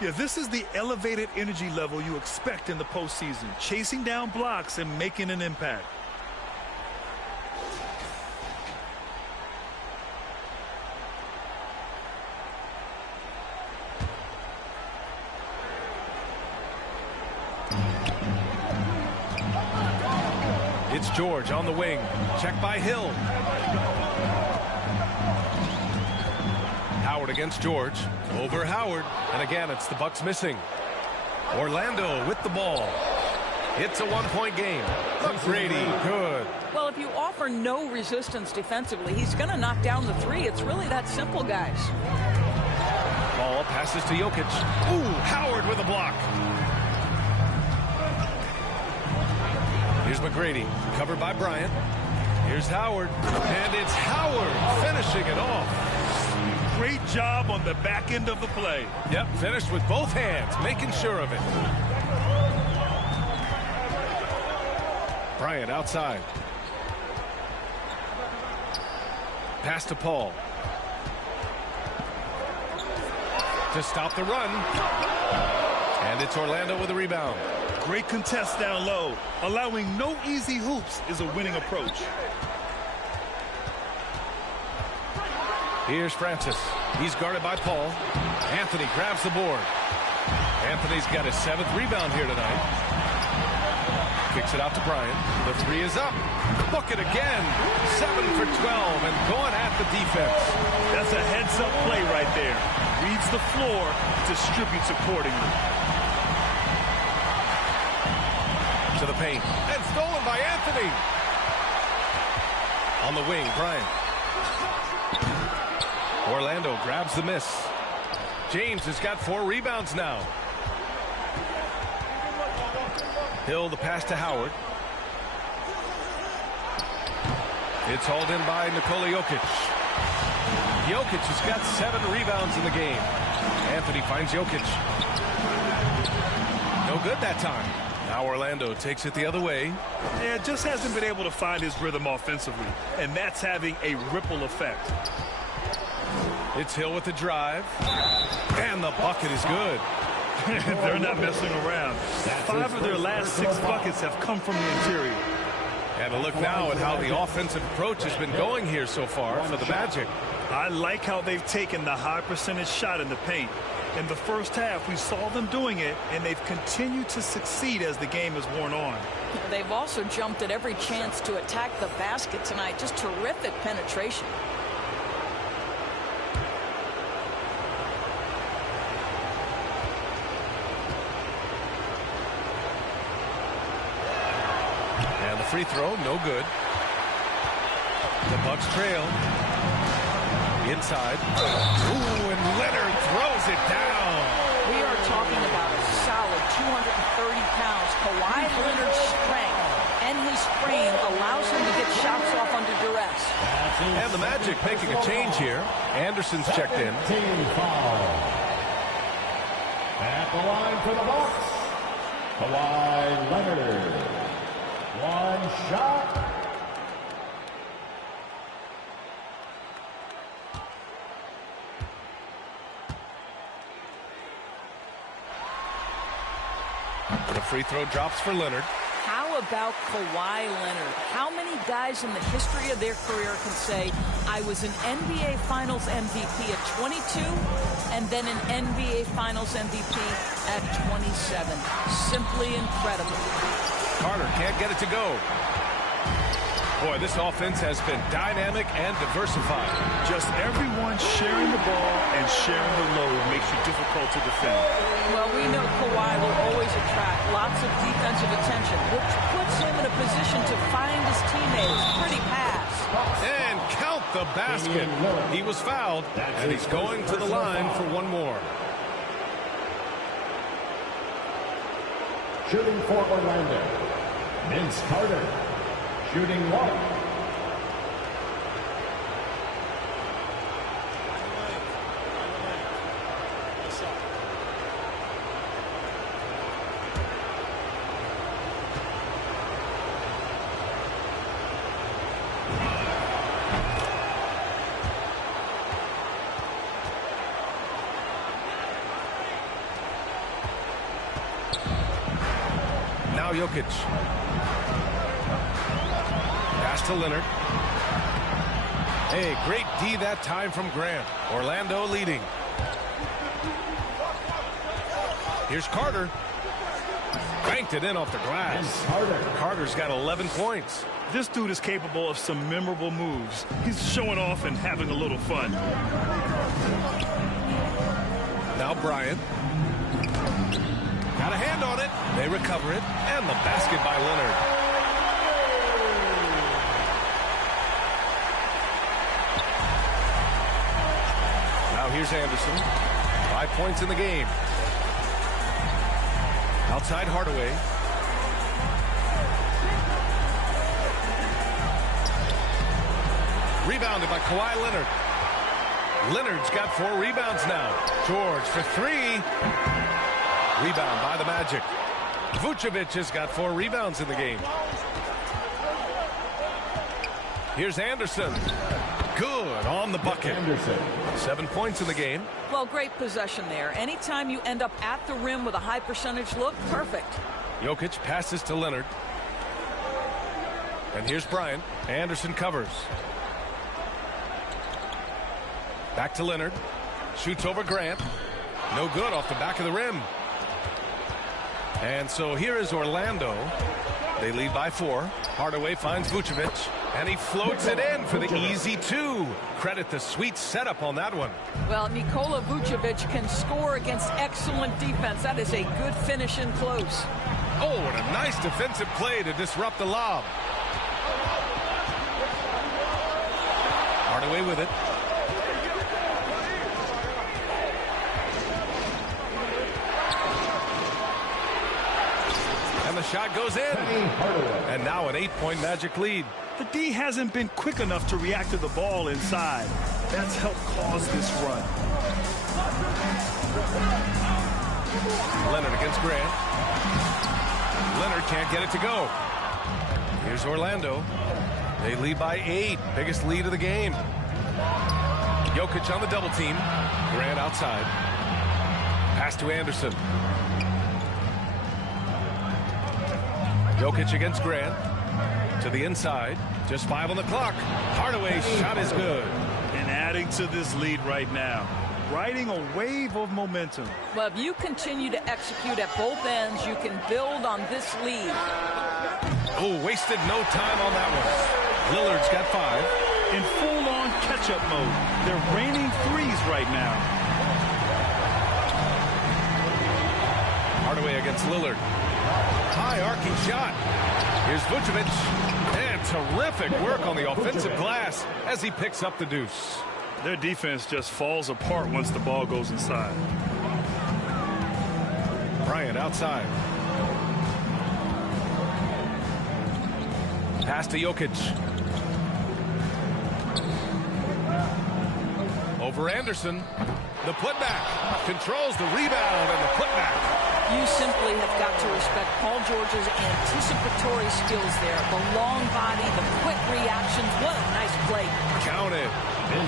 Yeah, this is the elevated energy level you expect in the postseason. Chasing down blocks and making an impact. It's George on the wing. Check by Hill. Howard against George. Over Howard. And again, it's the Bucks missing. Orlando with the ball. It's a 1-point game. Brady, good. Well, if you offer no resistance defensively, he's going to knock down the 3. It's really that simple, guys. Ball passes to Jokic. Ooh, Howard with a block. Here's McGrady, covered by Bryant. Here's Howard, and it's Howard finishing it off. Great job on the back end of the play. Yep, finished with both hands, making sure of it. Bryant outside. Pass to Paul. To stop the run. And it's Orlando with a rebound. Great contest down low. Allowing no easy hoops is a winning approach. Here's Francis. He's guarded by Paul. Anthony grabs the board. Anthony's got his 7th rebound here tonight. Kicks it out to Bryant. The 3 is up. Bucket again. 7 for 12 and going at the defense. That's a heads-up play right there. Reads the floor, distributes accordingly. To the paint. And stolen by Anthony. On the wing, Bryant. Orlando grabs the miss. James has got 4 rebounds now. Hill, the pass to Howard. It's hauled in by Nikola Jokic. Jokic has got 7 rebounds in the game. Anthony finds Jokic. No good that time. Now Orlando takes it the other way. Yeah, just hasn't been able to find his rhythm offensively, and that's having a ripple effect. It's Hill with the drive. And the bucket is good. They're not messing around. 5 of their last 6 buckets have come from the interior. And a look now at how the offensive approach has been going here so far for the Magic. I like how they've taken the high percentage shot in the paint. In the first half, we saw them doing it, and they've continued to succeed as the game has worn on. They've also jumped at every chance to attack the basket tonight. Just terrific penetration. And the free throw, no good. The Bucks trail. Inside. Ooh, and Leonard throws it down. We are talking about a solid 230 pounds. Kawhi Leonard's strength and his frame allows him to get shots off under duress. And the Magic making a change here. Anderson's checked in. Team foul. At the line for the Bucks, Kawhi Leonard. One shot. The free throw drops for Leonard. How about Kawhi Leonard? How many guys in the history of their career can say, I was an NBA Finals MVP at 22 and then an NBA Finals MVP at 27? Simply incredible. Carter can't get it to go. Boy, this offense has been dynamic and diversified. Just everyone sharing the ball and sharing the load makes you difficult to defend. Well, we know Kawhi will always attract lots of defensive attention, which puts him in a position to find his teammates. Pretty pass. And count the basket. He was fouled, and he's going to the line for one more. Shooting for Orlando, Vince Carter. Shooting one. Now Jokic. Pass to Leonard. Hey, great D that time from Grant. Orlando leading. Here's Carter. Cranked it in off the glass. Carter's got 11 points. This dude is capable of some memorable moves. He's showing off and having a little fun. Now Bryant. Got a hand on it. They recover it. And the basket by Leonard. Now here's Anderson. 5 points in the game. Outside Hardaway. Rebounded by Kawhi Leonard. Leonard's got 4 rebounds now. George for 3. Rebound by the Magic. Vucevic has got 4 rebounds in the game. Here's Anderson. Good on the bucket. 7 points in the game. Well, great possession there. Anytime you end up at the rim with a high percentage look, perfect. Jokic passes to Leonard. And here's Bryant. Anderson covers. Back to Leonard. Shoots over Grant. No good off the back of the rim. And so here is Orlando. They lead by 4. Hardaway finds Vucevic. And he floats it in for the easy 2. Credit the sweet setup on that one. Well, Nikola Vucevic can score against excellent defense. That is a good finish in close. Oh, what a nice defensive play to disrupt the lob. Hardaway with it. And the shot goes in. And now an 8-point Magic lead. The D hasn't been quick enough to react to the ball inside. That's helped cause this run. Leonard against Grant. Leonard can't get it to go. Here's Orlando. They lead by 8. Biggest lead of the game. Jokic on the double team. Grant outside. Pass to Anderson. Jokic against Grant. To the inside. Just 5 on the clock. Hardaway's shot is good. And adding to this lead right now. Riding a wave of momentum. Well, if you continue to execute at both ends, you can build on this lead. Oh, wasted no time on that one. Lillard's got 5. In full-on catch-up mode. They're raining threes right now. Hardaway against Lillard. High arcing shot. Here's Vucevic. And terrific work on the offensive glass as he picks up the deuce. Their defense just falls apart once the ball goes inside. Bryant outside. Pass to Jokic. Over Anderson. The putback. Controls the rebound and the putback. You simply have got to respect Paul George's anticipatory skills there. The long body, the quick reactions. What a nice play. Counted.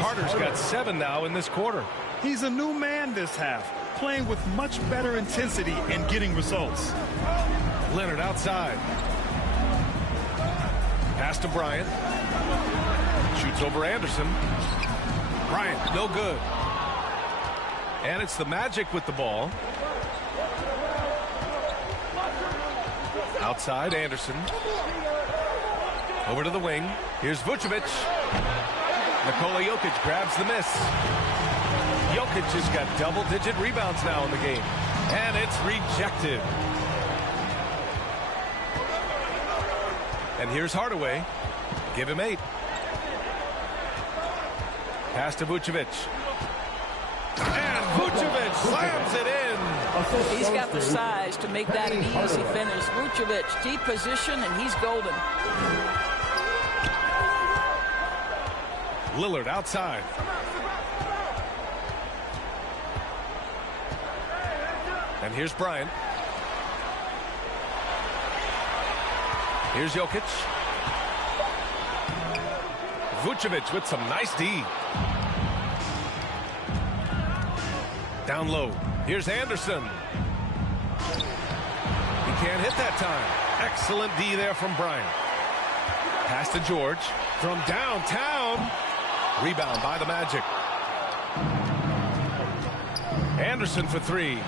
Carter's got 7 now in this quarter. He's a new man this half, playing with much better intensity and getting results. Leonard outside. Pass to Bryant. Shoots over Anderson. Bryant, no good. And it's the Magic with the ball. Outside, Anderson. Over to the wing. Here's Vucevic. Nikola Jokic grabs the miss. Jokic has got double-digit rebounds now in the game. And it's rejected. And here's Hardaway. Give him 8. Pass to Vucevic. And Vucevic slams it in. He's got the size to make that an easy finish. Vucevic, deep position, and he's golden. Lillard outside. And here's Bryant. Here's Jokic. Vucevic with some nice D. Down low. Here's Anderson. He can't hit that time. Excellent D there from Bryant. Pass to George. From downtown. Rebound by the Magic. Anderson for 3.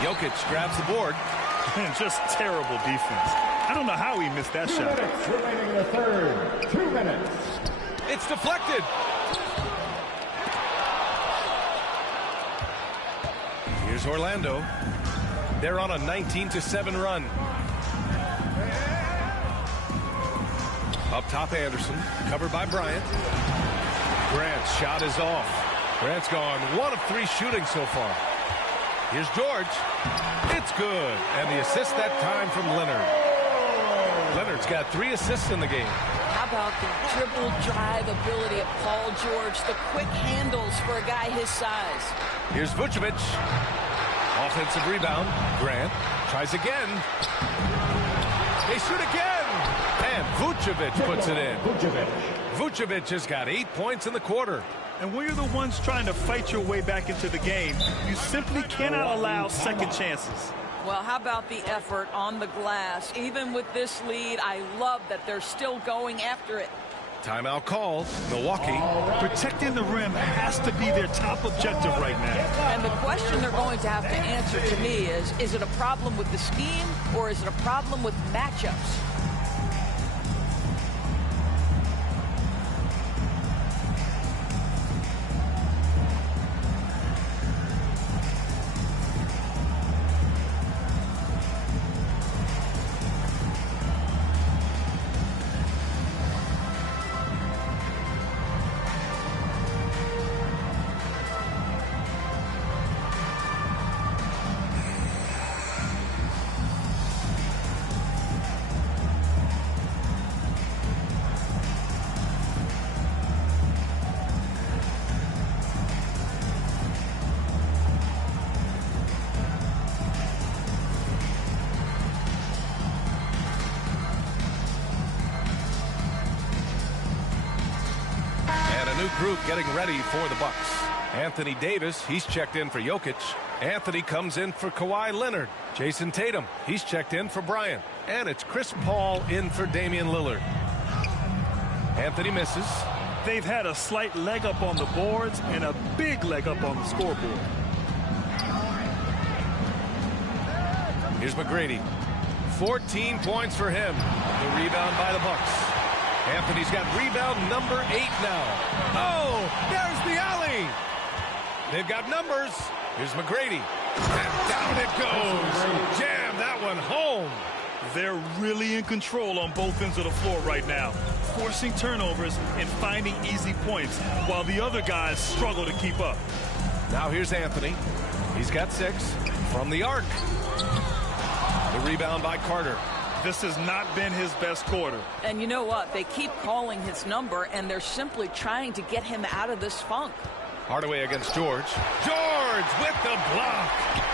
Jokic grabs the board. And just terrible defense. I don't know how he missed that 2 shot. minutes remaining in the third. 2 minutes. It's deflected. Here's Orlando. They're on a 19-7 run. Up top, Anderson. Covered by Bryant. Grant's shot is off. Grant's gone 1 of 3 shooting so far. Here's George. It's good. And the assist that time from Leonard. Leonard's got 3 assists in the game. How about the dribble drive ability of Paul George, the quick handles for a guy his size. Here's Vucevic. Offensive rebound. Grant tries again. They shoot again. And Vucevic puts it in. Vucevic has got 8 points in the quarter. And when you're the ones trying to fight your way back into the game, you simply cannot allow second chances. Well, how about the effort on the glass? Even with this lead, I love that they're still going after it. Timeout called. Milwaukee. Protecting the rim has to be their top objective right now. And the question they're going to have to answer to me is it a problem with the scheme or is it a problem with matchups? Group getting ready for the Bucks. Anthony Davis, he's checked in for Jokic. Anthony comes in for Kawhi Leonard. Jason Tatum, he's checked in for Bryant. And it's Chris Paul in for Damian Lillard. Anthony misses. They've had a slight leg up on the boards and a big leg up on the scoreboard. Here's McGrady. 14 points for him. The rebound by the Bucks. Anthony's got rebound number 8 now. Oh, there's the alley. They've got numbers. Here's McGrady. And down it goes. Jam that one home. They're really in control on both ends of the floor right now, forcing turnovers and finding easy points while the other guys struggle to keep up. Now here's Anthony. He's got 6 from the arc. The rebound by Carter. This has not been his best quarter. And you know what? They keep calling his number, and they're simply trying to get him out of this funk. Hardaway against George. George with the block.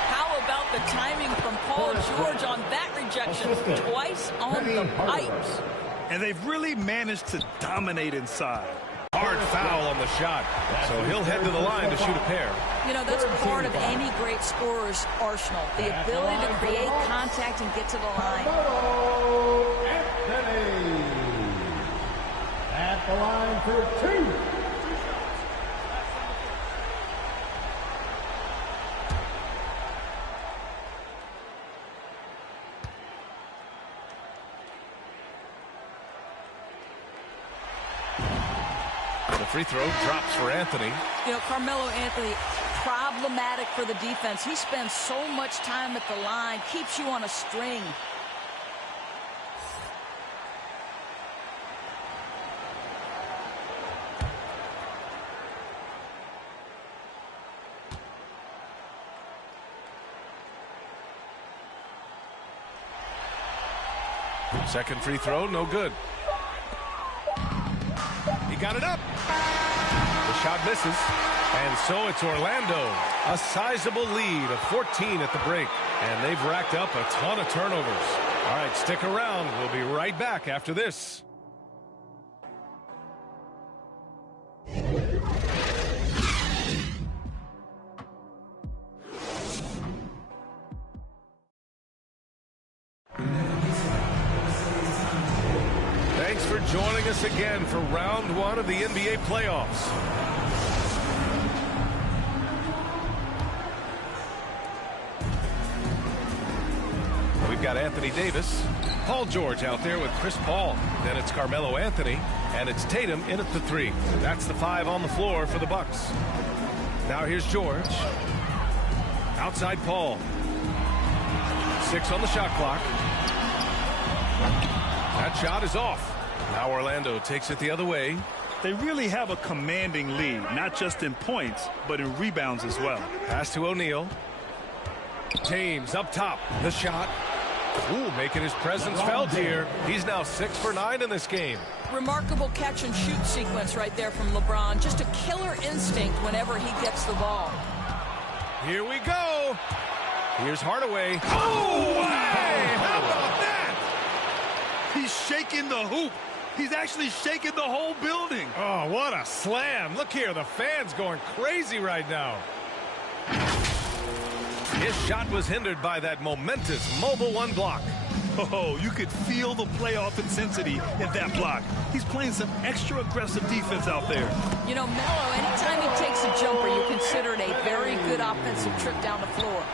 How about the timing from Paul George on that rejection? Twice on the pipes. And they've really managed to dominate inside. Hard foul on the shot. So he'll head to the line to shoot a pair. You know, that's part of any great scorer's arsenal. The ability to create contact and get to the line. Anthony at the line for 2. The free throw drops for Anthony. You know, Carmelo Anthony, problematic for the defense. He spends so much time at the line, keeps you on a string. Second free throw, no good. He got it up. The shot misses. And so it's Orlando. A sizable lead of 14 at the break. And they've racked up a ton of turnovers. All right, stick around. We'll be right back after this. Thanks for joining us again for round 1 of the NBA playoffs. We've got Anthony Davis, Paul George out there with Chris Paul. Then it's Carmelo Anthony, and it's Tatum in at the 3. That's the 5 on the floor for the Bucks. Now here's George. Outside Paul. 6 on the shot clock. That shot is off. Now Orlando takes it the other way. They really have a commanding lead, not just in points, but in rebounds as well. Pass to O'Neal. James up top. The shot. Ooh, making his presence felt here. He's now 6 for 9 in this game. Remarkable catch and shoot sequence right there from LeBron. Just a killer instinct whenever he gets the ball. Here we go. Here's Hardaway. Oh, hey, how about that? He's shaking the hoop. He's actually shaking the whole building. Oh, what a slam. Look here, the fans going crazy right now. His shot was hindered by that momentous Mobile One block. Oh, you could feel the playoff intensity in that block. He's playing some extra aggressive defense out there. You know, Melo, anytime he takes a jumper, you consider it a very good offensive trip down the floor.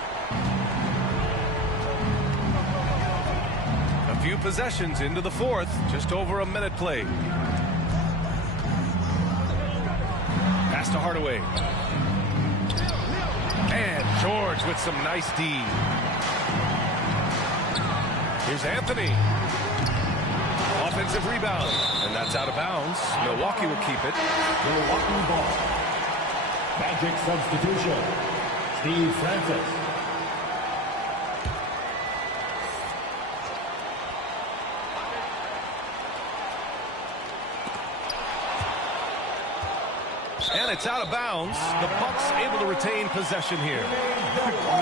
A few possessions into the 4th, just over a minute played. Pass to Hardaway. And George with some nice D. Here's Anthony. Offensive rebound. And that's out of bounds. Milwaukee will keep it. Milwaukee ball. Magic substitution. Steve Francis. And it's out of bounds. The Bucks able to retain possession here.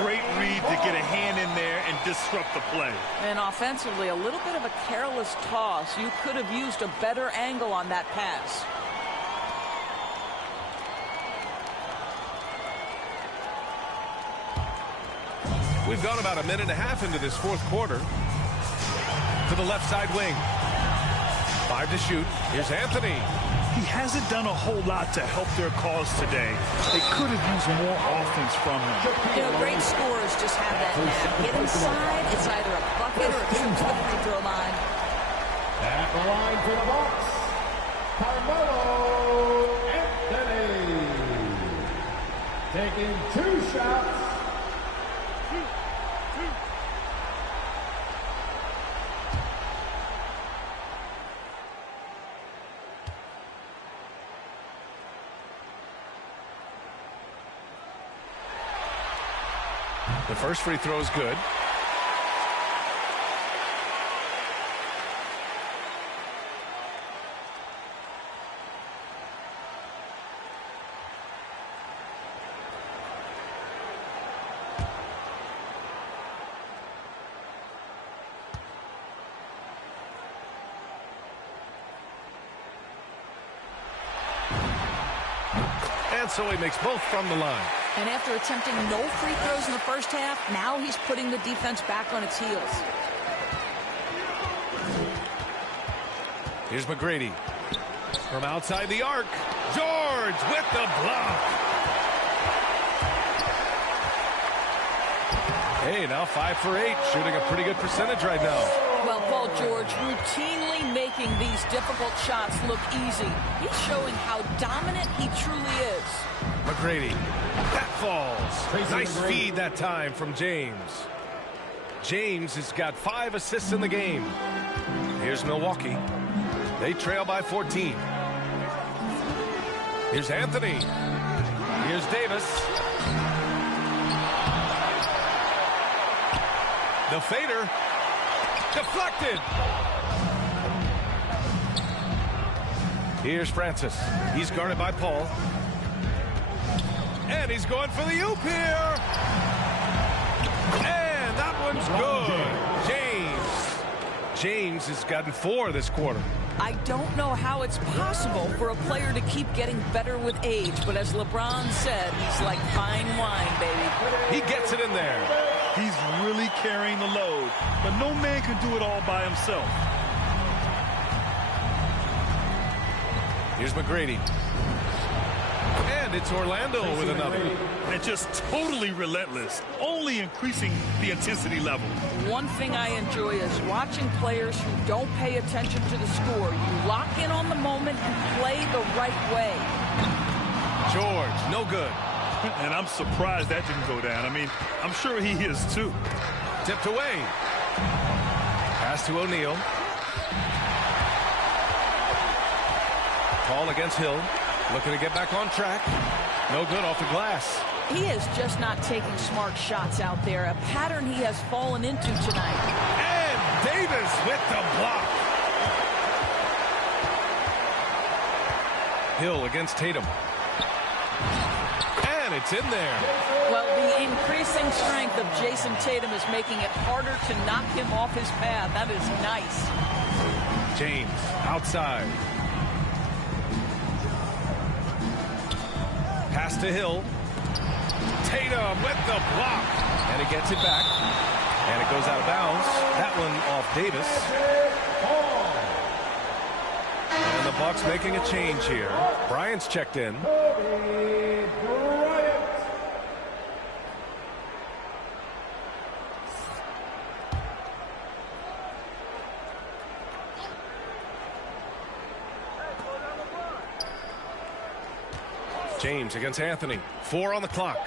Great read to get a hand in there and disrupt the play. And offensively, a little bit of a careless toss. You could have used a better angle on that pass. We've gone about a minute and a half into this 4th quarter. To the left side wing. 5 to shoot. Here's Anthony. He hasn't done a whole lot to help their cause today. They could have used more offense from him. You know, great scorers just have that knack. Get inside, it's either a bucket or a trip to the free throw line. At the line for the Bucks, Carmelo Anthony. Taking 2 shots. The first free throw is good. And so he makes both from the line. And after attempting no free throws in the first half, now he's putting the defense back on its heels. Here's McGrady. From outside the arc, George with the block. Hey, now 5 for 8, shooting a pretty good percentage right now. Well, Paul George routinely making these difficult shots look easy. He's showing how dominant he truly is. McGrady, that falls. Nice feed that time from James. James has got 5 assists in the game. Here's Milwaukee. They trail by 14. Here's Anthony. Here's Davis. The fader. Deflected. Here's Francis. He's guarded by Paul. And he's going for the oop here. And that one's good. James has gotten 4 this quarter. I don't know how it's possible for a player to keep getting better with age, but as LeBron said, he's like fine wine, baby. He gets it in there. He's really carrying the load, but no man can do it all by himself. Here's McGrady. And it's Orlando with another. And just totally relentless, only increasing the intensity level. One thing I enjoy is watching players who don't pay attention to the score. You lock in on the moment and play the right way. George, no good. And I'm surprised that didn't go down. I mean, I'm sure he is too. Tipped away. Pass to O'Neal. Paul against Hill. Looking to get back on track. No good off the glass. He is just not taking smart shots out there, a pattern he has fallen into tonight. And Davis with the block. Hill against Tatum. And it's in there. Well, the increasing strength of Jason Tatum is making it harder to knock him off his path. That is nice. James outside. Pass to Hill. Tatum with the block. And he gets it back. And it goes out of bounds. That one off Davis. And the Bucks making a change here. Bryant's checked in. James against Anthony. 4 on the clock.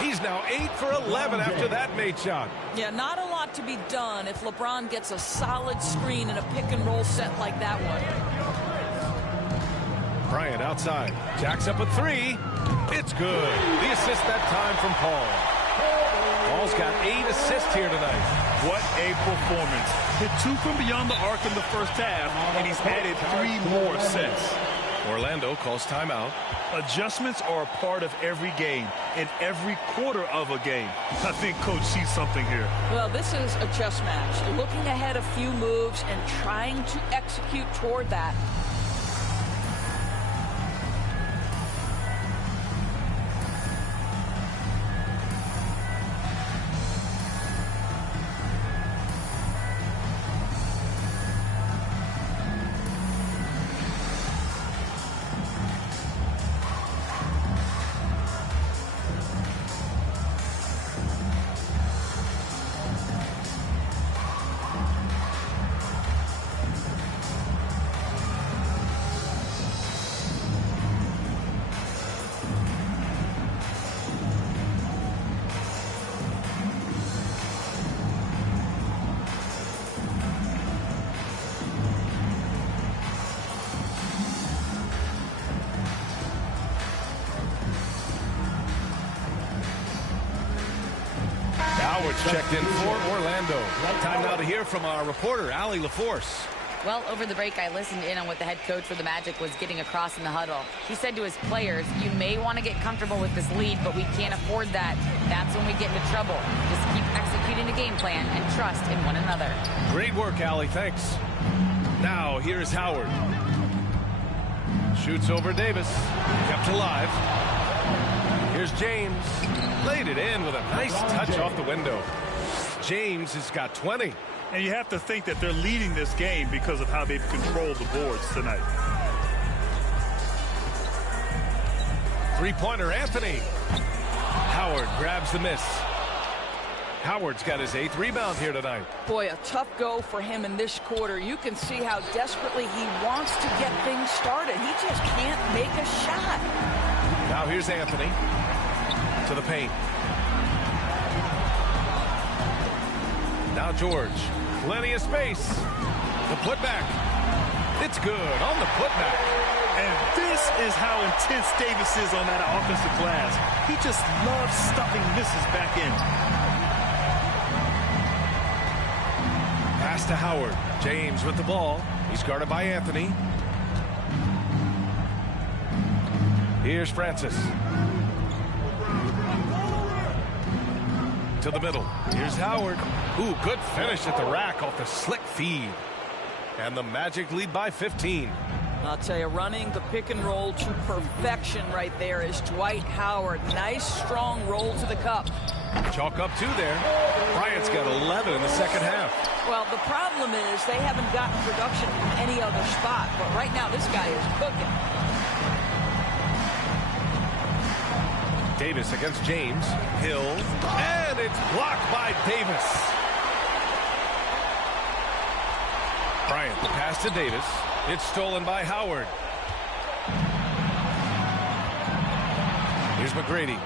He's now 8 for 11 after that made shot. Yeah, not a lot to be done if LeBron gets a solid screen in a pick-and-roll set like that one. Bryant outside. Jacks up a 3. It's good. The assist that time from Paul. Paul's got 8 assists here tonight. What a performance. Hit 2 from beyond the arc in the first half, and he's added 3 more assists. Orlando calls timeout. Adjustments are a part of every game, in every quarter of a game. I think Coach sees something here. Well, this is a chess match. Looking ahead a few moves and trying to execute toward that. Checked in for Orlando. Time now to hear from our reporter, Allie LaForce. Well, over the break, I listened in on what the head coach for the Magic was getting across in the huddle. He said to his players, you may want to get comfortable with this lead, but we can't afford that. That's when we get into trouble. Just keep executing the game plan and trust in one another. Great work, Allie. Thanks. Now, here's Howard. Shoots over Davis. Kept alive. Here's James. Laid it in with a nice touch off the window. James has got 20. And you have to think that they're leading this game because of how they've controlled the boards tonight. Three-pointer, Anthony. Howard grabs the miss. Howard's got his 8th rebound here tonight. Boy, a tough go for him in this quarter. You can see how desperately he wants to get things started. He just can't make a shot. Now here's Anthony to the paint. Now George. Plenty of space. The putback. It's good on the putback. And this is how intense Davis is on that offensive glass. He just loves stuffing misses back in. Pass to Howard. James with the ball. He's guarded by Anthony. Here's Francis. To the middle. Here's Howard. Ooh, good finish at the rack off the slick feed. And the Magic lead by 15. I'll tell you, running the pick and roll to perfection right there is Dwight Howard. Nice, strong roll to the cup. Chalk up 2 there. Bryant's got 11 in the second half. Well, the problem is they haven't gotten production from any other spot. But right now, this guy is cooking. Davis against James. Hill. And it's blocked by Davis. Bryant, the pass to Davis. It's stolen by Howard. Here's McGrady.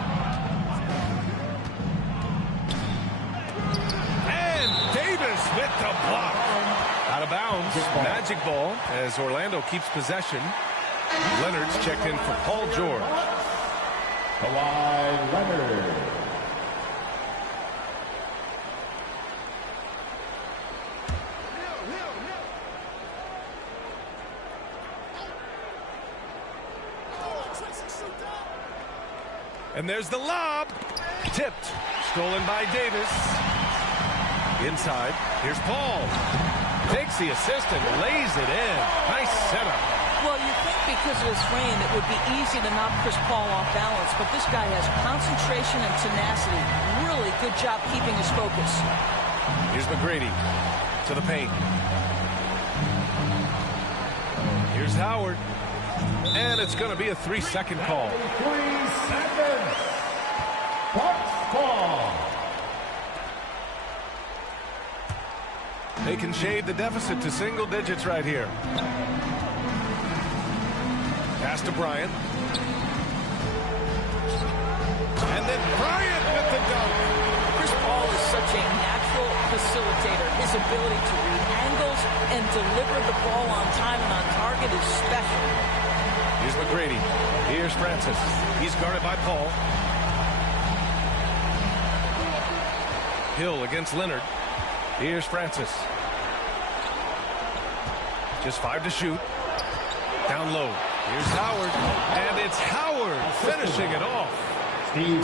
And Davis with the block. Out of bounds. Magic ball as Orlando keeps possession. Leonard's checked in for Paul George. Kawhi Leonard. And there's the lob. Tipped. Stolen by Davis. Inside. Here's Paul. Takes the assist and lays it in. Nice setup. Well, you think because of his frame, it would be easy to knock Chris Paul off balance, but this guy has concentration and tenacity. Really good job keeping his focus. Here's McGrady to the paint. Here's Howard. And it's going to be a 3-second call. 3 seconds. Bucks ball. They can shade the deficit to single digits right here. Pass to Bryant. And then Bryant with the dunk. Chris Paul is such a natural facilitator. His ability to read angles and deliver the ball on time and on target is special. Here's McGrady. Here's Francis. He's guarded by Paul. Hill against Leonard. Here's Francis. Just 5 to shoot. Down low. Here's Howard. And it's Howard finishing it off.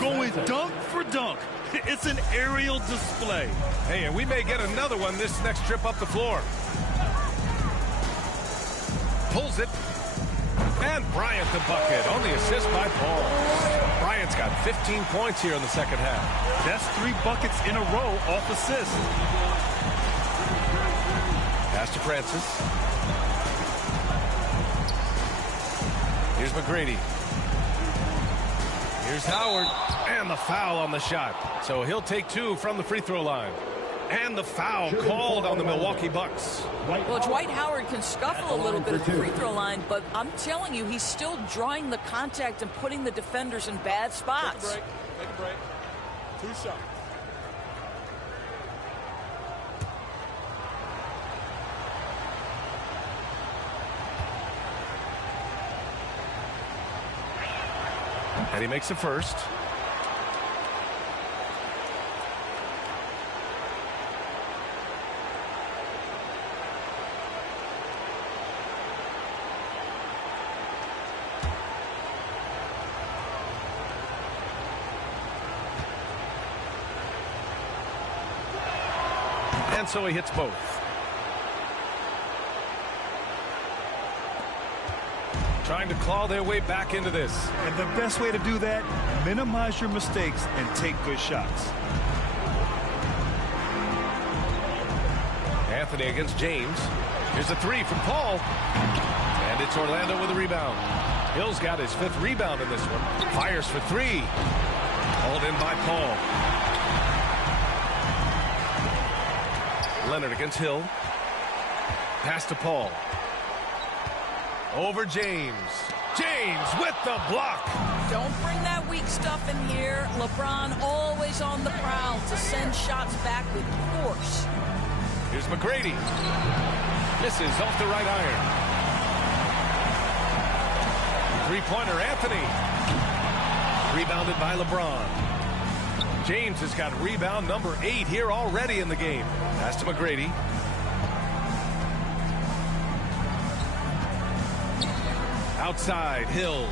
Going dunk for dunk. It's an aerial display. Hey, and we may get another one this next trip up the floor. Pulls it. And Bryant the bucket on the assist by Paul. Bryant's got 15 points here in the second half. That's 3 buckets in a row off assist. Pass to Francis. Here's McGrady. Here's Howard. And the foul on the shot. So he'll take 2 from the free throw line. And the foul called on the Milwaukee Bucks. Well, Dwight Howard can scuffle a little bit at the free throw line, but I'm telling you, he's still drawing the contact and putting the defenders in bad spots. Take a break. 2 shots. And he makes the first. And so he hits both. trying to claw their way back into this. And the best way to do that, minimize your mistakes and take good shots. Anthony against James. Here's a three from Paul. And it's Orlando with a rebound. Hill's got his 5th rebound in this one. Fires for 3. Hauled in by Paul. Leonard against Hill. Pass to Paul. Over James. James with the block. Don't bring that weak stuff in here. LeBron always on the prowl to send shots back with force. Here's McGrady. Misses off the right iron. Three-pointer, Anthony. Rebounded by LeBron. James has got rebound number 8 here already in the game. Pass to McGrady. Outside, Hill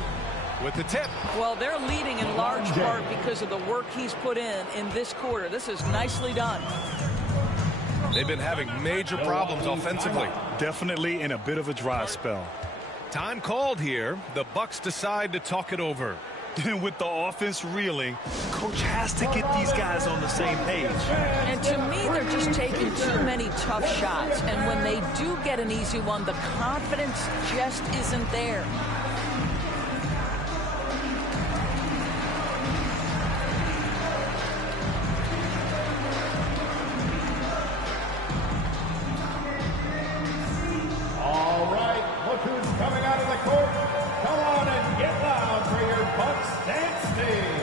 with the tip. Well, they're leading in large part because of the work he's put in this quarter. This is nicely done. They've been having major problems offensively. Definitely in a bit of a dry spell. Time called here. The Bucks decide to talk it over. With the offense reeling, coach has to get these guys on the same page. And to me, they're just taking too many tough shots. And when they do get an easy one, the confidence just isn't there. All right, look who's coming out of the court. Come on and get loud for your Bucks dance team.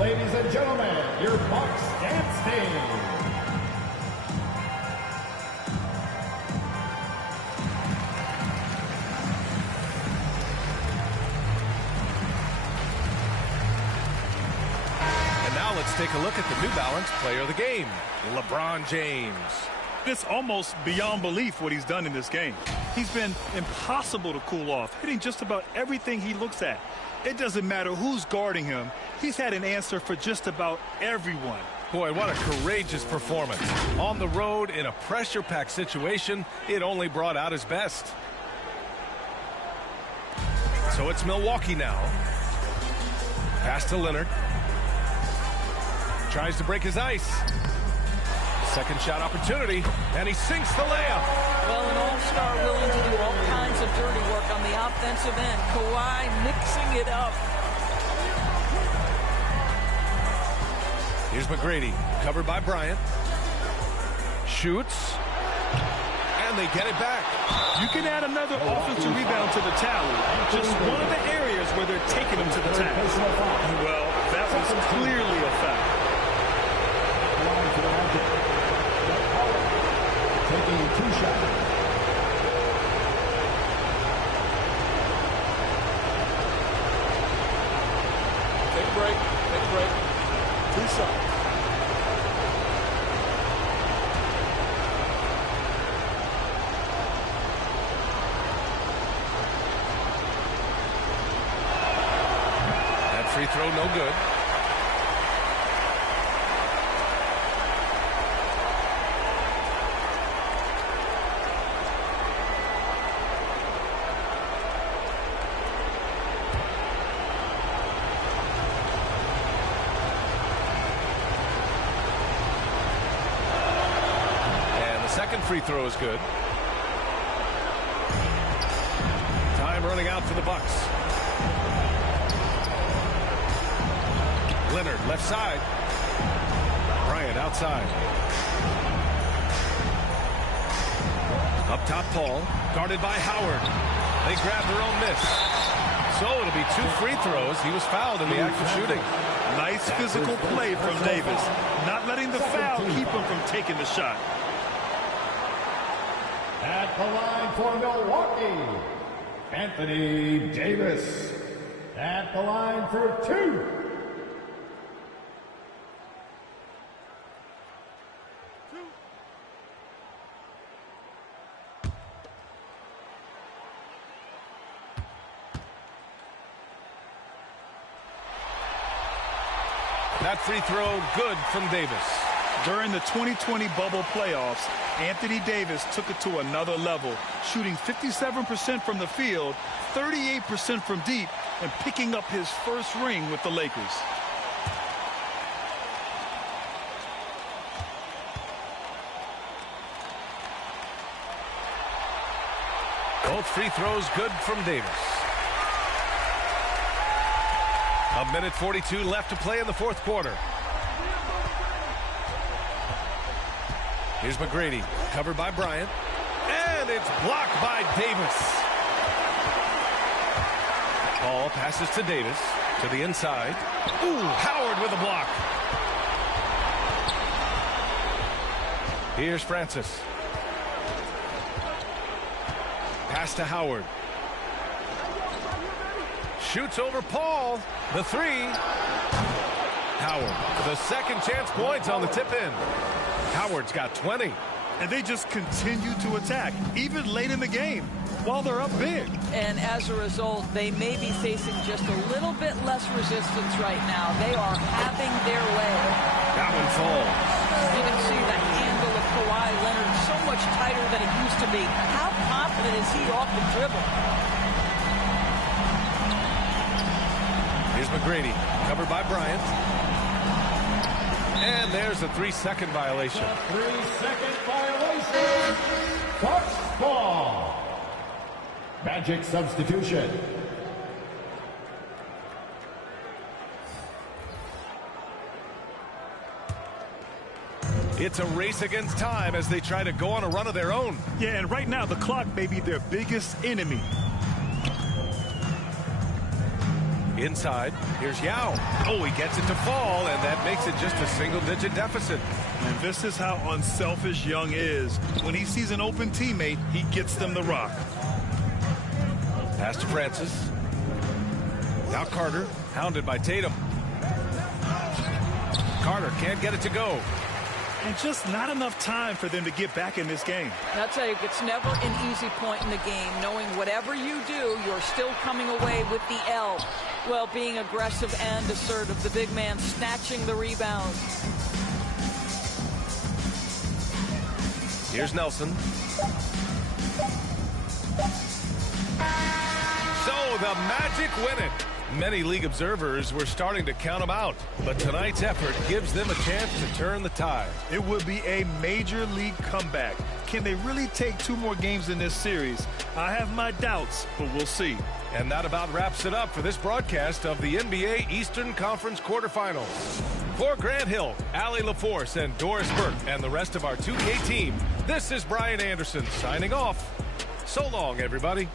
Ladies and gentlemen, your Bucks dance team. Let's take a look at the New Balance player of the game, LeBron James. It's almost beyond belief what he's done in this game. He's been impossible to cool off, hitting just about everything he looks at. It doesn't matter who's guarding him. He's had an answer for just about everyone. Boy, what a courageous performance. On the road in a pressure-packed situation, it only brought out his best. So it's Milwaukee now. Pass to Leonard. Tries to break his ice. Second shot opportunity, and he sinks the layup. Well, an all-star willing to do all kinds of dirty work on the offensive end. Kawhi mixing it up. Here's McGrady, covered by Bryant. Shoots, and they get it back. You can add another offensive rebound to the tally. Just one of the areas where they're taking him to the task. Well, that was clearly a foul. Taking a 2-shot. Take a break. Take a break. 2 shots. That free throw no good. Second free throw is good. Time running out for the Bucks. Leonard left side. Bryant outside. Up top, Paul, guarded by Howard. They grab their own miss. So it'll be 2 free throws. He was fouled in the act of shooting. Nice physical play from Davis. Not letting the foul keep him from taking the shot. At the line for Milwaukee, Anthony Davis. At the line for 2. That free throw good from Davis. During the 2020 bubble playoffs, Anthony Davis took it to another level, shooting 57% from the field, 38% from deep, and picking up his first ring with the Lakers. Both free throws good from Davis. A minute 42 left to play in the fourth quarter. Here's McGrady, covered by Bryant, and it's blocked by Davis. Ball passes to Davis, to the inside. Ooh, Howard with a block. Here's Francis. Pass to Howard. Shoots over Paul. The three. Howard, the second chance points on the tip in. Howard's got 20. And they just continue to attack, even late in the game, while they're up big. And as a result, they may be facing just a little bit less resistance right now. They are having their way. That one falls. You can see the handle of Kawhi Leonard so much tighter than it used to be. How confident is he off the dribble? Here's McGrady, covered by Bryant. And there's a 3-second violation. 3-second violation. First ball. Magic substitution. It's a race against time as they try to go on a run of their own. Yeah, and right now the clock may be their biggest enemy. Inside, here's Yao. Oh, he gets it to fall, and that makes it just a single-digit deficit. And this is how unselfish Young is. When he sees an open teammate, he gets them the rock. Pass to Francis. Now Carter, hounded by Tatum. Carter can't get it to go. And just not enough time for them to get back in this game. I'll tell you, it's never an easy point in the game, knowing whatever you do, you're still coming away with the L. Well, being aggressive and assertive, the big man snatching the rebound. Here's Nelson. So the Magic win it. Many league observers were starting to count them out, but tonight's effort gives them a chance to turn the tide. It would be a major league comeback. Can they really take 2 more games in this series? I have my doubts, but we'll see. And that about wraps it up for this broadcast of the NBA Eastern Conference quarterfinals. For Grant Hill, Allie LaForce, and Doris Burke, and the rest of our 2K team, this is Brian Anderson signing off. So long, everybody.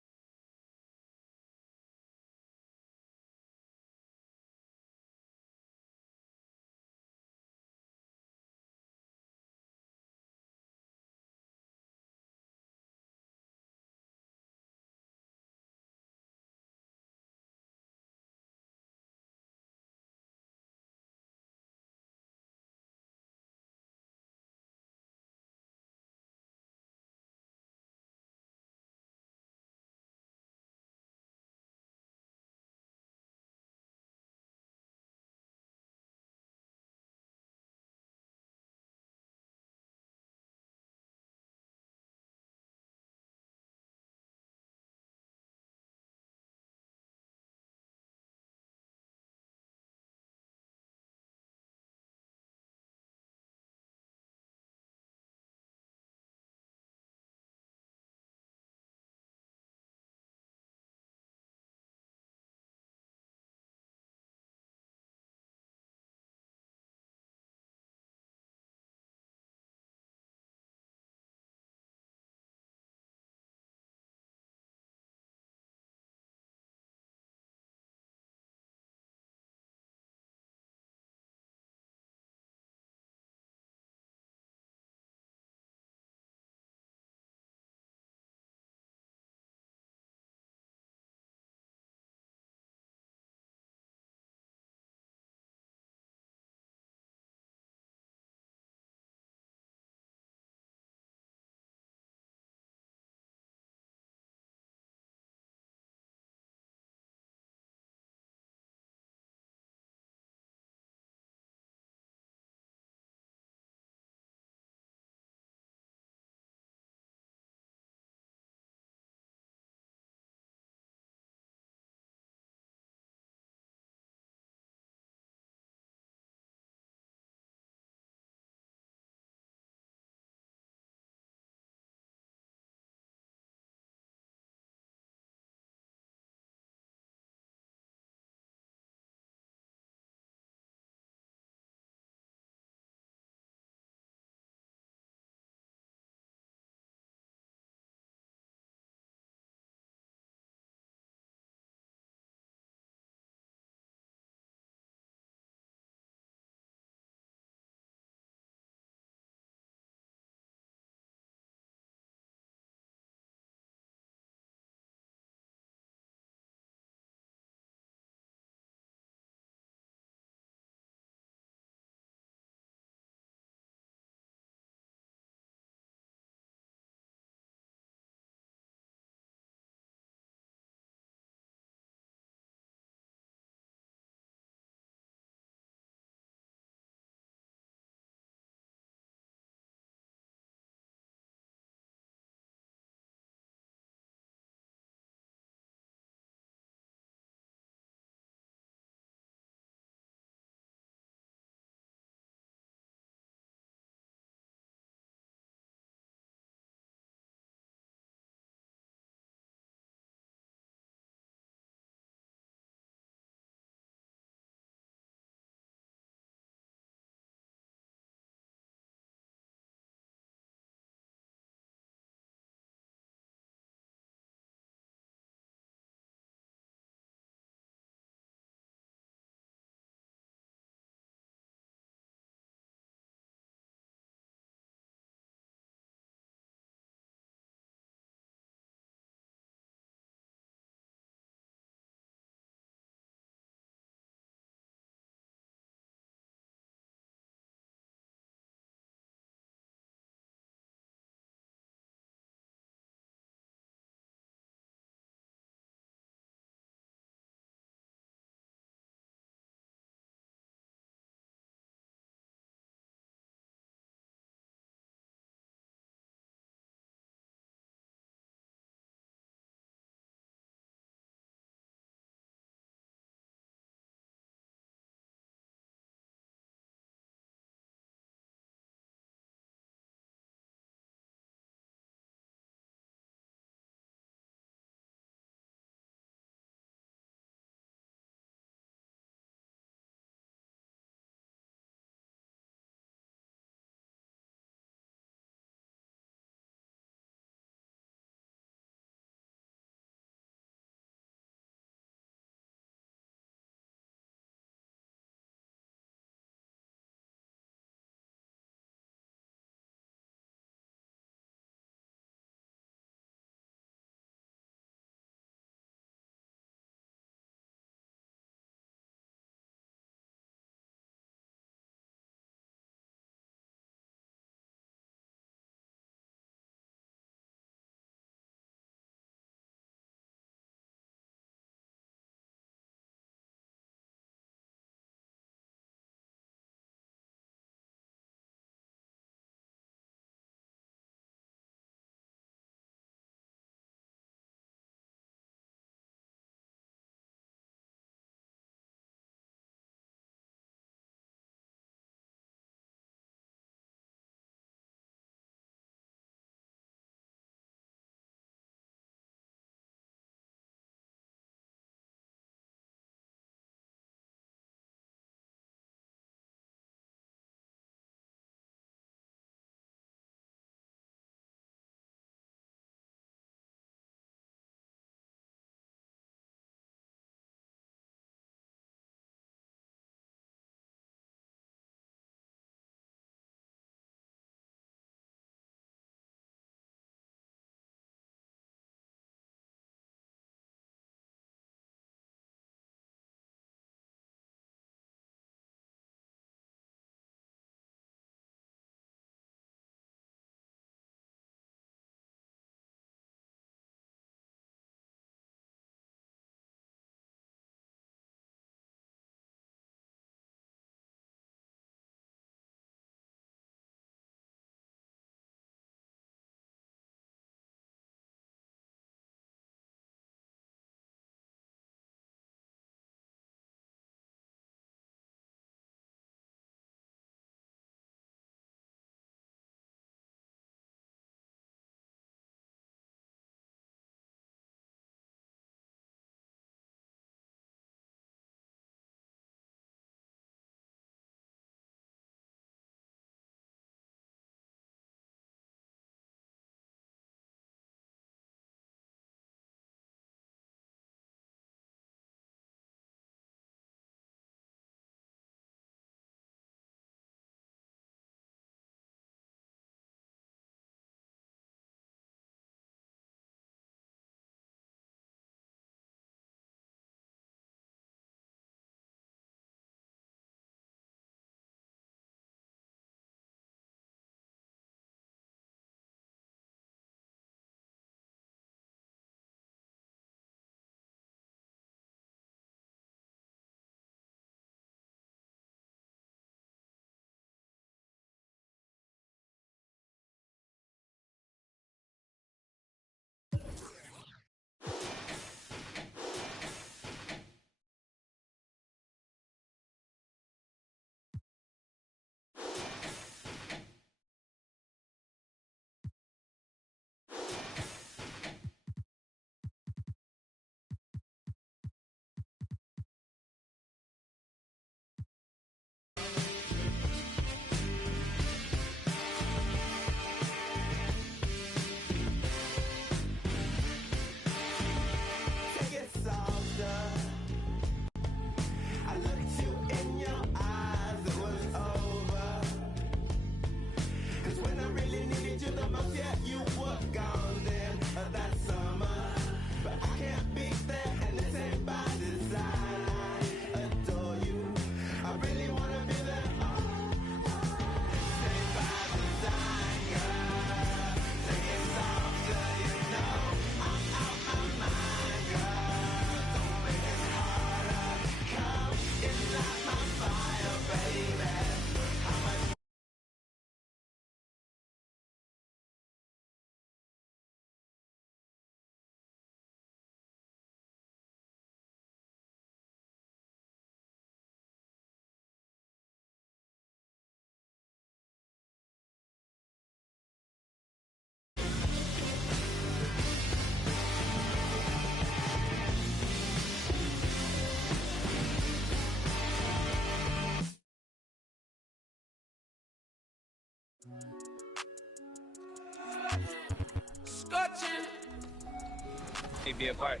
be a part.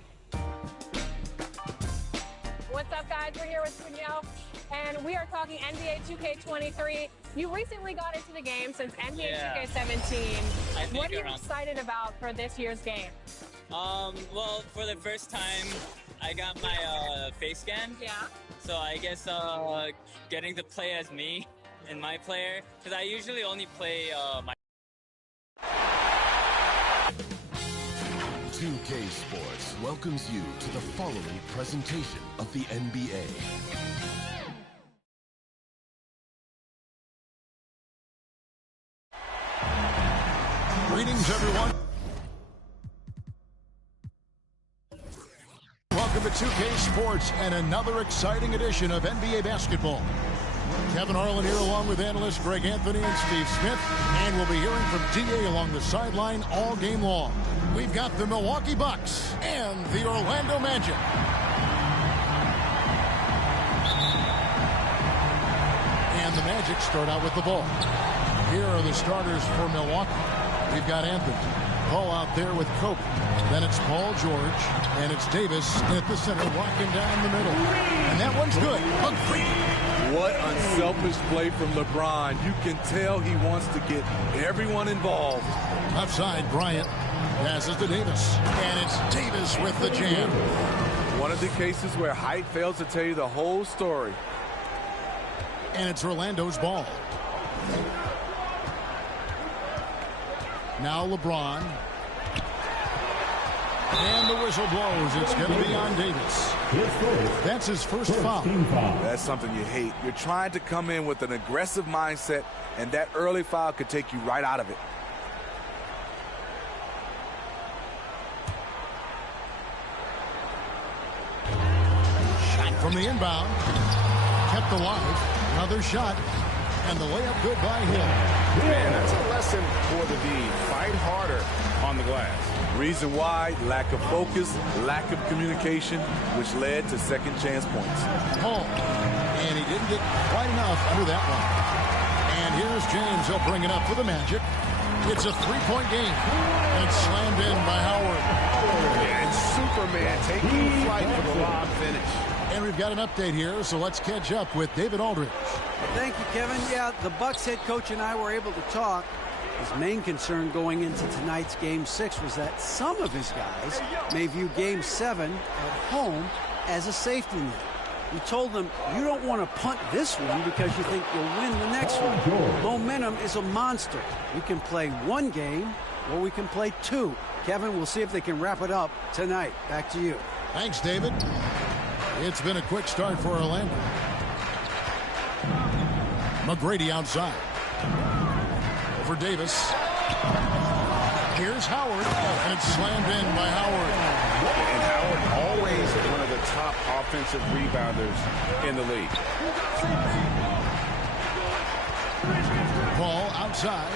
What's up, guys? We're here with Cuneo, and we are talking NBA 2K23. You recently got into the game since NBA 2K17. What are you excited about for this year's game? Well, for the first time, I got my face scan. Yeah. So I guess getting to play as me and my player, because I usually only play my. 2K Sports welcomes you to the following presentation of the NBA. Greetings, everyone. Welcome to 2K Sports and another exciting edition of NBA basketball. Kevin Harlan here along with analysts Greg Anthony and Steve Smith, and we'll be hearing from DA along the sideline all game long. We've got the Milwaukee Bucks and the Orlando Magic. And the Magic start out with the ball. Here are the starters for Milwaukee. We've got Anthony. Paul out there with Kobe. Then it's Paul George. And it's Davis at the center walking down the middle. And that one's good. What unselfish play from LeBron. You can tell he wants to get everyone involved. Outside, Bryant passes to Davis. And it's Davis with the jam. One of the cases where height fails to tell you the whole story. And it's Orlando's ball. Now LeBron. And the whistle blows. It's going to be on Davis. That's his first foul. That's something you hate. You're trying to come in with an aggressive mindset, and that early foul could take you right out of it. From the inbound. Kept alive. Another shot. And the layup good by him. Man, that's a lesson for the D. Fight harder on the glass. Reason why, lack of focus, lack of communication, which led to second chance points. Paul, and he didn't get quite enough under that one. And here's James. He'll bring it up for the Magic. It's a three-point game. And it's slammed in by Howard. And Superman taking flight for the lob finish. And we've got an update here, so let's catch up with David Aldridge. Thank you, Kevin. Yeah, the Bucks head coach and I were able to talk. His main concern going into tonight's Game 6 was that some of his guys may view Game 7 at home as a safety net. We told them, you don't want to punt this one because you think you'll win the next one. Momentum is a monster. We can play one game or we can play two. Kevin, we'll see if they can wrap it up tonight. Back to you. Thanks, David. It's been a quick start for Orlando. McGrady outside. Over Davis. Here's Howard. And it's slammed in by Howard. And Howard always one of the top offensive rebounders in the league. Paul outside.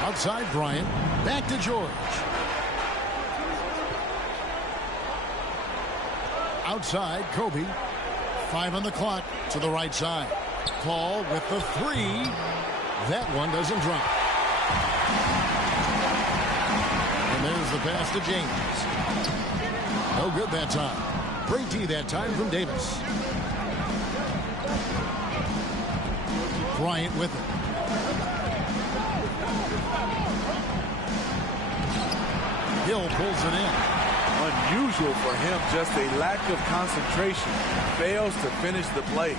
Outside Bryant. Back to George. Outside, Kobe. 5 on the clock to the right side. Paul with the three. That one doesn't drop. And there's the pass to James. No good that time. Great D that time from Davis. Bryant with it. Hill pulls it in. Unusual for him, just a lack of concentration. Fails to finish the play.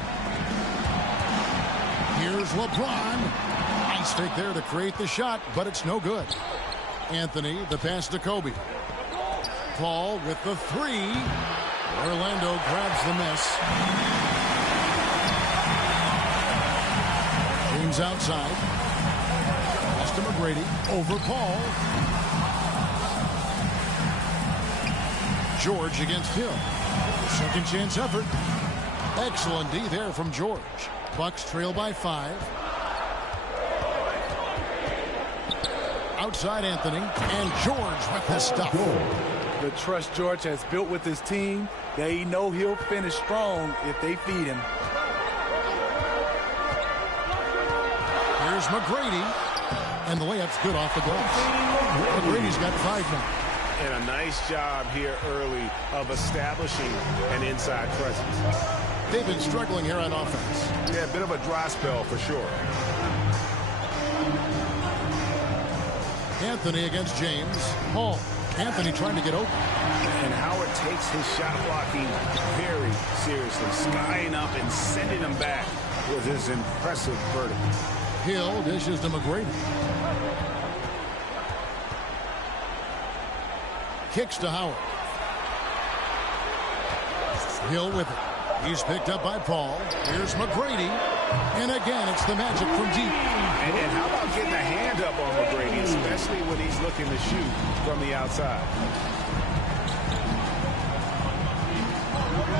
Here's LeBron. Nice fake there to create the shot, but it's no good. Anthony, the pass to Kobe. Paul with the three. Orlando grabs the miss. James outside. Pass to McGrady. Over Paul. George against Hill. Second chance effort. Excellent D there from George. Bucks trail by 5. Outside Anthony. And George with the stuff. The trust George has built with his team, they know he'll finish strong if they feed him. Here's McGrady. And the layup's good off the glass. McGrady's got 5 now. And a nice job here early of establishing an inside presence. They've been struggling here on offense. Yeah, a bit of a dry spell for sure. Anthony against James. Hall. Anthony trying to get open. And Howard takes his shot blocking very seriously, skying up and sending him back with his impressive vertical. Hill dishes to McGrady. Kicks to Howard. Hill with it. He's picked up by Paul. Here's McGrady. And again, it's the Magic from deep. And how about getting a hand up on McGrady, especially when he's looking to shoot from the outside.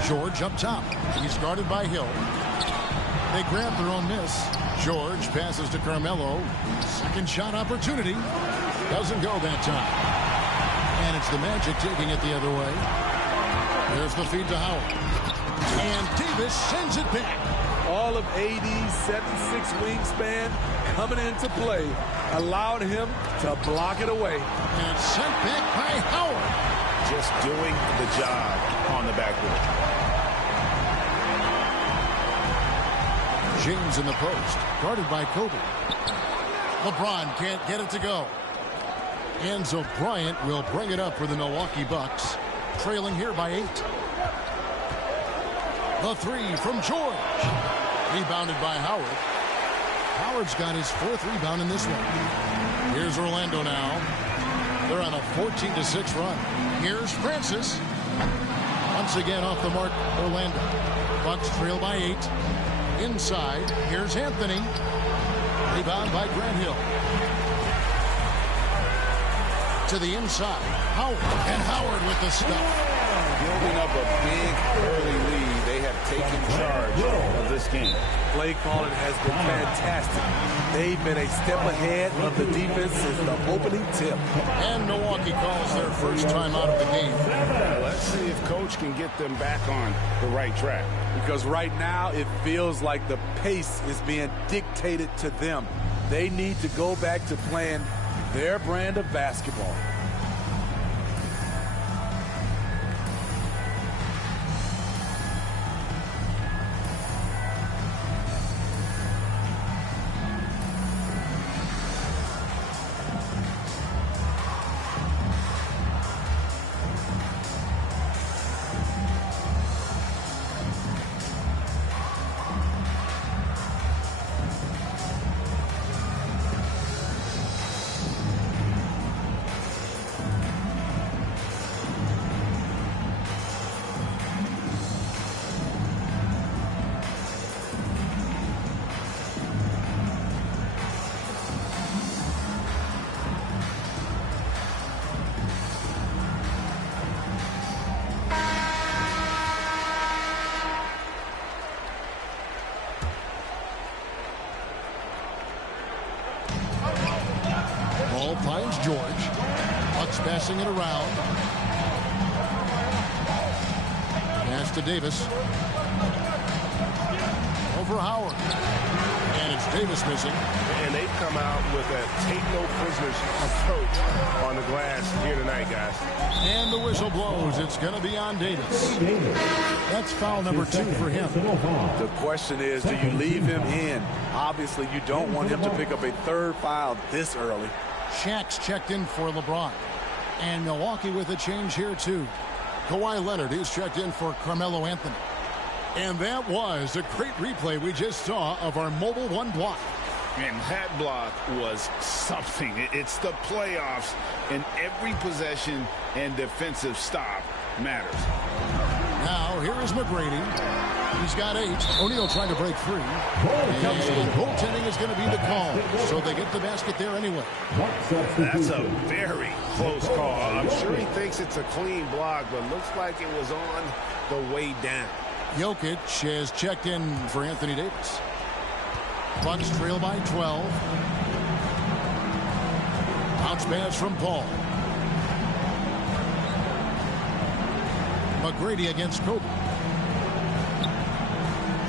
George up top. He's guarded by Hill. They grab their own miss. George passes to Carmelo. Second shot opportunity. Doesn't go that time. And it's the Magic taking it the other way. There's the feed to Howard. And Davis sends it back. All of AD's 7'6" wingspan coming into play allowed him to block it away. And it's sent back by Howard. Just doing the job on the backboard. James in the post, guarded by Kobe. LeBron can't get it to go. Enzo Bryant will bring it up for the Milwaukee Bucks, trailing here by 8. The three from George. Rebounded by Howard. Howard's got his 4th rebound in this one. Here's Orlando now. They're on a 14-6 run. Here's Francis. Once again off the mark, Orlando. Bucks trail by 8. Inside, here's Anthony. Rebound by Grant Hill. To the inside, Howard. And Howard with the stuff. Building up a big early lead. They have taken charge of this game. Play calling has been fantastic. They've been a step ahead of the defense since the opening tip. And Milwaukee calls their first time out of the game. Let's see if Coach can get them back on the right track. Because right now it feels like the pace is being dictated to them. They need to go back to playing their brand of basketball. Finds George. Bucks passing it around. Pass to Davis. Over Howard. And it's Davis missing. And they've come out with a take no prisoners approach on the glass here tonight, guys. And the whistle blows. It's going to be on Davis. That's foul number 2 for him. The question is, do you leave him in? Obviously, you don't want him to pick up a 3rd foul this early. Shaq's checked in for LeBron. And Milwaukee with a change here, too. Kawhi Leonard is checked in for Carmelo Anthony. And that was a great replay we just saw of our Mobile One block. And that block was something. It's the playoffs, and every possession and defensive stop matters. Now, here is McGrady. He's got 8. O'Neal trying to break free. And goaltending is going to be the call. So they get the basket there anyway. That's a very close call. I'm sure he thinks it's a clean block, but looks like it was on the way down. Jokic has checked in for Anthony Davis. Bucks trail by 12. Bounce pass from Paul. McGrady against Kobe.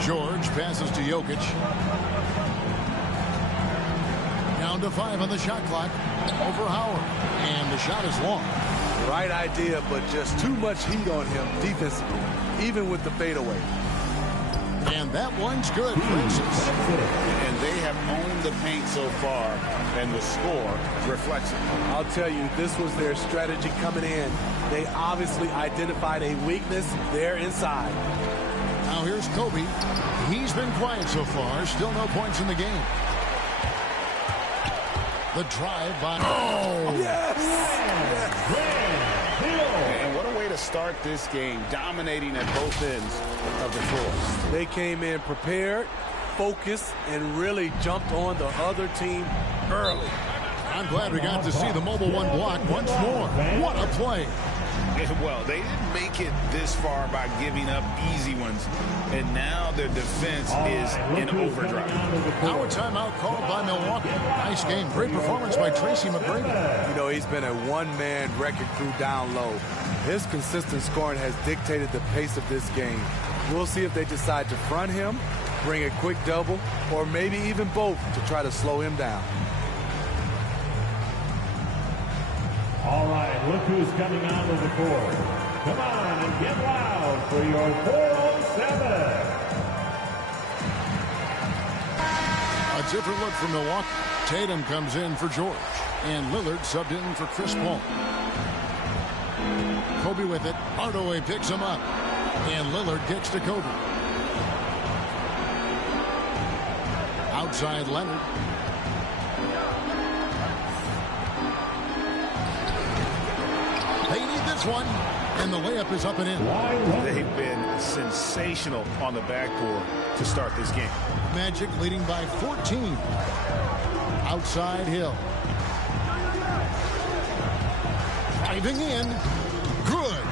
George passes to Jokic. Down to 5 on the shot clock. Over Howard. And the shot is long. Right idea, but just too much heat on him defensively, even with the fadeaway. And that one's good, Francis. And they have owned the paint so far, and the score reflects it. I'll tell you, this was their strategy coming in. They obviously identified a weakness there inside. Now here's Kobe. He's been quiet so far. Still no points in the game. The drive by... Oh! Yes! And what a way to start this game, dominating at both ends of the floor. They came in prepared, focused, and really jumped on the other team early. I'm glad we got to see the mobile one block once more. What a play. Well, they didn't make it this far by giving up easy ones, and now their defense is in overdrive. Now a timeout called by Milwaukee. Nice game. Great performance by Tracy McGrady. You know, he's been a one-man wrecking crew down low. His consistent scoring has dictated the pace of this game. We'll see if they decide to front him, bring a quick double, or maybe even both to try to slow him down. All right, look who's coming onto the court. Come on and get loud for your 407. A different look for Milwaukee. Tatum comes in for George, and Lillard subbed in for Chris Paul. Kobe with it. Hardaway picks him up, and Lillard kicks to Kobe. Outside Leonard. They need this one, and the layup is up and in. They've been sensational on the backboard to start this game. Magic leading by 14. Outside Hill. Driving in. Good.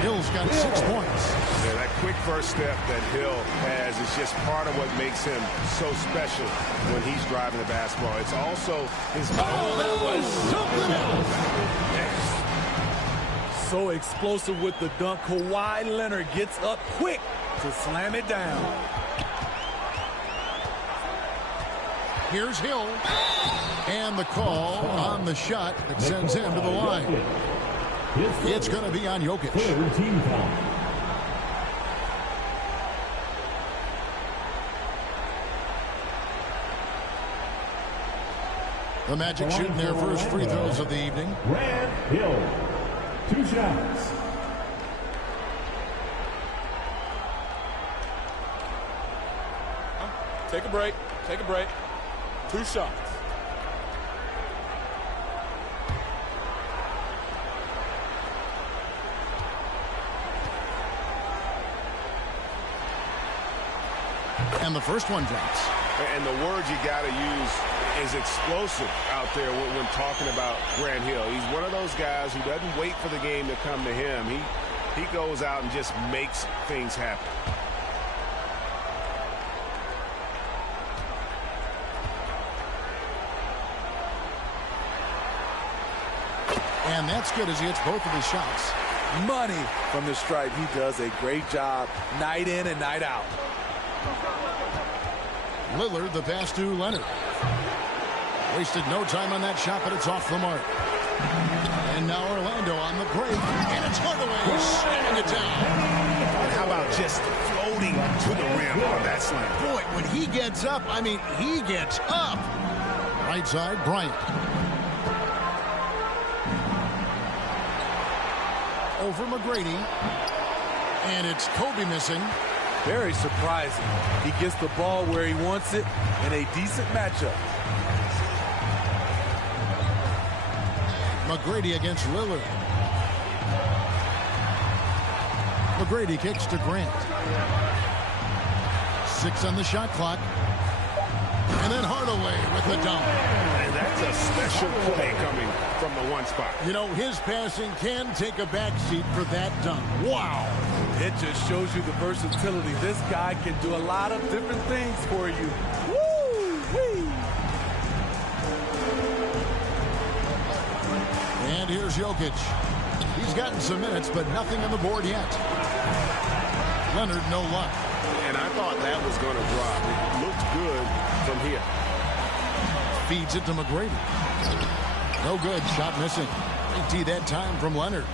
Hill's got 6 points. Yeah, that quick first step that Hill has is just part of what makes him so special when he's driving the basketball. It's also his... Oh, that was something else. So explosive with the dunk. Kawhi Leonard gets up quick to slam it down. Here's Hill. And the call on the shot that sends him to the line. It's going to be on Jokic. The Magic shooting their first free throws of the evening. Grant Hill. 2 shots. Take a break. Take a break. 2 shots. And the first one drops. And the word you got to use is explosive out there when talking about Grant Hill. He's one of those guys who doesn't wait for the game to come to him. He goes out and just makes things happen. And that's good as he hits both of his shots. Money from the stripe. He does a great job night in and night out. Lillard, the pass to Leonard. Wasted no time on that shot, but it's off the mark. And now Orlando on the break. And it's Hardaway slamming it down. And how about just floating to the rim on that slam? Boy, when he gets up, I mean, he gets up. Right side, Bryant. Over McGrady. And it's Kobe missing. Very surprising. He gets the ball where he wants it in a decent matchup. McGrady against Lillard. McGrady kicks to Grant. 6 on the shot clock. And then Hardaway with the dunk. And that's a special play coming from the one spot. You know, his passing can take a backseat for that dunk. Wow. It just shows you the versatility. This guy can do a lot of different things for you. Woo-wee. And here's Jokic. He's gotten some minutes, but nothing on the board yet. Leonard, no luck. And I thought that was going to drop. It looked good from here. Feeds it to McGrady. No good. Shot missing. Great D that time from Leonard.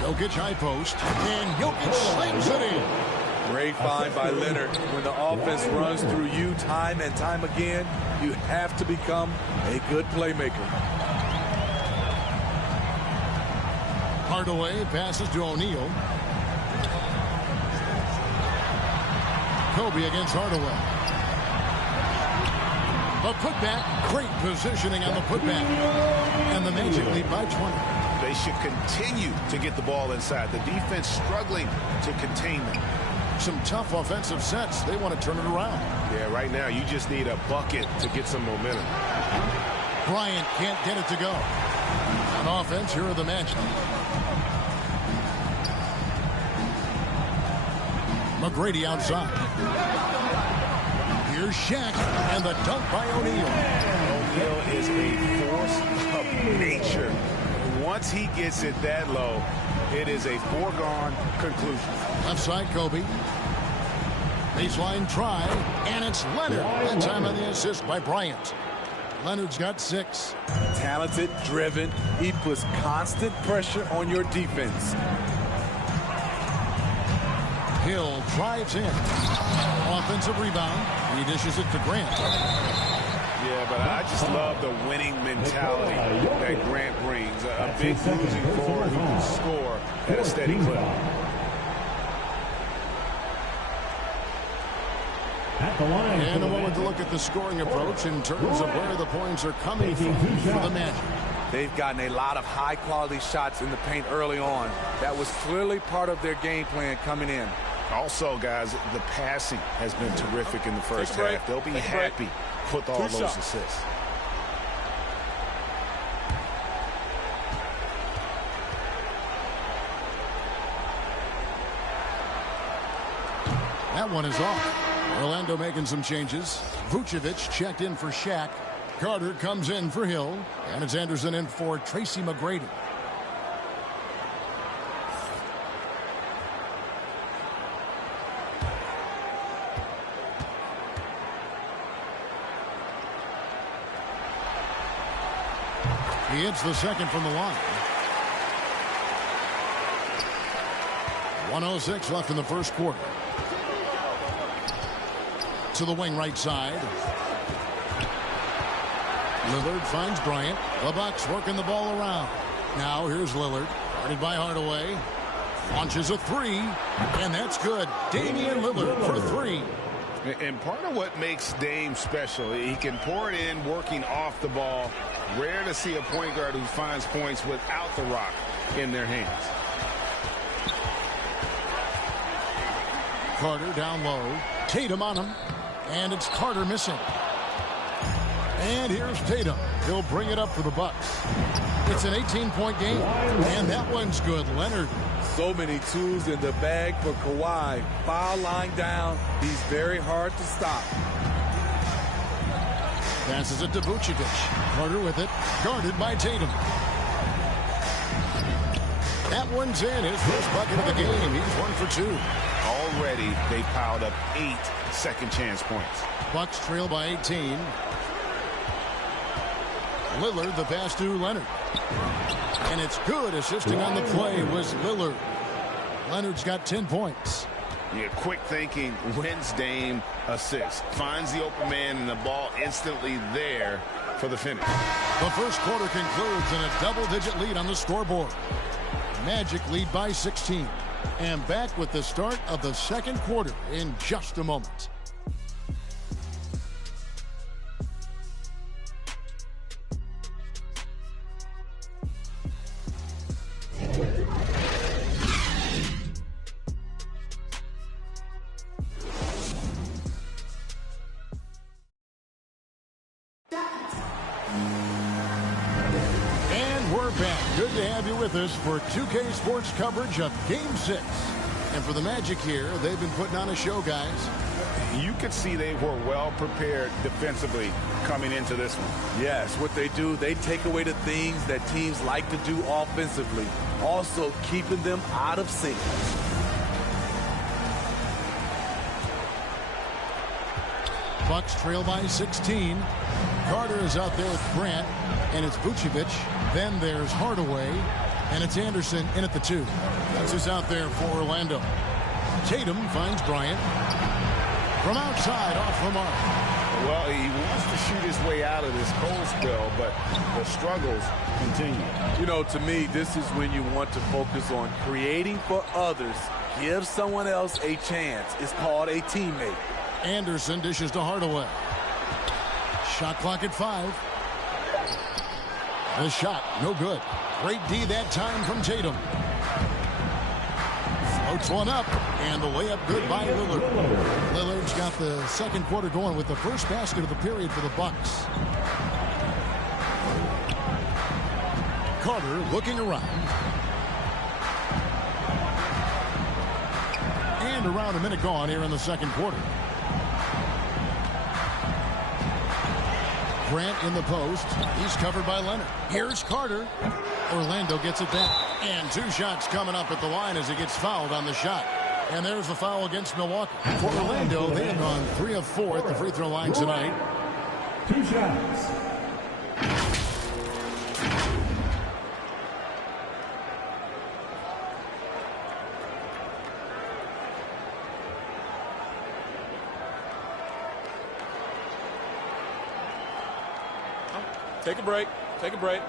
Jokic high post, and Jokic slings it in. Great find by Leonard. When the offense runs through you time and time again, you have to become a good playmaker. Hardaway passes to O'Neal. Kobe against Hardaway. The putback, great positioning on the putback. And the Magic lead by 20. They should continue to get the ball inside. The defense struggling to contain them. Some tough offensive sets. They want to turn it around. Yeah, right now you just need a bucket to get some momentum. Bryant can't get it to go. On offense, here are the Magic. McGrady outside. Here's Shaq, and the dunk by O'Neal. O'Neal is a force of nature. Once he gets it that low, it is a foregone conclusion. Left side, Kobe. Baseline try, and it's Leonard. That time on the assist by Bryant. Leonard's got 6. Talented, driven. He puts constant pressure on your defense. Hill drives in. Offensive rebound. He dishes it to Grant. Yeah, but I just love the winning mentality that Grant brings. A big losing forward who can score at a steady clip. And a moment to look at the scoring approach in terms of where the points are coming from for the Magic. They've gotten a lot of high-quality shots in the paint early on. That was clearly part of their game plan coming in. Also, guys, the passing has been terrific in the first half. They'll be happy with all those assists. That one is off. Orlando making some changes. Vucevic checked in for Shaq. Carter comes in for Hill. And it's Anderson in for Tracy McGrady. He hits the second from the line. 1:06 left in the first quarter. To the wing right side. Lillard finds Bryant. The Bucks working the ball around. Now here's Lillard. Guarded by Hardaway. Launches a 3. And that's good. Damian Lillard for 3. And part of what makes Dame special, he can pour it in working off the ball. Rare to see a point guard who finds points without the rock in their hands. Carter down low. Tatum on him. And it's Carter missing. And here's Tatum. He'll bring it up for the Bucks. It's an 18-point game. And that one's good. Leonard. So many tools in the bag for Kawhi. Foul line down. He's very hard to stop. Passes it to Vucevic. Carter with it. Guarded by Tatum. That one's in. His first bucket of the game. He's 1 for 2. Already, they piled up 8 second chance points. Bucks trail by 18. Lillard, the pass to Leonard. And it's good. Assisting on the play was Lillard. Leonard's got 10 points. Yeah, quick thinking wins Dame assists. Finds the open man and the ball instantly there for the finish. The first quarter concludes in a double-digit lead on the scoreboard. Magic lead by 16. And back with the start of the second quarter in just a moment. Good to have you with us for 2K Sports coverage of Game 6. And for the Magic here, they've been putting on a show, guys. You could see they were well prepared defensively coming into this one. Yes, what they do, they take away the things that teams like to do offensively, also keeping them out of sync. Bucks trail by 16. Carter is out there with Grant. And it's Vucevic. Then there's Hardaway. And it's Anderson in at the 2. That's who's out there for Orlando. Tatum finds Bryant. From outside, off the mark. Well, he wants to shoot his way out of this cold spell, but the struggles continue. You know, to me, this is when you want to focus on creating for others. Give someone else a chance. It's called a teammate. Anderson dishes to Hardaway. Shot clock at 5. The shot, no good. Great D that time from Tatum. Floats one up, and the layup good by Lillard. Lillard's got the second quarter going with the first basket of the period for the Bucks. Carter looking around. And around a minute gone here in the second quarter. Grant in the post. He's covered by Leonard. Here's Carter. Orlando gets it back. And 2 shots coming up at the line as he gets fouled on the shot. And there's the foul against Milwaukee. For Orlando, they've gone 3 of 4 at the free throw line tonight. 2 shots. Take a break. Take a break.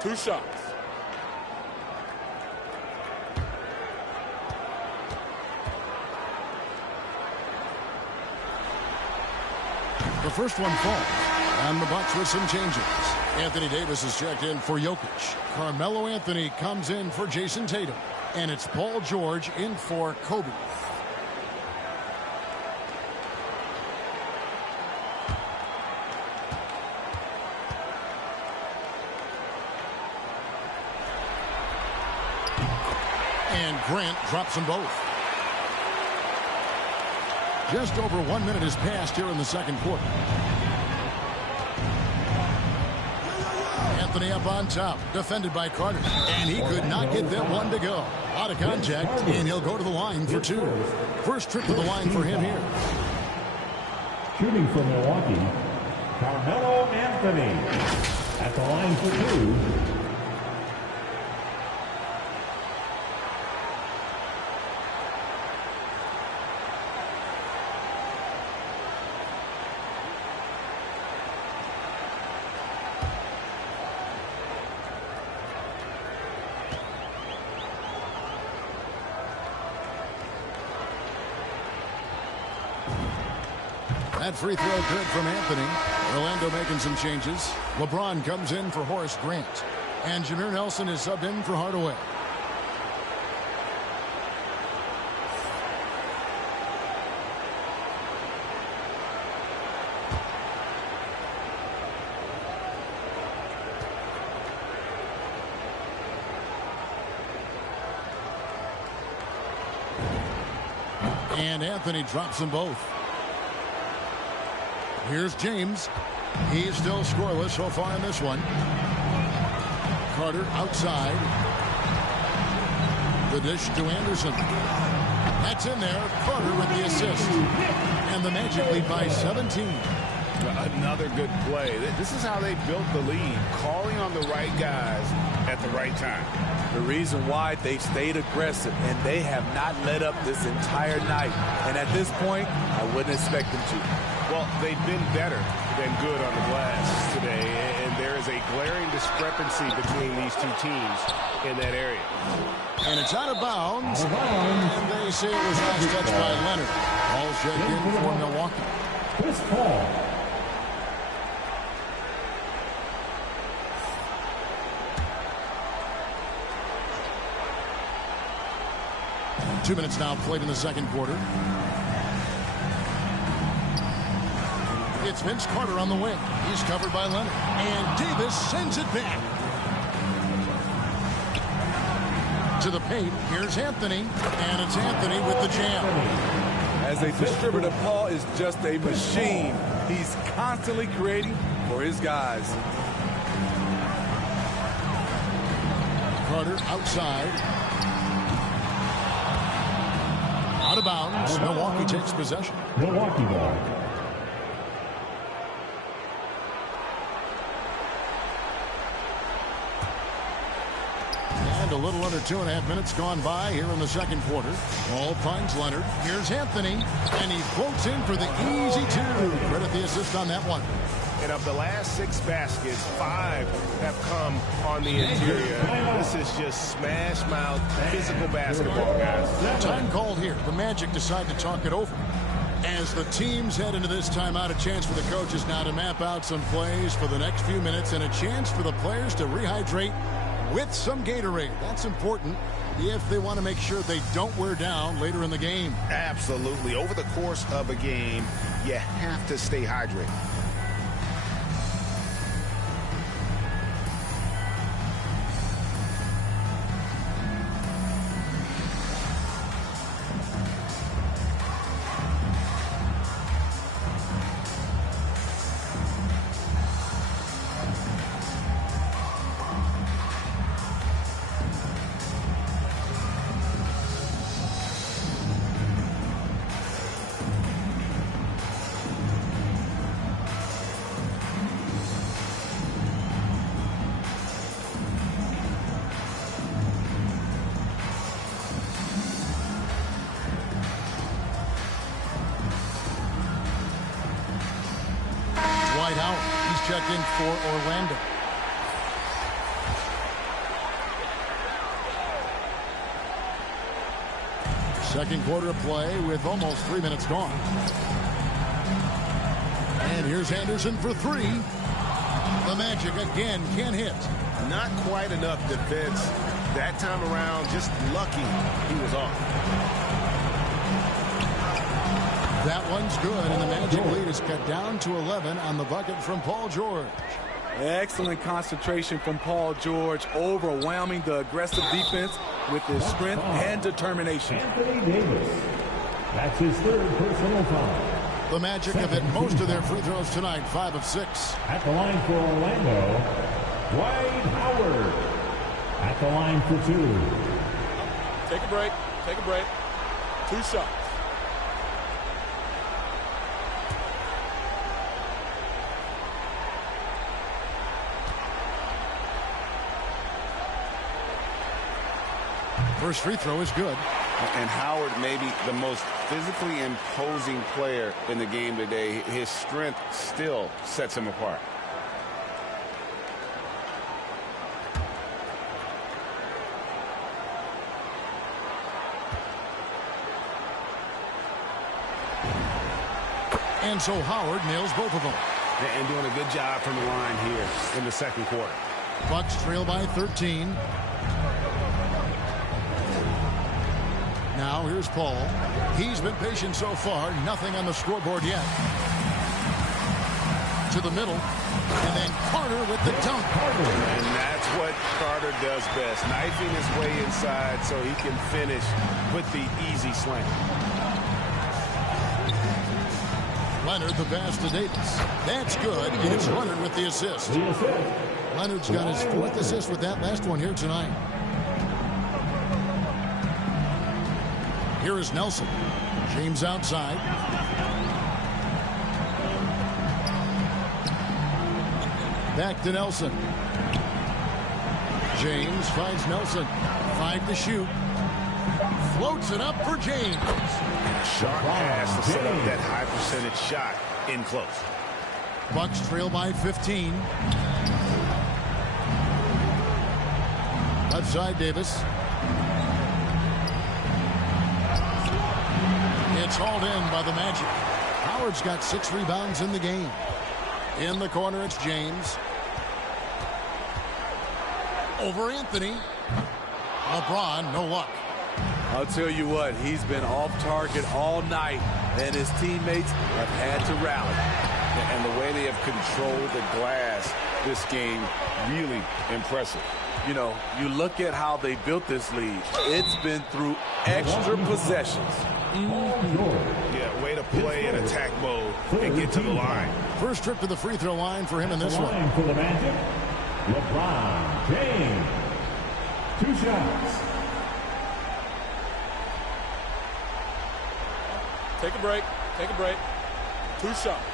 2 shots. The first one falls, and the Bucks with some changes. Anthony Davis is checked in for Jokic. Carmelo Anthony comes in for Jason Tatum. And it's Paul George in for Kobe. And Grant drops them both. Just over 1 minute has passed here in the second quarter. Anthony up on top, defended by Carter. And he could not get that one to go. Out of contact, and he'll go to the line for 2. First trip to the line for him here. Shooting for Milwaukee, Carmelo Anthony. At the line for 2. That free throw good from Anthony. Orlando making some changes. LeBron comes in for Horace Grant. And Jameer Nelson is subbed in for Hardaway. And Anthony drops them both. Here's James. He's still scoreless so far in this one. Carter outside. The dish to Anderson. That's in there. Carter with the assist. And the Magic lead by 17. Another good play. This is how they built the lead. Calling on the right guys at the right time. The reason why they've stayed aggressive and they have not let up this entire night. And at this point, I wouldn't expect them to. Well, they've been better than good on the glass today, and there is a glaring discrepancy between these two teams in that area. And it's out of bounds. And they say it was last touched by Leonard. All checked in for Milwaukee. Chris Paul. Two minutes now played in the second quarter. It's Vince Carter on the wing. He's covered by Leonard. And Davis sends it back. To the paint. Here's Anthony. And it's Anthony with the jam. As a distributor, Paul is just a machine. He's constantly creating for his guys. Carter outside. Out of bounds. Milwaukee takes possession. Milwaukee ball. And a little under 2.5 minutes gone by here in the second quarter. Ball finds Leonard. Here's Anthony. And he floats in for the easy two. Credit the assist on that one. And of the last 6 baskets, 5 have come on the interior. This is just smash mouth physical basketball, guys. Time called here. The Magic decide to talk it over. As the teams head into this timeout, a chance for the coaches now to map out some plays for the next few minutes and a chance for the players to rehydrate with some Gatorade. That's important if they want to make sure they don't wear down later in the game. Absolutely. Over the course of a game, you have to stay hydrated. Dwight Howard. He's checked in for Orlando. Second quarter of play with almost 3 minutes gone. And here's Anderson for 3. The Magic again can't hit. Not quite enough defense that time around. Just lucky he was off. That one's good, and the Magic lead is cut down to 11 on the bucket from Paul George. Excellent concentration from Paul George, overwhelming the aggressive defense with his strength and determination. Anthony Davis. That's his 3rd personal foul. The Magic have hit most of their free throws tonight, 5 of 6. At the line for Orlando, Dwight Howard. At the line for 2. Take a break. Take a break. 2 shots. First free throw is good. And Howard may be the most physically imposing player in the game today. His strength still sets him apart. And so Howard nails both of them. And doing a good job from the line here in the second quarter. Bucks trail by 13. Now here's Paul. He's been patient so far. Nothing on the scoreboard yet. To the middle. And then Carter with the dunk. And that's what Carter does best. Knifing his way inside so he can finish with the easy slam. Leonard the pass to Davis. That's good. And it's Leonard with the assist. Leonard's got his 4th assist with that last one here tonight. Here is Nelson. James outside. Back to Nelson. James finds Nelson. 5 to shoot. Floats it up for James. Sharp pass to set up that high percentage shot in close. Bucks trail by 15. Left side Davis. It's hauled in by the Magic. Howard's got 6 rebounds in the game. In the corner, it's James. Over Anthony. LeBron, no luck. I'll tell you what, he's been off target all night, and his teammates have had to rally. And the way they have controlled the glass this game, really impressive. You know, you look at how they built this lead. It's been through extra possessions. Yeah, way to play in attack mode and get to the line. First trip to the free throw line for him in this one. For the Magic, LeBron James. 2 shots. Take a break. Take a break. 2 shots.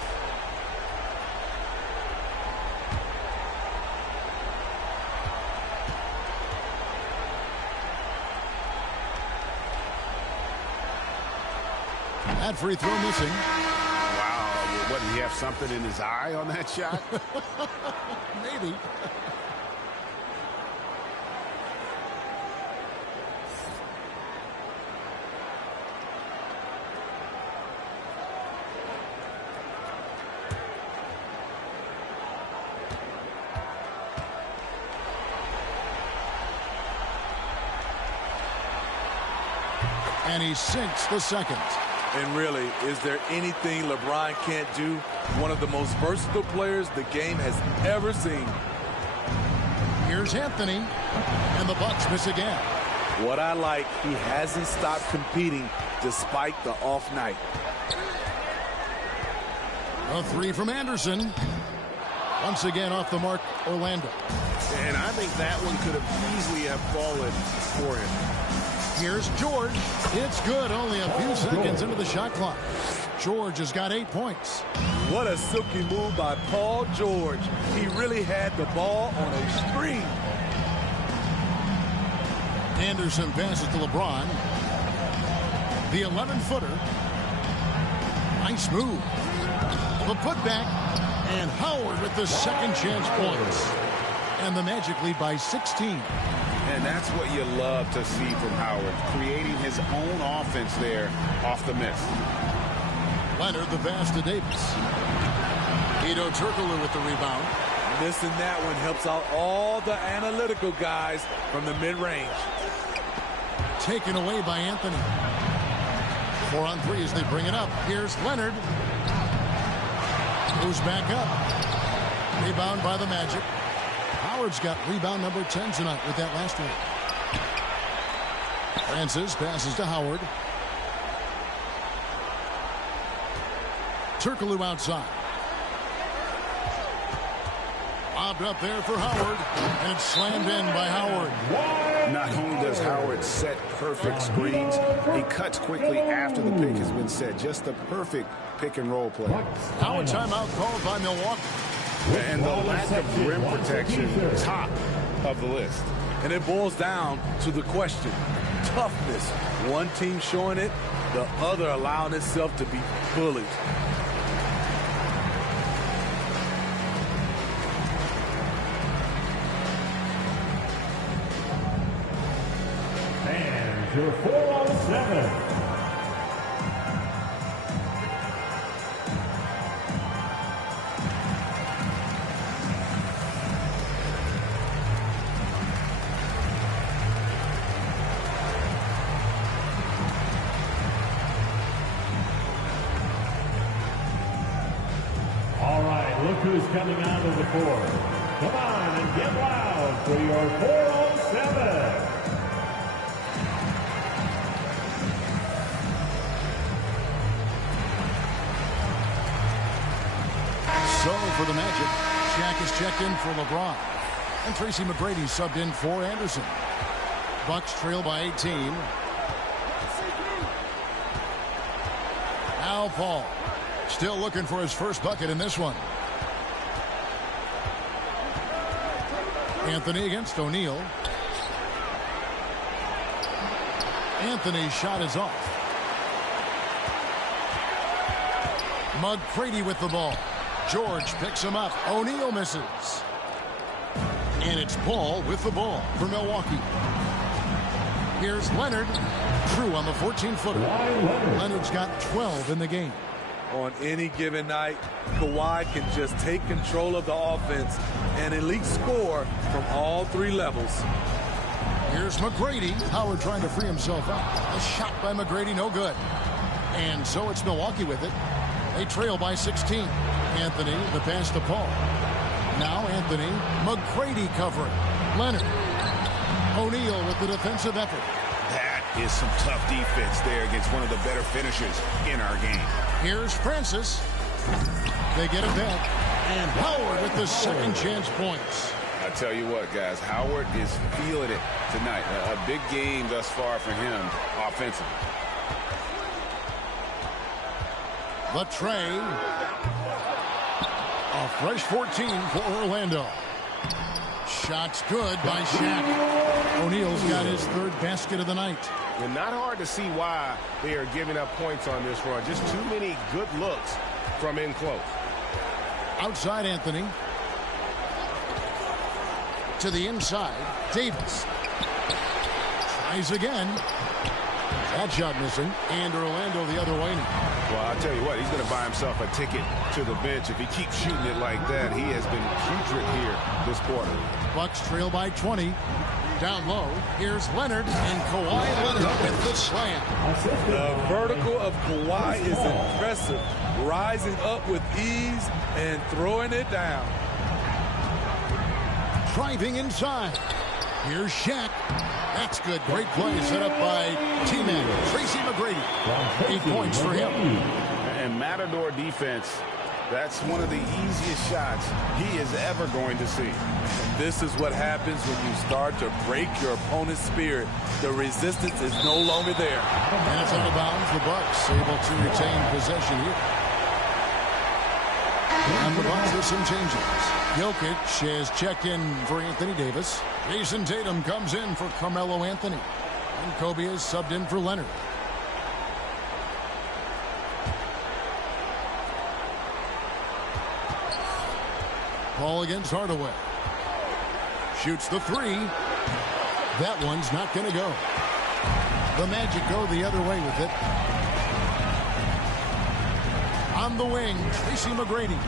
That free throw missing. Wow. What, did he have something in his eye on that shot? Maybe. And he sinks the second. And really, is there anything LeBron can't do? One of the most versatile players the game has ever seen. Here's Anthony, and the Bucks miss again. What I like, he hasn't stopped competing despite the off night. A three from Anderson. Once again off the mark, Orlando. And I think that one could have easily have fallen for him. Here's George. It's good. Only a few seconds into the shot clock. George has got 8 points. What a silky move by Paul George. He really had the ball on a string. Anderson passes to LeBron. The 11-footer. Nice move. The putback. And Howard with the second chance points. And the Magic lead by 16. And that's what you love to see from Howard, creating his own offense there off the miss. Leonard the pass to Davis. Hedo Turkoglu with the rebound. Missing that one helps out all the analytical guys from the mid-range. Taken away by Anthony. 4 on 3 as they bring it up. Here's Leonard. Goes back up. Rebound by the Magic. Howard's got rebound number 10 tonight with that last one. Francis passes to Howard. Turkoglu outside. Lobbed up there for Howard, and it's slammed in by Howard. Not only does Howard set perfect screens, he cuts quickly after the pick has been set. Just the perfect pick and roll play. Now a timeout called by Milwaukee. And the lack of rim protection, top of the list. And it boils down to the question, toughness. One team showing it, the other allowing itself to be bullied. And your 4-on-7. Who's coming out of the court? Come on and get loud for your 4-on-7. So for the Magic, Shaq is checked in for LeBron. And Tracy McGrady subbed in for Anderson. Bucks trail by 18. Al Paul still looking for his first bucket in this one. Anthony against O'Neal. Anthony's shot is off. McGrady with the ball. George picks him up. O'Neal misses. And it's Paul with the ball for Milwaukee. Here's Leonard. True on the 14-footer. Leonard's got 12 in the game. On any given night, Kawhi can just take control of the offense and elite score from all 3 levels. Here's McGrady. Howard trying to free himself up. A shot by McGrady, no good. And so it's Milwaukee with it. They trail by 16. Anthony, the pass to Paul. Now Anthony, McGrady covering. Leonard. O'Neal with the defensive effort. That is some tough defense there against one of the better finishers in our game. Here's Francis. They get it back. And Howard with the second chance points. I tell you what, guys, Howard is feeling it tonight. A big game thus far for him offensively. The tray. A fresh 14 for Orlando. Shots good by Shaq. O'Neal's got his 3rd basket of the night. And not hard to see why they are giving up points on this run. Just too many good looks from in close. Outside Anthony. To the inside. Davis. Tries again. That shot missing. And Orlando the other way now. Well, I'll tell you what, he's going to buy himself a ticket to the bench. If he keeps shooting it like that, he has been putrid here this quarter. Bucks trail by 20. Down low, here's Leonard, and Kawhi Leonard with the slam. The vertical of Kawhi is impressive, rising up with ease and throwing it down. Driving inside. Here's Shaq. That's good. Great play set up by T-Man, Tracy McGrady. 8 points for him. And Matador defense, that's one of the easiest shots he is ever going to see. And this is what happens when you start to break your opponent's spirit. The resistance is no longer there. And it's out of bounds. The Bucks able to retain possession here. And the Bucks with some changes. Jokic has checked in for Anthony Davis. Jason Tatum comes in for Carmelo Anthony. And Kobe is subbed in for Leonard. Ball against Hardaway. Shoots the three. That one's not going to go. The Magic go the other way with it. On the wing, Tracy McGrady.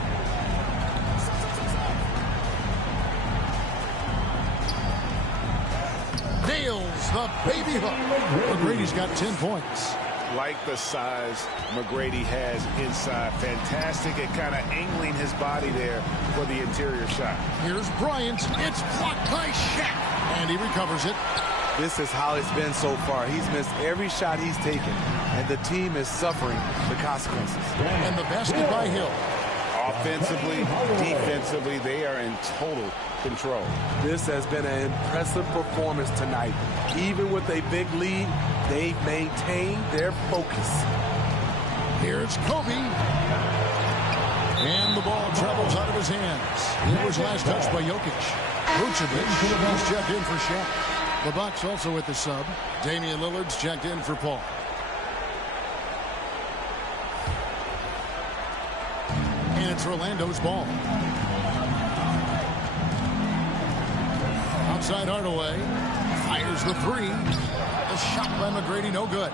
Nails the baby hook. McGrady's got 10 points. Like the size McGrady has inside. Fantastic at kind of angling his body there for the interior shot. Here's Bryant. It's blocked by Shaq. And he recovers it. This is how it's been so far. He's missed every shot he's taken, and the team is suffering the consequences. And the basket by Hill. Offensively, defensively, they are in total control. This has been an impressive performance tonight. Even with a big lead, they maintain their focus. Here's Kobe. And the ball travels out of his hands. It was last touched by Jokic. Vucevic, he's checked in for Shaq. The Bucks also with the sub. Damian Lillard's checked in for Paul. And it's Orlando's ball. Outside Hardaway. Fires the three. A shot by McGrady, no good.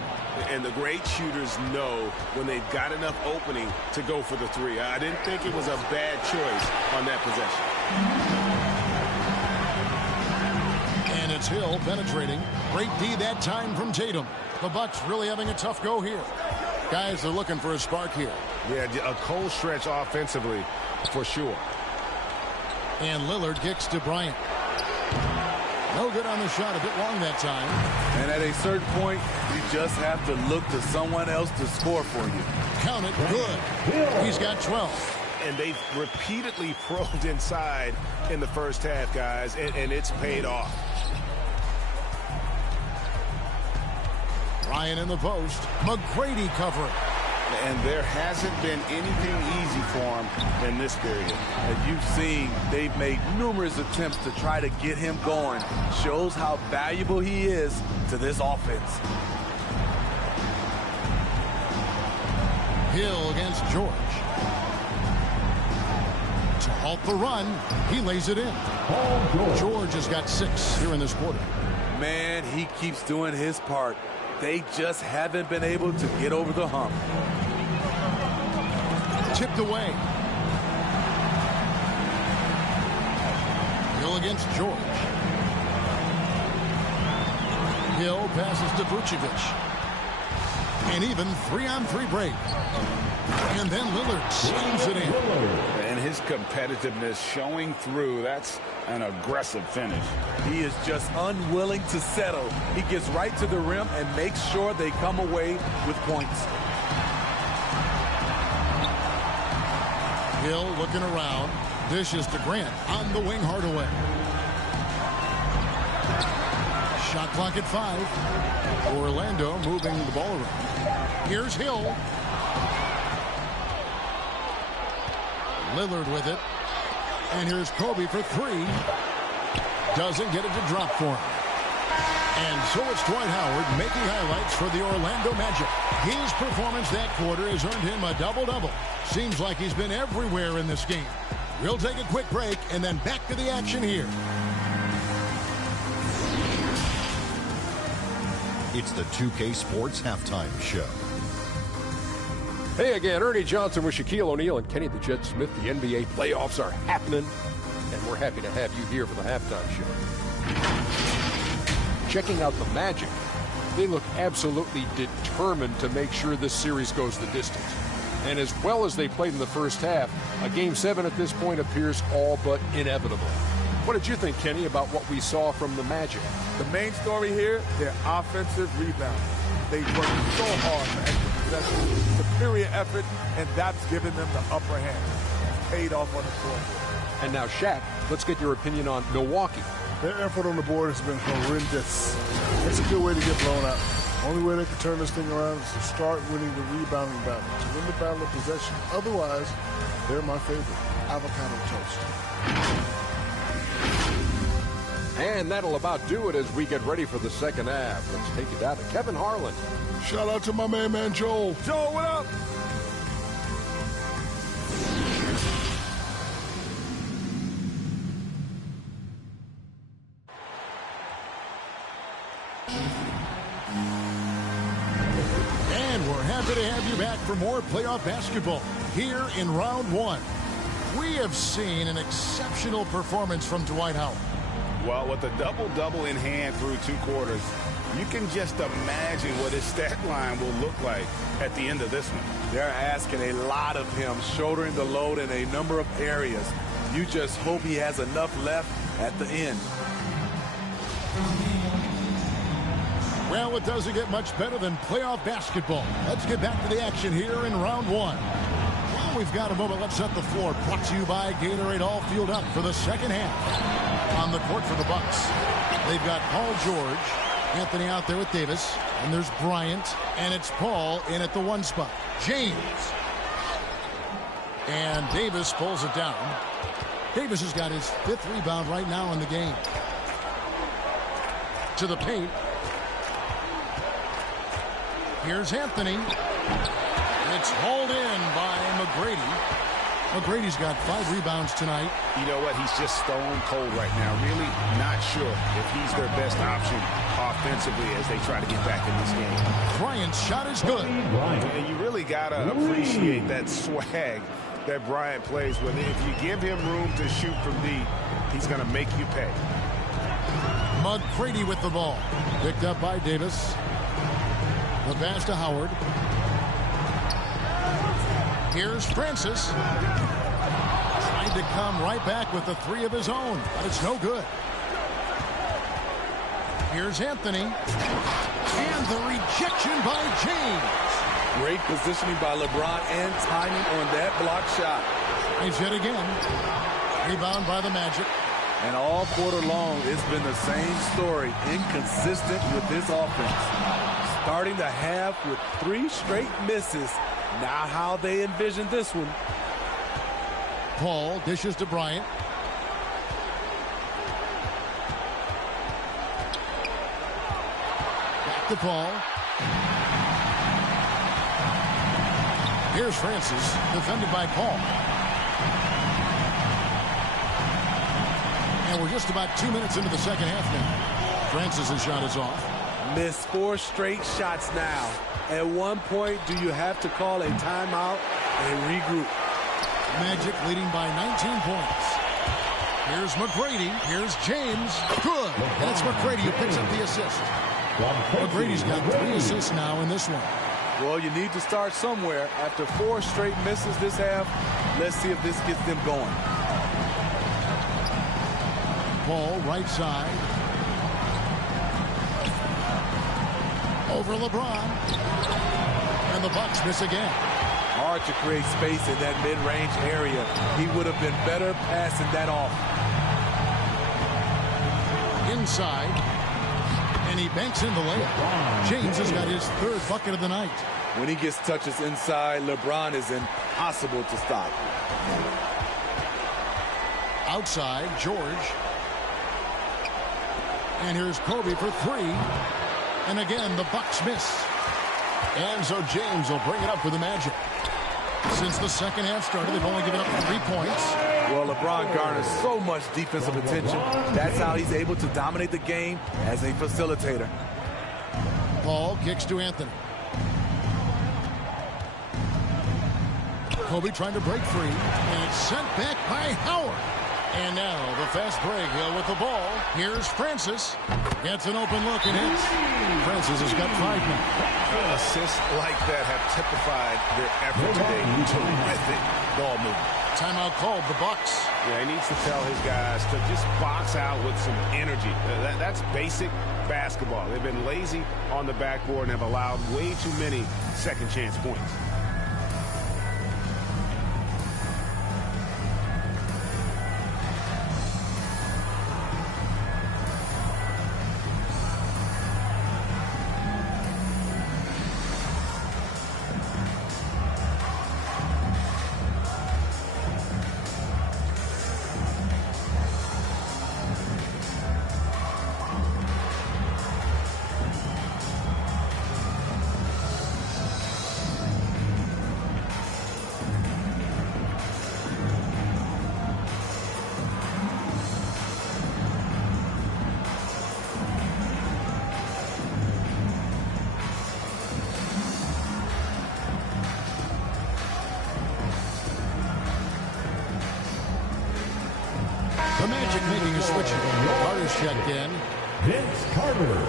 And the great shooters know when they've got enough opening to go for the three. I didn't think it was a bad choice on that possession. And it's Hill penetrating. Great D that time from Tatum. The Bucks really having a tough go here. Guys, they're looking for a spark here. Yeah, a cold stretch offensively for sure. And Lillard kicks to Bryant. No good on the shot, a bit long that time. And at a certain point, you just have to look to someone else to score for you. Count it, good. He's got 12. And they've repeatedly probed inside in the first half, guys, and it's paid off. Ryan in the post. McGrady covering. And there hasn't been anything easy for him in this period. As you've seen, they've made numerous attempts to try to get him going. Shows how valuable he is to this offense. Hill against George. To halt the run, he lays it in. George has got 6 here in this quarter. Man, he keeps doing his part. They just haven't been able to get over the hump. Tipped away. Hill against George. Hill passes to Vucevic. And even 3-on-3 break. And then Lillard slams it in. And his competitiveness showing through. That's an aggressive finish. He is just unwilling to settle. He gets right to the rim and makes sure they come away with points. Hill looking around. Dishes to Grant. On the wing, Hardaway. Shot clock at 5. Orlando moving the ball around. Here's Hill. Lillard with it. And here's Kobe for 3. Doesn't get it to drop for him. And so it's Dwight Howard making highlights for the Orlando Magic. His performance that quarter has earned him a double-double. Seems like he's been everywhere in this game. We'll take a quick break and then back to the action here. It's the 2K Sports Halftime Show. Hey again, Ernie Johnson with Shaquille O'Neal and Kenny the Jet Smith. The NBA playoffs are happening, and we're happy to have you here for the halftime show. Checking out the Magic, they look absolutely determined to make sure this series goes the distance. And as well as they played in the first half, a Game 7 at this point appears all but inevitable. What did you think, Kenny, about what we saw from the Magic? The main story here, their offensive rebound. They worked so hard for extra possession, superior effort, and that's given them the upper hand. It's paid off on the scoreboard. And now, Shaq, let's get your opinion on Milwaukee. Their effort on the board has been horrendous. It's a good way to get blown out. Only way they can turn this thing around is to start winning the rebounding battle, to win the battle of possession. Otherwise, they're my favorite. Avocado toast. And that'll about do it as we get ready for the second half. Let's take it down to Kevin Harlan. Shout out to my man Joel. Joel, what up? And we're happy to have you back for more playoff basketball here in round one. We have seen an exceptional performance from Dwight Howard. Well, with a double-double in hand through 2 quarters, you can just imagine what his stat line will look like at the end of this one. They're asking a lot of him, shouldering the load in a number of areas. You just hope he has enough left at the end. Well, it doesn't get much better than playoff basketball. Let's get back to the action here in round one. Well, we've got a moment. Let's set the floor. Brought to you by Gatorade. All fueled up for the second half. On the court for the Bucks, they've got Paul George, Anthony out there with Davis, and there's Bryant, and it's Paul in at the 1 spot. James. And Davis pulls it down. Davis has got his 5th rebound right now in the game. To the paint. Here's Anthony. It's hauled in by McGrady. McGrady's got 5 rebounds tonight. You know what? He's just stone cold right now. Really not sure if he's their best option offensively as they try to get back in this game. Bryant's shot is good. And you really got to appreciate that swag that Bryant plays with. If you give him room to shoot from deep, he's going to make you pay. McGrady with the ball. Picked up by Davis. The pass to Howard. Here's Francis. Tried to come right back with the 3 of his own, but it's no good. Here's Anthony. And the rejection by James. Great positioning by LeBron and timing on that block shot. He's hit again. Rebound by the Magic. And all quarter long, it's been the same story. Inconsistent with this offense. Starting the half with 3 straight misses. Now how they envision this one. Paul dishes to Bryant. Back to Paul. Here's Francis, defended by Paul. And we're just about 2 minutes into the second half now. Francis's shot is off. Missed 4 straight shots now. At one point, do you have to call a timeout and regroup? Magic leading by 19 points. Here's McGrady. Here's James. Good. And it's McGrady who picks up the assist. McGrady's got 3 assists now in this one. Well, you need to start somewhere. After 4 straight misses this half, let's see if this gets them going. Paul, right side. Over LeBron. And the Bucks miss again. Hard to create space in that mid-range area. He would have been better passing that off. Inside. And he banks in the layup. James has got his 3rd bucket of the night. When he gets touches inside, LeBron is impossible to stop. Outside, George. And here's Kobe for three. And again, the Bucks miss. And so James will bring it up for the Magic. Since the second half started, they've only given up 3 points. Well, LeBron garners so much defensive attention. That's how he's able to dominate the game as a facilitator. Paul kicks to Anthony. Kobe trying to break free, and it's sent back by Howard. And now the fast break with the ball. Here's Francis. Gets an open look and hits. Francis has got 5 now. Assists like that have typified their effort today. Terrific ball movement. Timeout called, the Bucks. Yeah, he needs to tell his guys to just box out with some energy. That's basic basketball. They've been lazy on the backboard and have allowed way too many second chance points. The Magic making a switch. Carter's checked in. Vince Carter.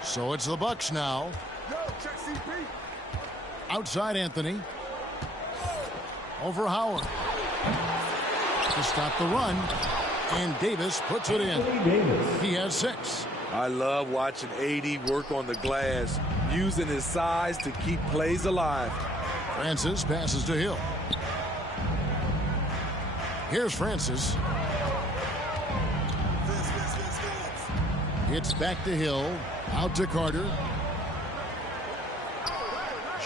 So it's the Bucks now. Outside Anthony. Over Howard. To stop the run. And Davis puts it in. He has 6. I love watching AD work on the glass, using his size to keep plays alive. Francis passes to Hill. Here's Francis. It's back to Hill. Out to Carter.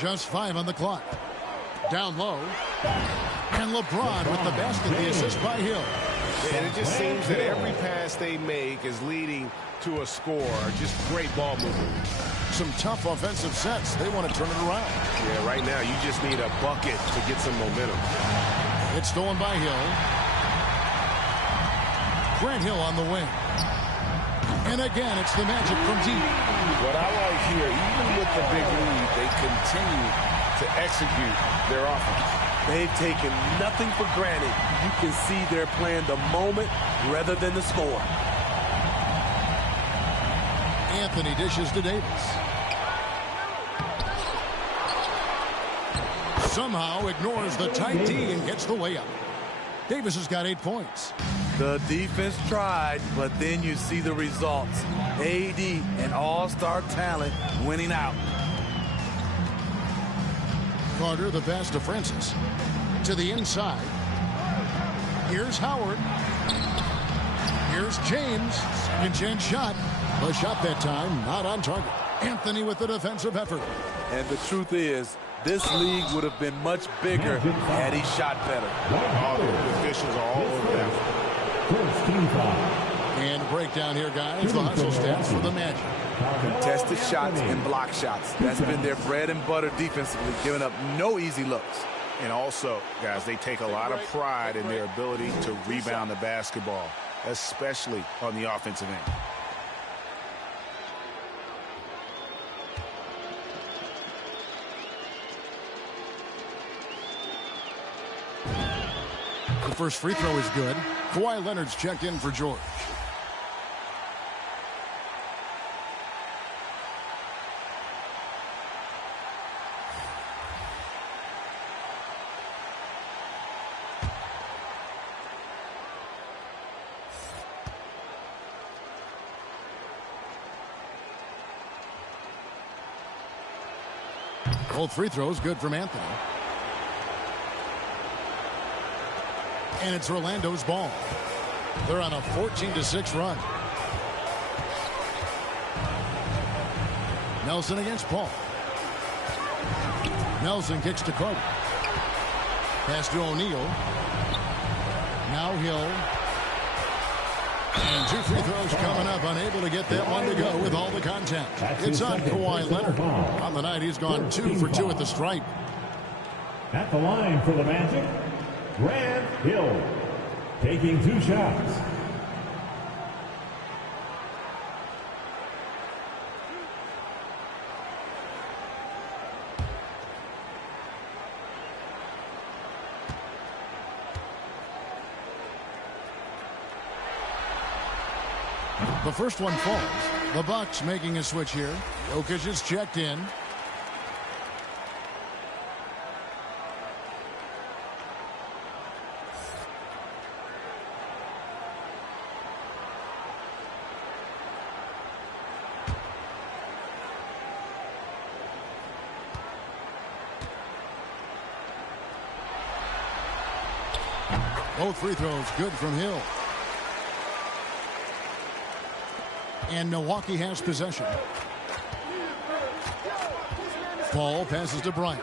Just 5 on the clock. Down low. And LeBron with the basket, the assist by Hill. And it just seems that every pass they make is leading to a score. Just great ball movement. Some tough offensive sets. They want to turn it around. Yeah, right now you just need a bucket to get some momentum. It's stolen by Hill. Grant Hill on the wing. And again, it's the Magic from deep. What I like here, even with the big lead, they continue to execute their offense. They've taken nothing for granted. You can see they're playing the moment rather than the score. Anthony dishes to Davis. Somehow ignores the tight D and gets the layup. Davis has got 8 points. The defense tried, but then you see the results. AD, an all-star talent, winning out. Carter, the pass to Francis. To the inside. Here's Howard. Here's James. Second chance shot. The shot that time not on target. Anthony with the defensive effort. And the truth is, this league would have been much bigger had he shot better. All the officials are all over that. And breakdown here, guys. The hustle stats for the Magic. Contested shots and block shots. That's been their bread and butter defensively, giving up no easy looks. And also, guys, they take a lot of pride in their ability to rebound the basketball, especially on the offensive end. The first free throw is good. Kawhi Leonard's checked in for George. Both free throws good from Anthony. And it's Orlando's ball. They're on a 14-6 run. Nelson against Paul. Nelson kicks to Carter. Pass to O'Neal. Now Hill. And 2 free throws coming up, unable to get that one to go with all the contact. It's on Kawhi Leonard. On the night, he's gone 2 for 2 at the stripe. At the line for the Magic, Grant Hill, taking 2 shots. The first one falls. The Bucks making a switch here. Jokic is checked in. Both free throws good from Hill. And Milwaukee has possession. Paul passes to Bryant.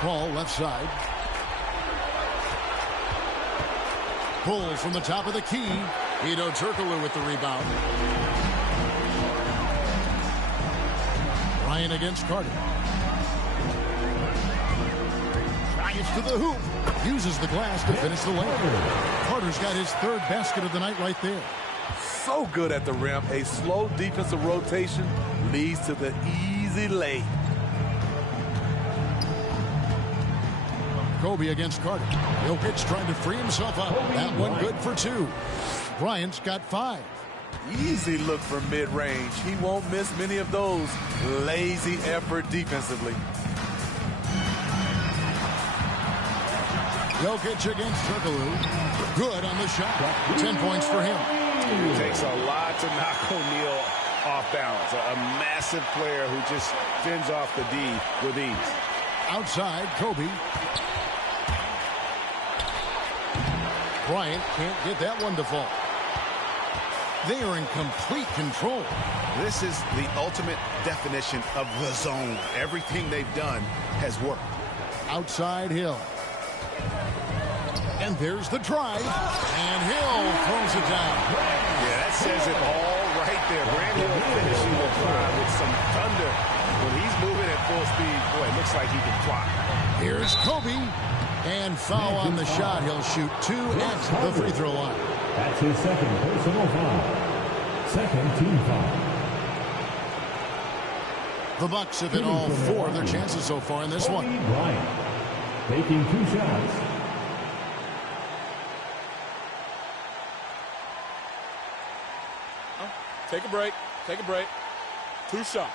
Paul left side. Pulls from the top of the key. Hedo Turkoglu with the rebound. Bryant against Carter. Drives to the hoop. Uses the glass to finish the layup. Carter's got his 3rd basket of the night right there. So good at the rim. A slow defensive rotation leads to the easy lay. Kobe against Carter. Jokic trying to free himself up. That one good for 2. Bryant's got 5. Easy look from mid-range. He won't miss many of those. Lazy effort defensively. Jokic against Turkoglu. Good on the shot. 10 points for him. It takes a lot to knock O'Neal off balance. A massive player who just fends off the D with ease. Outside, Kobe. Bryant can't get that one to fall. They are in complete control. This is the ultimate definition of the zone. Everything they've done has worked. Outside Hill. And there's the drive. And Hill throws it down. Yeah, that says it all right there. Grant Hill finishing the drive with some thunder. When he's moving at full speed, boy, it looks like he can fly. Here's Kobe. And foul on the shot. He'll shoot 2 at the free throw line. That's his 2nd personal foul. 2nd team foul. The Bucks have hit all 4 of their chances so far in this one. Bryant taking 2 shots. Take a break. Take a break. 2 shots.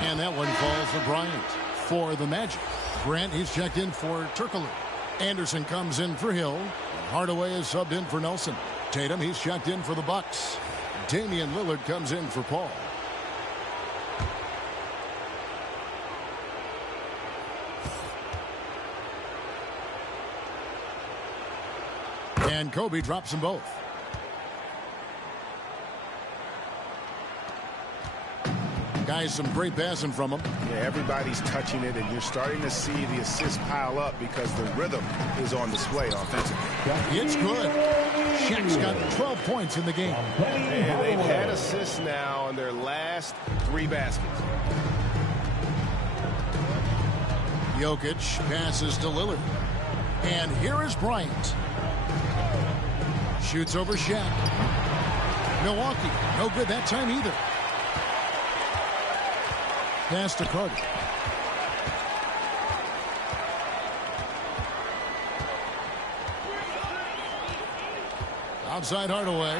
And that one falls for Bryant. For the Magic, Grant, he's checked in for Turkoglu. Anderson comes in for Hill. Hardaway is subbed in for Nelson. Tatum, he's checked in for the Bucks. Damian Lillard comes in for Paul. And Kobe drops them both. Guys, some great passing from him. Yeah, everybody's touching it, and you're starting to see the assists pile up because the rhythm is on display offensively. It's good. Shaq's got 12 points in the game. And they've had assists now on their last 3 baskets. Jokic passes to Lillard. And here is Bryant. Shoots over Shaq. Milwaukee, no good that time either. Pass to Carter. Outside Hardaway.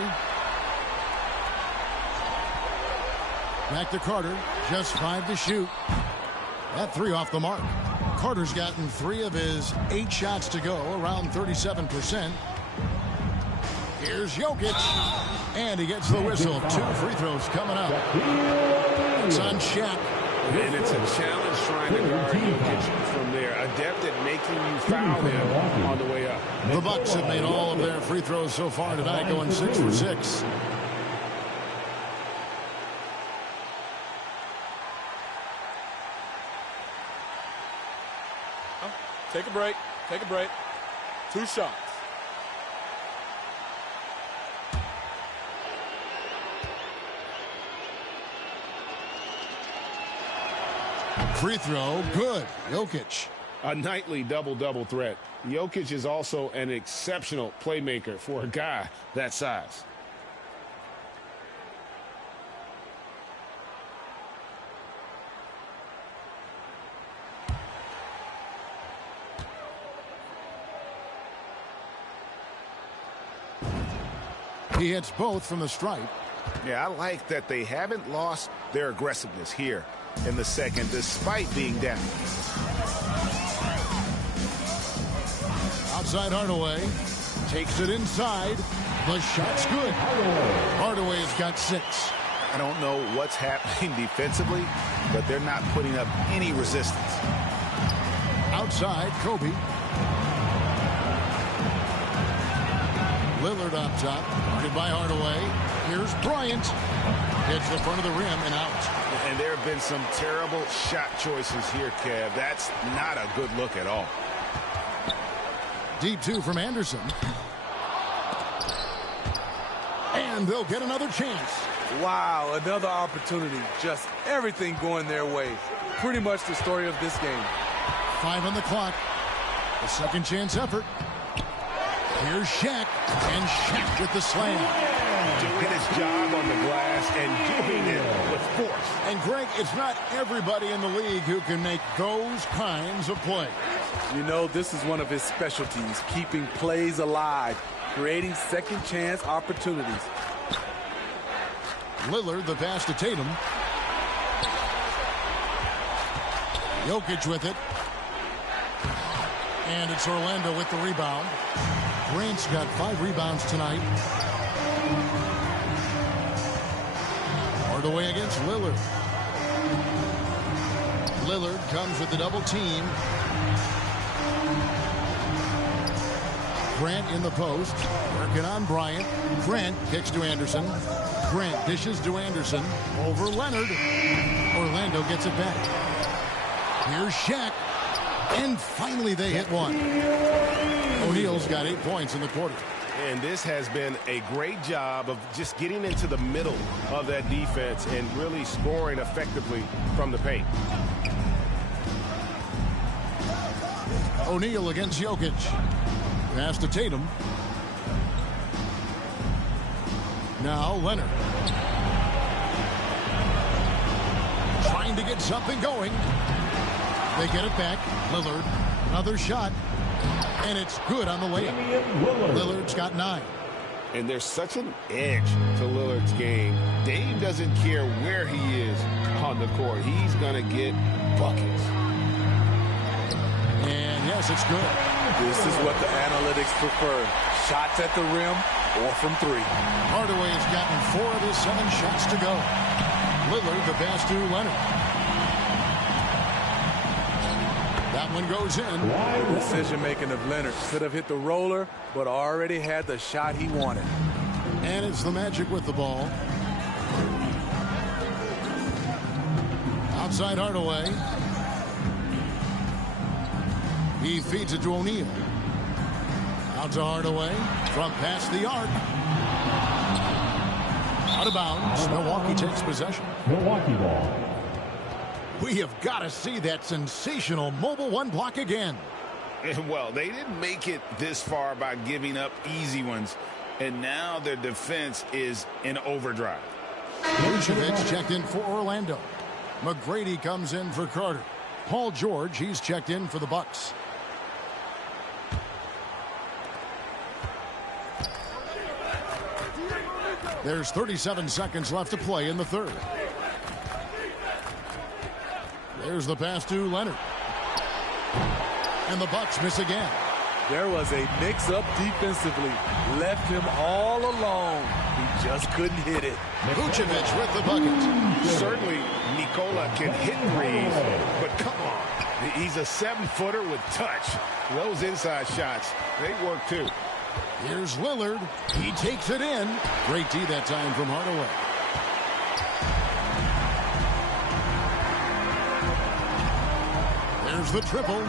Back to Carter. Just 5 to shoot. That 3 off the mark. Carter's gotten 3 of his 8 shots to go, around 37%. Here's Jokic. And he gets the whistle. 2 free throws coming up. It's on Shaq. And it's a challenge trying to guard Jokic from there. Adept at making you foul him on the way up. The Bucks have made all of their free throws so far tonight, going 6 for 6. Take a break. Take a break. 2 shots. Free throw, good. Jokic. A nightly double-double threat. Jokic is also an exceptional playmaker for a guy that size. He hits both from the stripe. Yeah, I like that they haven't lost their aggressiveness here in the second, despite being down. Outside Hardaway. Takes it inside. The shot's good. Hardaway has got 6. I don't know what's happening defensively, but they're not putting up any resistance. Outside, Kobe. Lillard up top. Guarded by Hardaway. Here's Bryant. Hits the front of the rim and out. And there have been some terrible shot choices here, Kev. That's not a good look at all. Deep 2 from Anderson. And they'll get another chance. Wow, another opportunity. Just everything going their way. Pretty much the story of this game. 5 on the clock. A second chance effort. Here's Shaq. And Shaq with the slam. Doing his job on the glass and doing it with force. And Greg, it's not everybody in the league who can make those kinds of plays. You know, this is one of his specialties, keeping plays alive, creating second chance opportunities. Lillard, the pass to Tatum. Jokic with it. And it's Orlando with the rebound. Grant's got 5 rebounds tonight. Hardaway against Lillard. Lillard comes with the double team. Grant in the post. Working on Bryant. Grant kicks to Anderson. Grant dishes to Anderson. Over Leonard. Orlando gets it back. Here's Shaq. And finally they hit one. O'Neal's got 8 points in the quarter. And this has been a great job of just getting into the middle of that defense and really scoring effectively from the paint. O'Neal against Jokic. Pass to Tatum. Now Leonard. Trying to get something going. They get it back. Lillard. Another shot. And it's good on the layup. Lillard's got 9. And there's such an edge to Lillard's game. Dave doesn't care where he is on the court. He's going to get buckets. And yes, it's good. This is what the analytics prefer. Shots at the rim or from 3. Hardaway has gotten 4 of his 7 shots to go. Lillard, the pass to Leonard. That one goes in. The decision-making of Leonard. Could have hit the roller, but already had the shot he wanted. And it's the Magic with the ball. Outside Hardaway. He feeds it to O'Neal. Out to Hardaway. From past the arc. Out of bounds. Milwaukee takes possession. Milwaukee ball. We have got to see that sensational mobile 1 block again. Well, they didn't make it this far by giving up easy ones, and now their defense is in overdrive. Vucevic checked in for Orlando. McGrady comes in for Carter. Paul George, he's checked in for the Bucks. There's 37 seconds left to play in the third. There's the pass to Leonard. And the Bucks miss again. There was a mix-up defensively. Left him all alone. He just couldn't hit it. Vucevic with the bucket. Certainly, Nikola can hit threes, but come on. He's a 7-footer with touch. Those inside shots, they work too. Here's Lillard. He takes it in. Great D that time from Hardaway. There's the triple.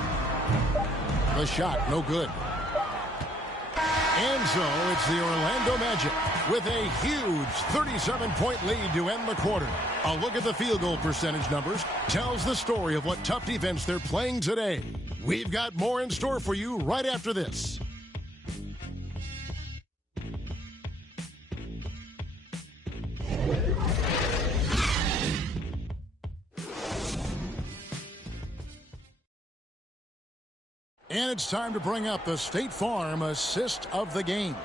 The shot, no good. And so it's the Orlando Magic with a huge 37-point lead to end the quarter. A look at the field goal percentage numbers tells the story of what tough defense they're playing today. We've got more in store for you right after this. And it's time to bring up the State Farm assist of the game.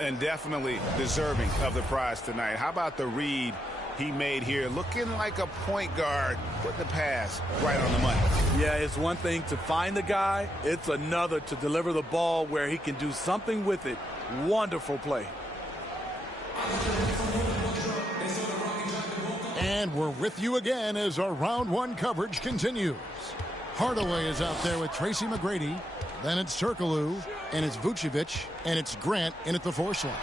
And definitely deserving of the prize tonight. How about the read he made here? Looking like a point guard, putting the pass right on the money. Yeah, it's one thing to find the guy. It's another to deliver the ball where he can do something with it. Wonderful play. And we're with you again as our round one coverage continues. Hardaway is out there with Tracy McGrady. Then it's Turkoglu, and it's Vucevic, and it's Grant in at the force line.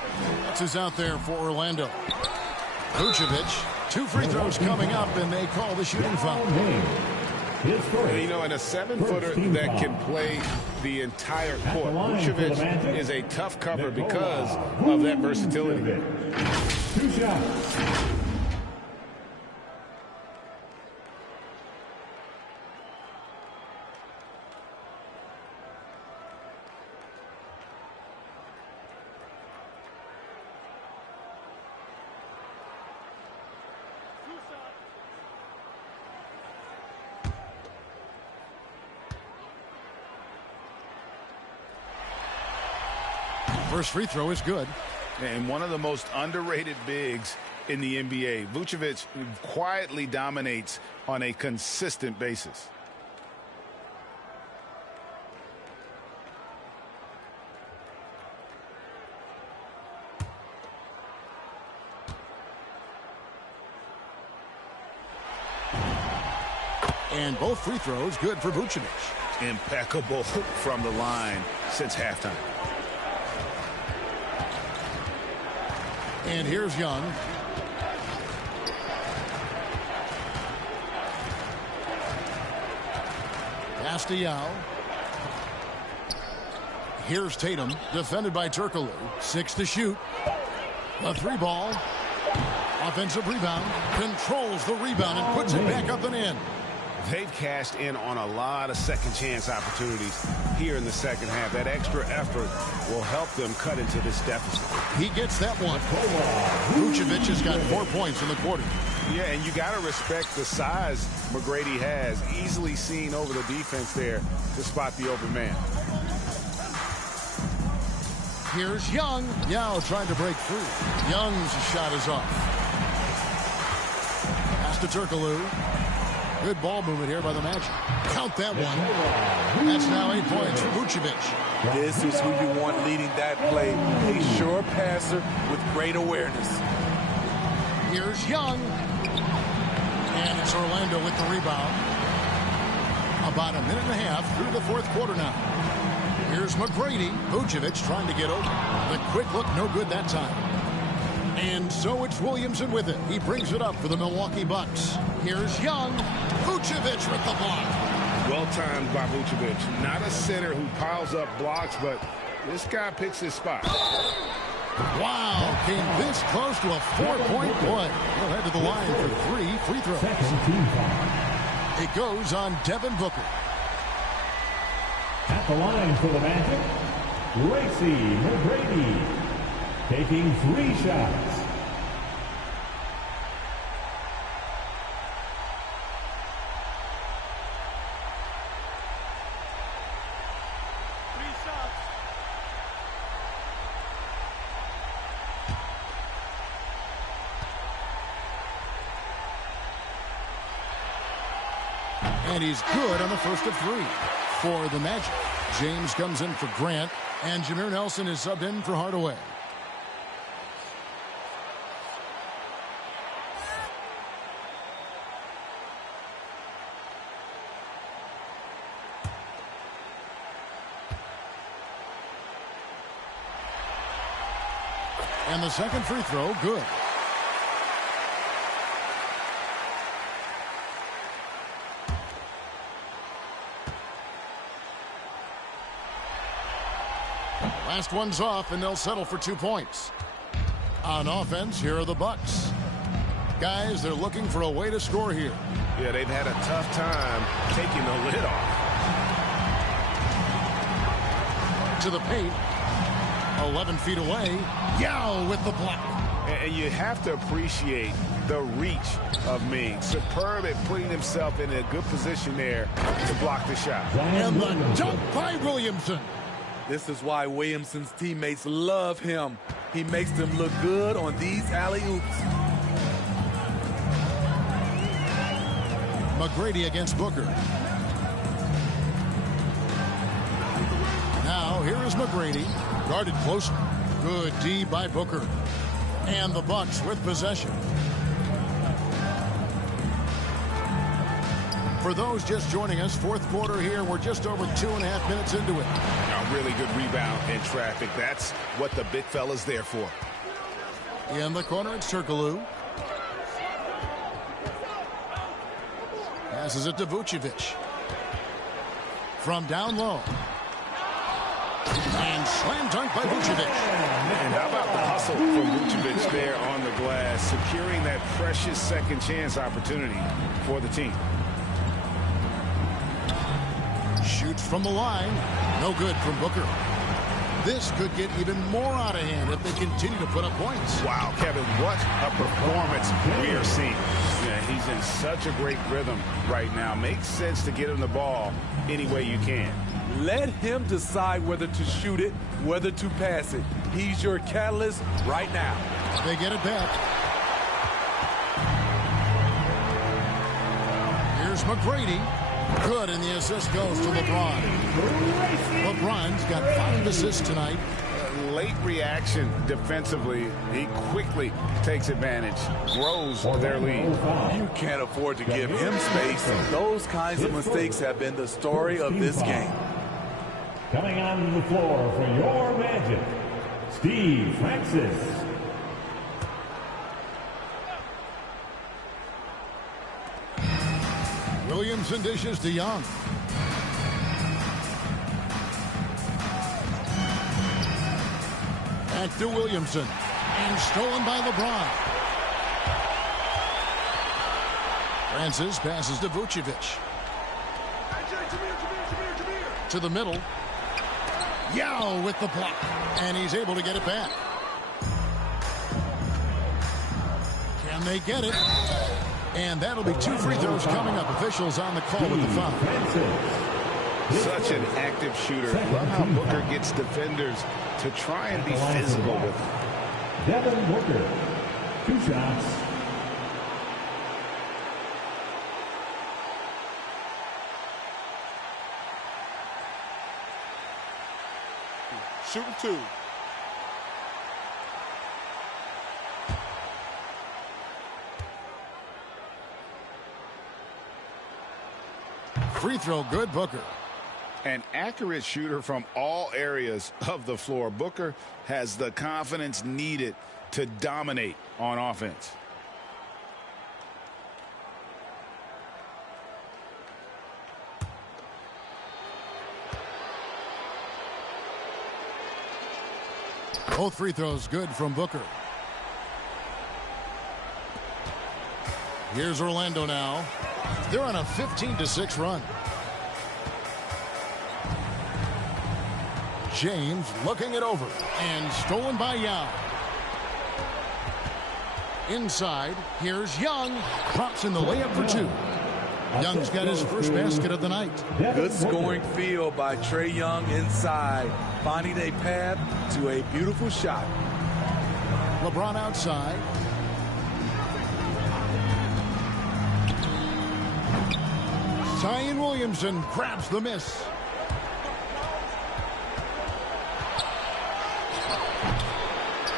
This is out there for Orlando. Vucevic, 2 free throws coming up, and they call the shooting foul. You know, and a 7-footer that can play the entire court. Vucevic is a tough cover because of that versatility. 2 shots. First free throw is good. And one of the most underrated bigs in the NBA. Vucevic quietly dominates on a consistent basis. And both free throws good for Vucevic. Impeccable from the line since halftime. And here's Young. Pass to Yao. Here's Tatum, defended by Turkoglu. 6 to shoot. A 3-ball. Offensive rebound. Controls the rebound and puts it back up and in. They've cashed in on a lot of second chance opportunities here in the second half. That extra effort will help them cut into this deficit. He gets that one. Vucevic has got 4 points in the quarter. Yeah, and you got to respect the size McGrady has. Easily seen over the defense there to spot the open man. Here's Young. Yao trying to break through. Young's shot is off. Pass to Turkoglu. Good ball movement here by the Magic. Count that one. That's now 8 points for Vucevic. This is who you want leading that play. A sure passer with great awareness. Here's Young. And it's Orlando with the rebound. About a minute and a half through the fourth quarter now. Here's McGrady. Vucevic trying to get open. The quick look, no good that time. And so it's Williamson with it. He brings it up for the Milwaukee Bucks. Here's Young. Vucevic with the block. Well timed by Vucevic. Not a center who piles up blocks, but this guy picks his spot. Wow, came this close to a 4-point play. He'll head to the line for 3 free throws. It goes on Devin Booker. At the line for the Magic, Tracy McGrady, taking 3 shots. And he's good on the first of 3 for the Magic. James comes in for Grant, and Jameer Nelson is subbed in for Hardaway. And the second free throw, good. Last one's off, and they'll settle for 2 points. On offense, here are the Bucks. Guys, they're looking for a way to score here. Yeah, they've had a tough time taking the lid off. To the paint. 11 feet away. Yao with the block. And you have to appreciate the reach of Ming. Superb at putting himself in a good position there to block the shot. And the dunk by Williamson. This is why Williamson's teammates love him. He makes them look good on these alley-oops. McGrady against Booker. Now, here is McGrady. Guarded closer. Good D by Booker. And the Bucks with possession. For those just joining us, fourth quarter here. We're just over 2.5 minutes into it. A really good rebound in traffic. That's what the big fella's there for. In the corner, it's Turkoglu. Passes it to Vucevic. From down low. And slam dunk by Vucevic. And how about the hustle from Vucevic there on the glass, securing that precious second chance opportunity for the team. Shoots from the line. No good from Booker. This could get even more out of hand if they continue to put up points. Wow, Kevin, what a performance we are seeing. Yeah, he's in such a great rhythm right now. Makes sense to get him the ball any way you can. Let him decide whether to shoot it, whether to pass it. He's your catalyst right now. They get it back. Here's McGrady. Good, and the assist goes to LeBron. LeBron's got 5 assists tonight. Late reaction defensively. He quickly takes advantage, grows their lead. You can't afford to give him space. Those kinds of mistakes have been the story of this game. Coming onto the floor for your Magic, Steve Francis. Williamson dishes to Young. Back to Williamson. And stolen by LeBron. Francis passes to Vucevic. To the middle. Yao with the block. And he's able to get it back. Can they get it? And that'll be 2 free throws coming up. Officials on the call with the foul. Such an active shooter. Love how Booker gets defenders to try and be physical with him. Devin Booker, 2 shots. Shooting 2. Free throw good, Booker. An accurate shooter from all areas of the floor. Booker has the confidence needed to dominate on offense. Both free throws good from Booker. Here's Orlando now. They're on a 15-6 run. James looking it over and stolen by Yao. Inside, here's Young. Drops in the layup for 2. Young's got his first basket of the night. Good scoring field by Trae Young inside, finding a path to a beautiful shot. LeBron outside. Zion Williamson grabs the miss.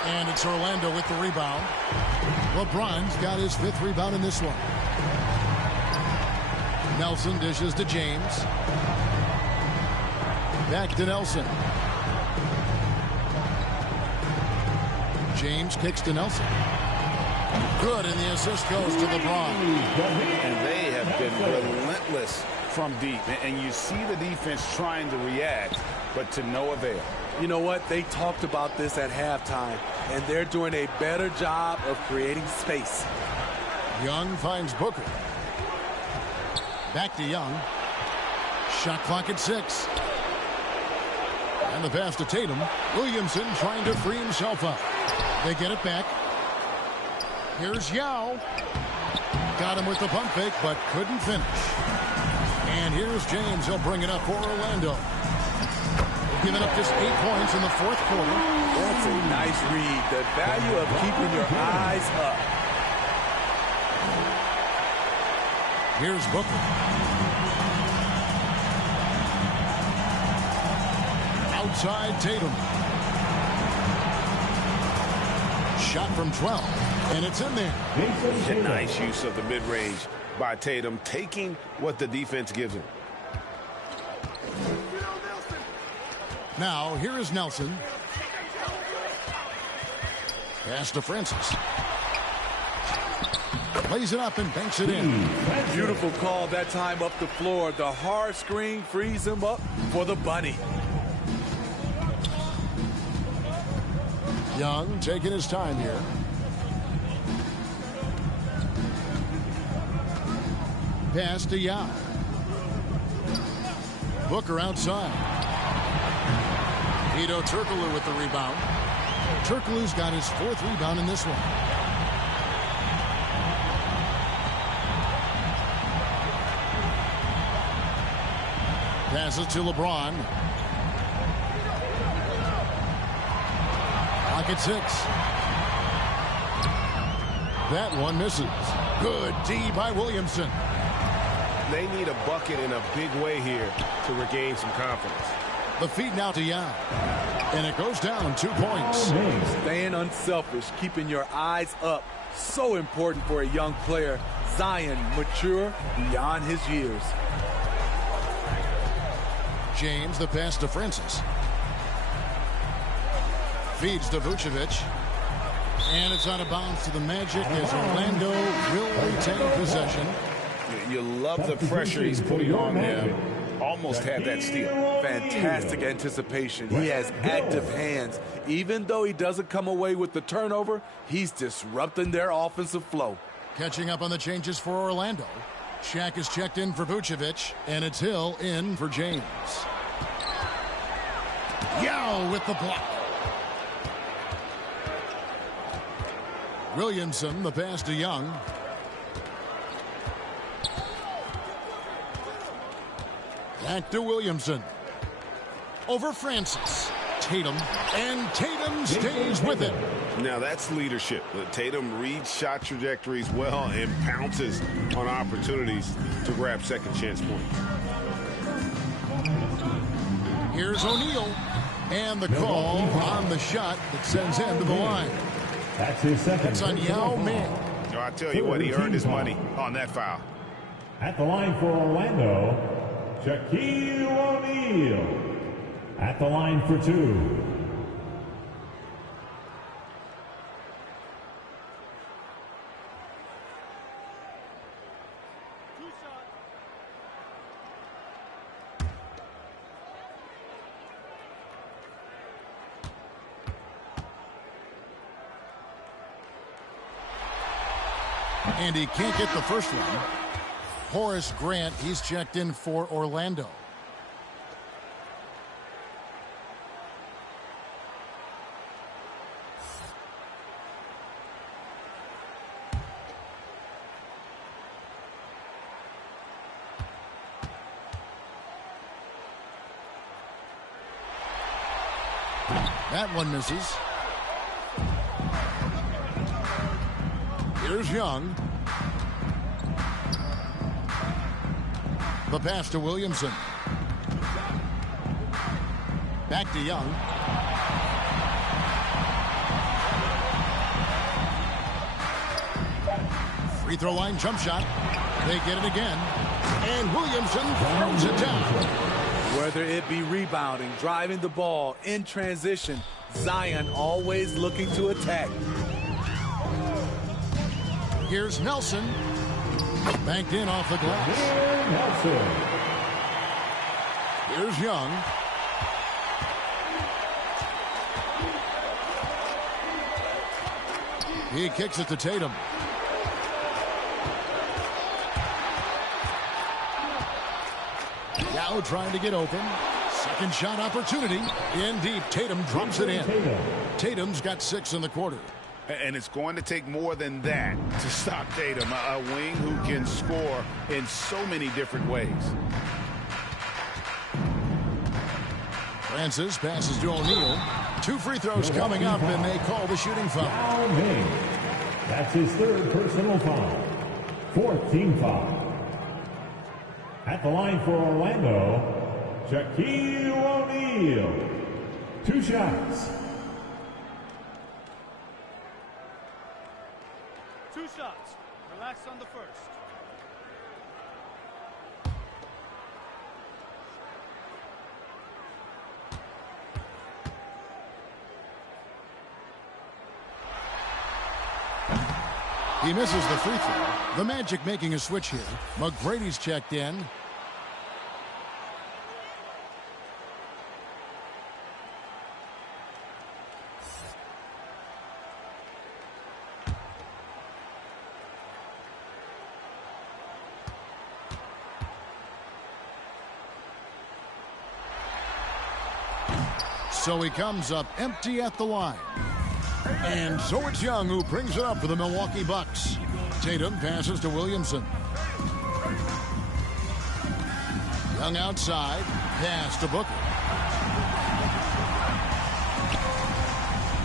And it's Orlando with the rebound. LeBron's got his 5th rebound in this one. Nelson dishes to James. Back to Nelson. James kicks to Nelson. Good, and the assist goes to LeBron. And they have been relentless from deep. And you see the defense trying to react, but to no avail. You know what? They talked about this at halftime, and they're doing a better job of creating space. Young finds Booker. Back to Young. Shot clock at 6. And the pass to Tatum. Williamson trying to free himself up. They get it back. Here's Yao. Got him with the pump fake, but couldn't finish. And here's James. He'll bring it up for Orlando. Giving up just 8 points in the fourth quarter. That's a nice read. The value of keeping your eyes up. Here's Booker. Outside Tatum. Shot from 12, and it's in there. A nice use of the mid-range by Tatum, taking what the defense gives him. Now, here is Nelson. Pass to Francis. Lays it up and banks it in. Beautiful call that time up the floor. The hard screen frees him up for the bunny. Young taking his time here. Pass to Yao. Booker outside. Hedo Turkoglu with the rebound. Turkoglu's got his 4th rebound in this one. Passes to LeBron. Clock at 6. That one misses. Good D by Williamson. They need a bucket in a big way here to regain some confidence. The feed now to Yao. And it goes down 2 points. Staying unselfish, keeping your eyes up. So important for a young player. Zion, mature beyond his years. James, the pass to Francis. Feeds to Vucevic. And it's out of bounds to the Magic as Orlando will retain possession. You love the pressure he's putting on them. Almost had that steal. Fantastic anticipation. He has active hands. Even though he doesn't come away with the turnover, he's disrupting their offensive flow. Catching up on the changes for Orlando. Shaq is checked in for Vucevic, and it's Hill in for James. Yao with the block. Williamson, the pass to Young. Back to Williamson. Over Francis. Tatum. And Tatum stays with it. Now that's leadership. Tatum reads shot trajectories well and pounces on opportunities to grab second chance points. Here's O'Neal. And the call on the shot that sends him to the line. That's his second. That's on Yao Ming. Oh, I tell you what, he earned his money on that foul. At the line for Orlando, Shaquille O'Neal. At the line for 2. And he can't get the first one. Horace Grant, he's checked in for Orlando. That one misses. Here's Young. The pass to Williamson. Back to Young. Free throw line jump shot. They get it again. And Williamson throws it down. Whether it be rebounding, driving the ball, in transition, Zion always looking to attack. Here's Nelson. Banked in off the glass. Here's Young. He kicks it to Tatum. Yao trying to get open. Second shot opportunity. In deep. Tatum drops it in. Tatum's got 6 in the quarter. And it's going to take more than that to stop Tatum, a wing who can score in so many different ways. Francis passes to O'Neal. 2 free throws coming up, and they call the shooting foul. That's his 3rd personal foul. 4th team foul. At the line for Orlando, Shaquille O'Neal. 2 shots. 2 shots. Relax on the first. He misses the free throw. The Magic making a switch here. McGrady's checked in. So he comes up empty at the line. And so it's Young who brings it up for the Milwaukee Bucks. Tatum passes to Williamson. Young outside. Pass to Booker.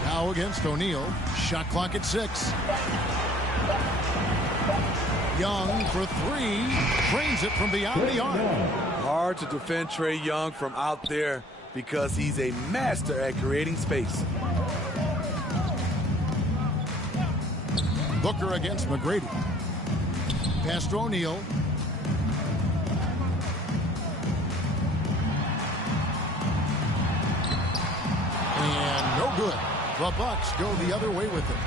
Now against O'Neal. Shot clock at 6. Young for 3. Drains it from beyond the arc. Hard to defend Trae Young from out there because he's a master at creating space. Booker against McGrady. Pass to O'Neal. And no good. The Bucks go the other way with it.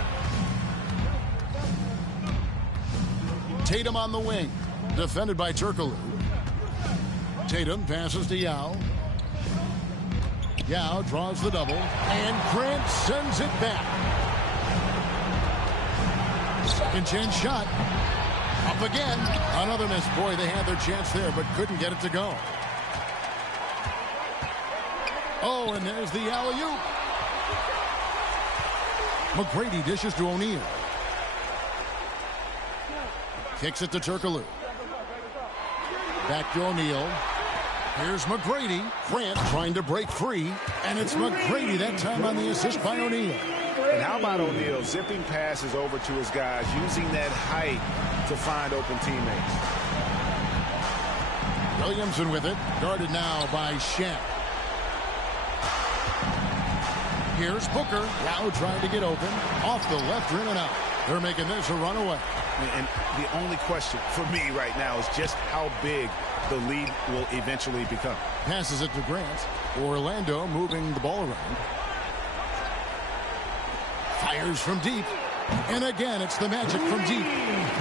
Tatum on the wing. Defended by Turkoglu. Tatum passes to Yao. Yao draws the double. And Grant sends it back. Second chance shot. Up again. Another miss. Boy, they had their chance there, but couldn't get it to go. Oh, and there's the alley-oop. McGrady dishes to O'Neal. Kicks it to Turkoglu. Back to O'Neal. Here's McGrady. Grant trying to break free. And it's McGrady that time on the assist by O'Neal. And how about O'Neal zipping passes over to his guys, using that height to find open teammates. Williamson with it. Guarded now by Shaq. Here's Booker. Now trying to get open. Off the left rim and out. They're making this a runaway. And the only question for me right now is just how big the lead will eventually become. Passes it to Grant. Orlando moving the ball around. Fires from deep. And again, it's the Magic from deep.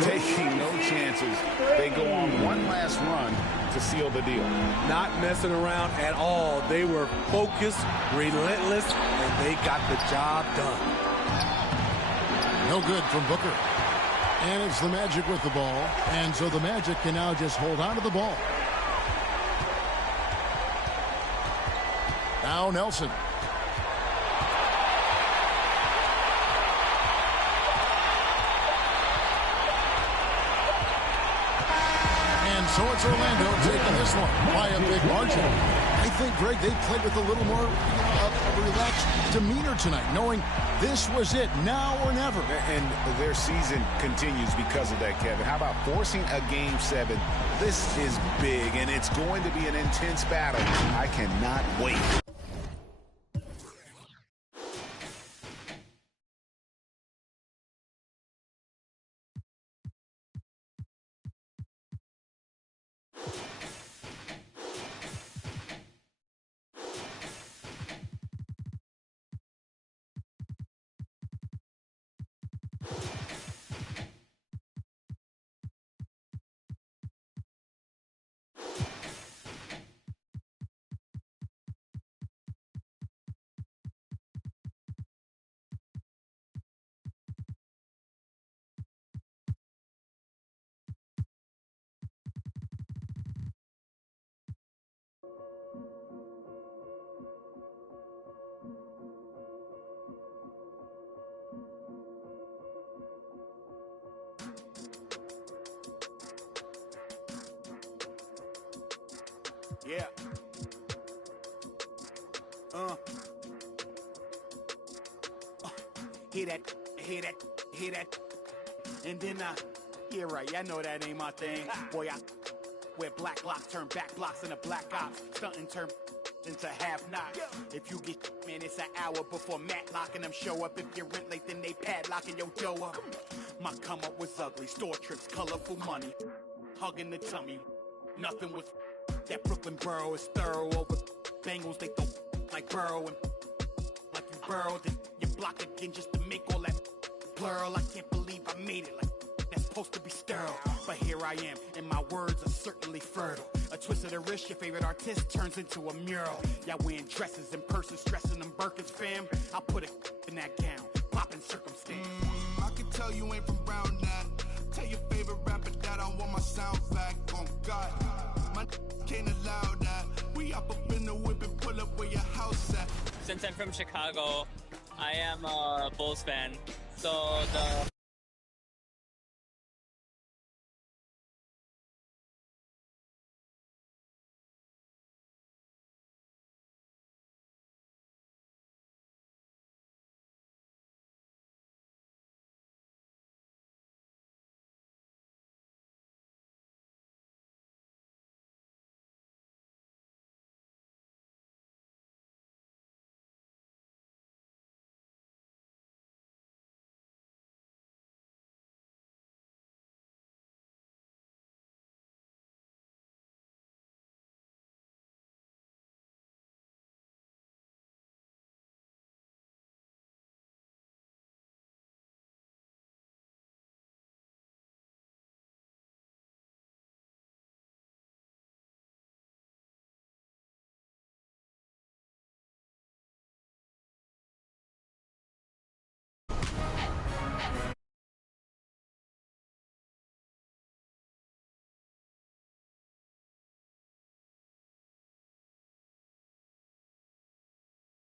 Taking no chances. They go on one last run to seal the deal. Not messing around at all. They were focused, relentless, and they got the job done. No good from Booker. And it's the Magic with the ball. And so the Magic can now just hold on to the ball. Now Nelson. And so it's Orlando taking this one by a big margin. I think, Greg, they played with a little more relaxed demeanor tonight, knowing this was it, now or never. And their season continues because of that, Kevin. How about forcing a Game 7? This is big, and it's going to be an intense battle. I cannot wait. Yeah. Hear that. And then, yeah, right, I know that ain't my thing. Boy, I wear black locks, turn back blocks into black ops. Stunting turn into half knocks. If you get, man, it's an hour before Matlock and them show up. If you're rent late, then they padlocking your dough up. My come up was ugly, store trips, colorful money. Hugging the tummy, nothing was that Brooklyn borough is thorough over Bengals. They throw like Burrow and like you burrowed and you block again just to make all that blur. I can't believe I made it, like that's supposed to be sterile. But here I am, and my words are certainly fertile. A twist of the wrist, your favorite artist turns into a mural. Y'all wearing dresses and purses, stressing them Birkins, fam. I'll put it in that gown, popping circumstance. I can tell you ain't from Brown that. Tell your favorite rapper that I want my sound back. On God, my can't allow that. We up in the whip and pull up where your house at. Since I'm from Chicago, I am a Bulls fan. So the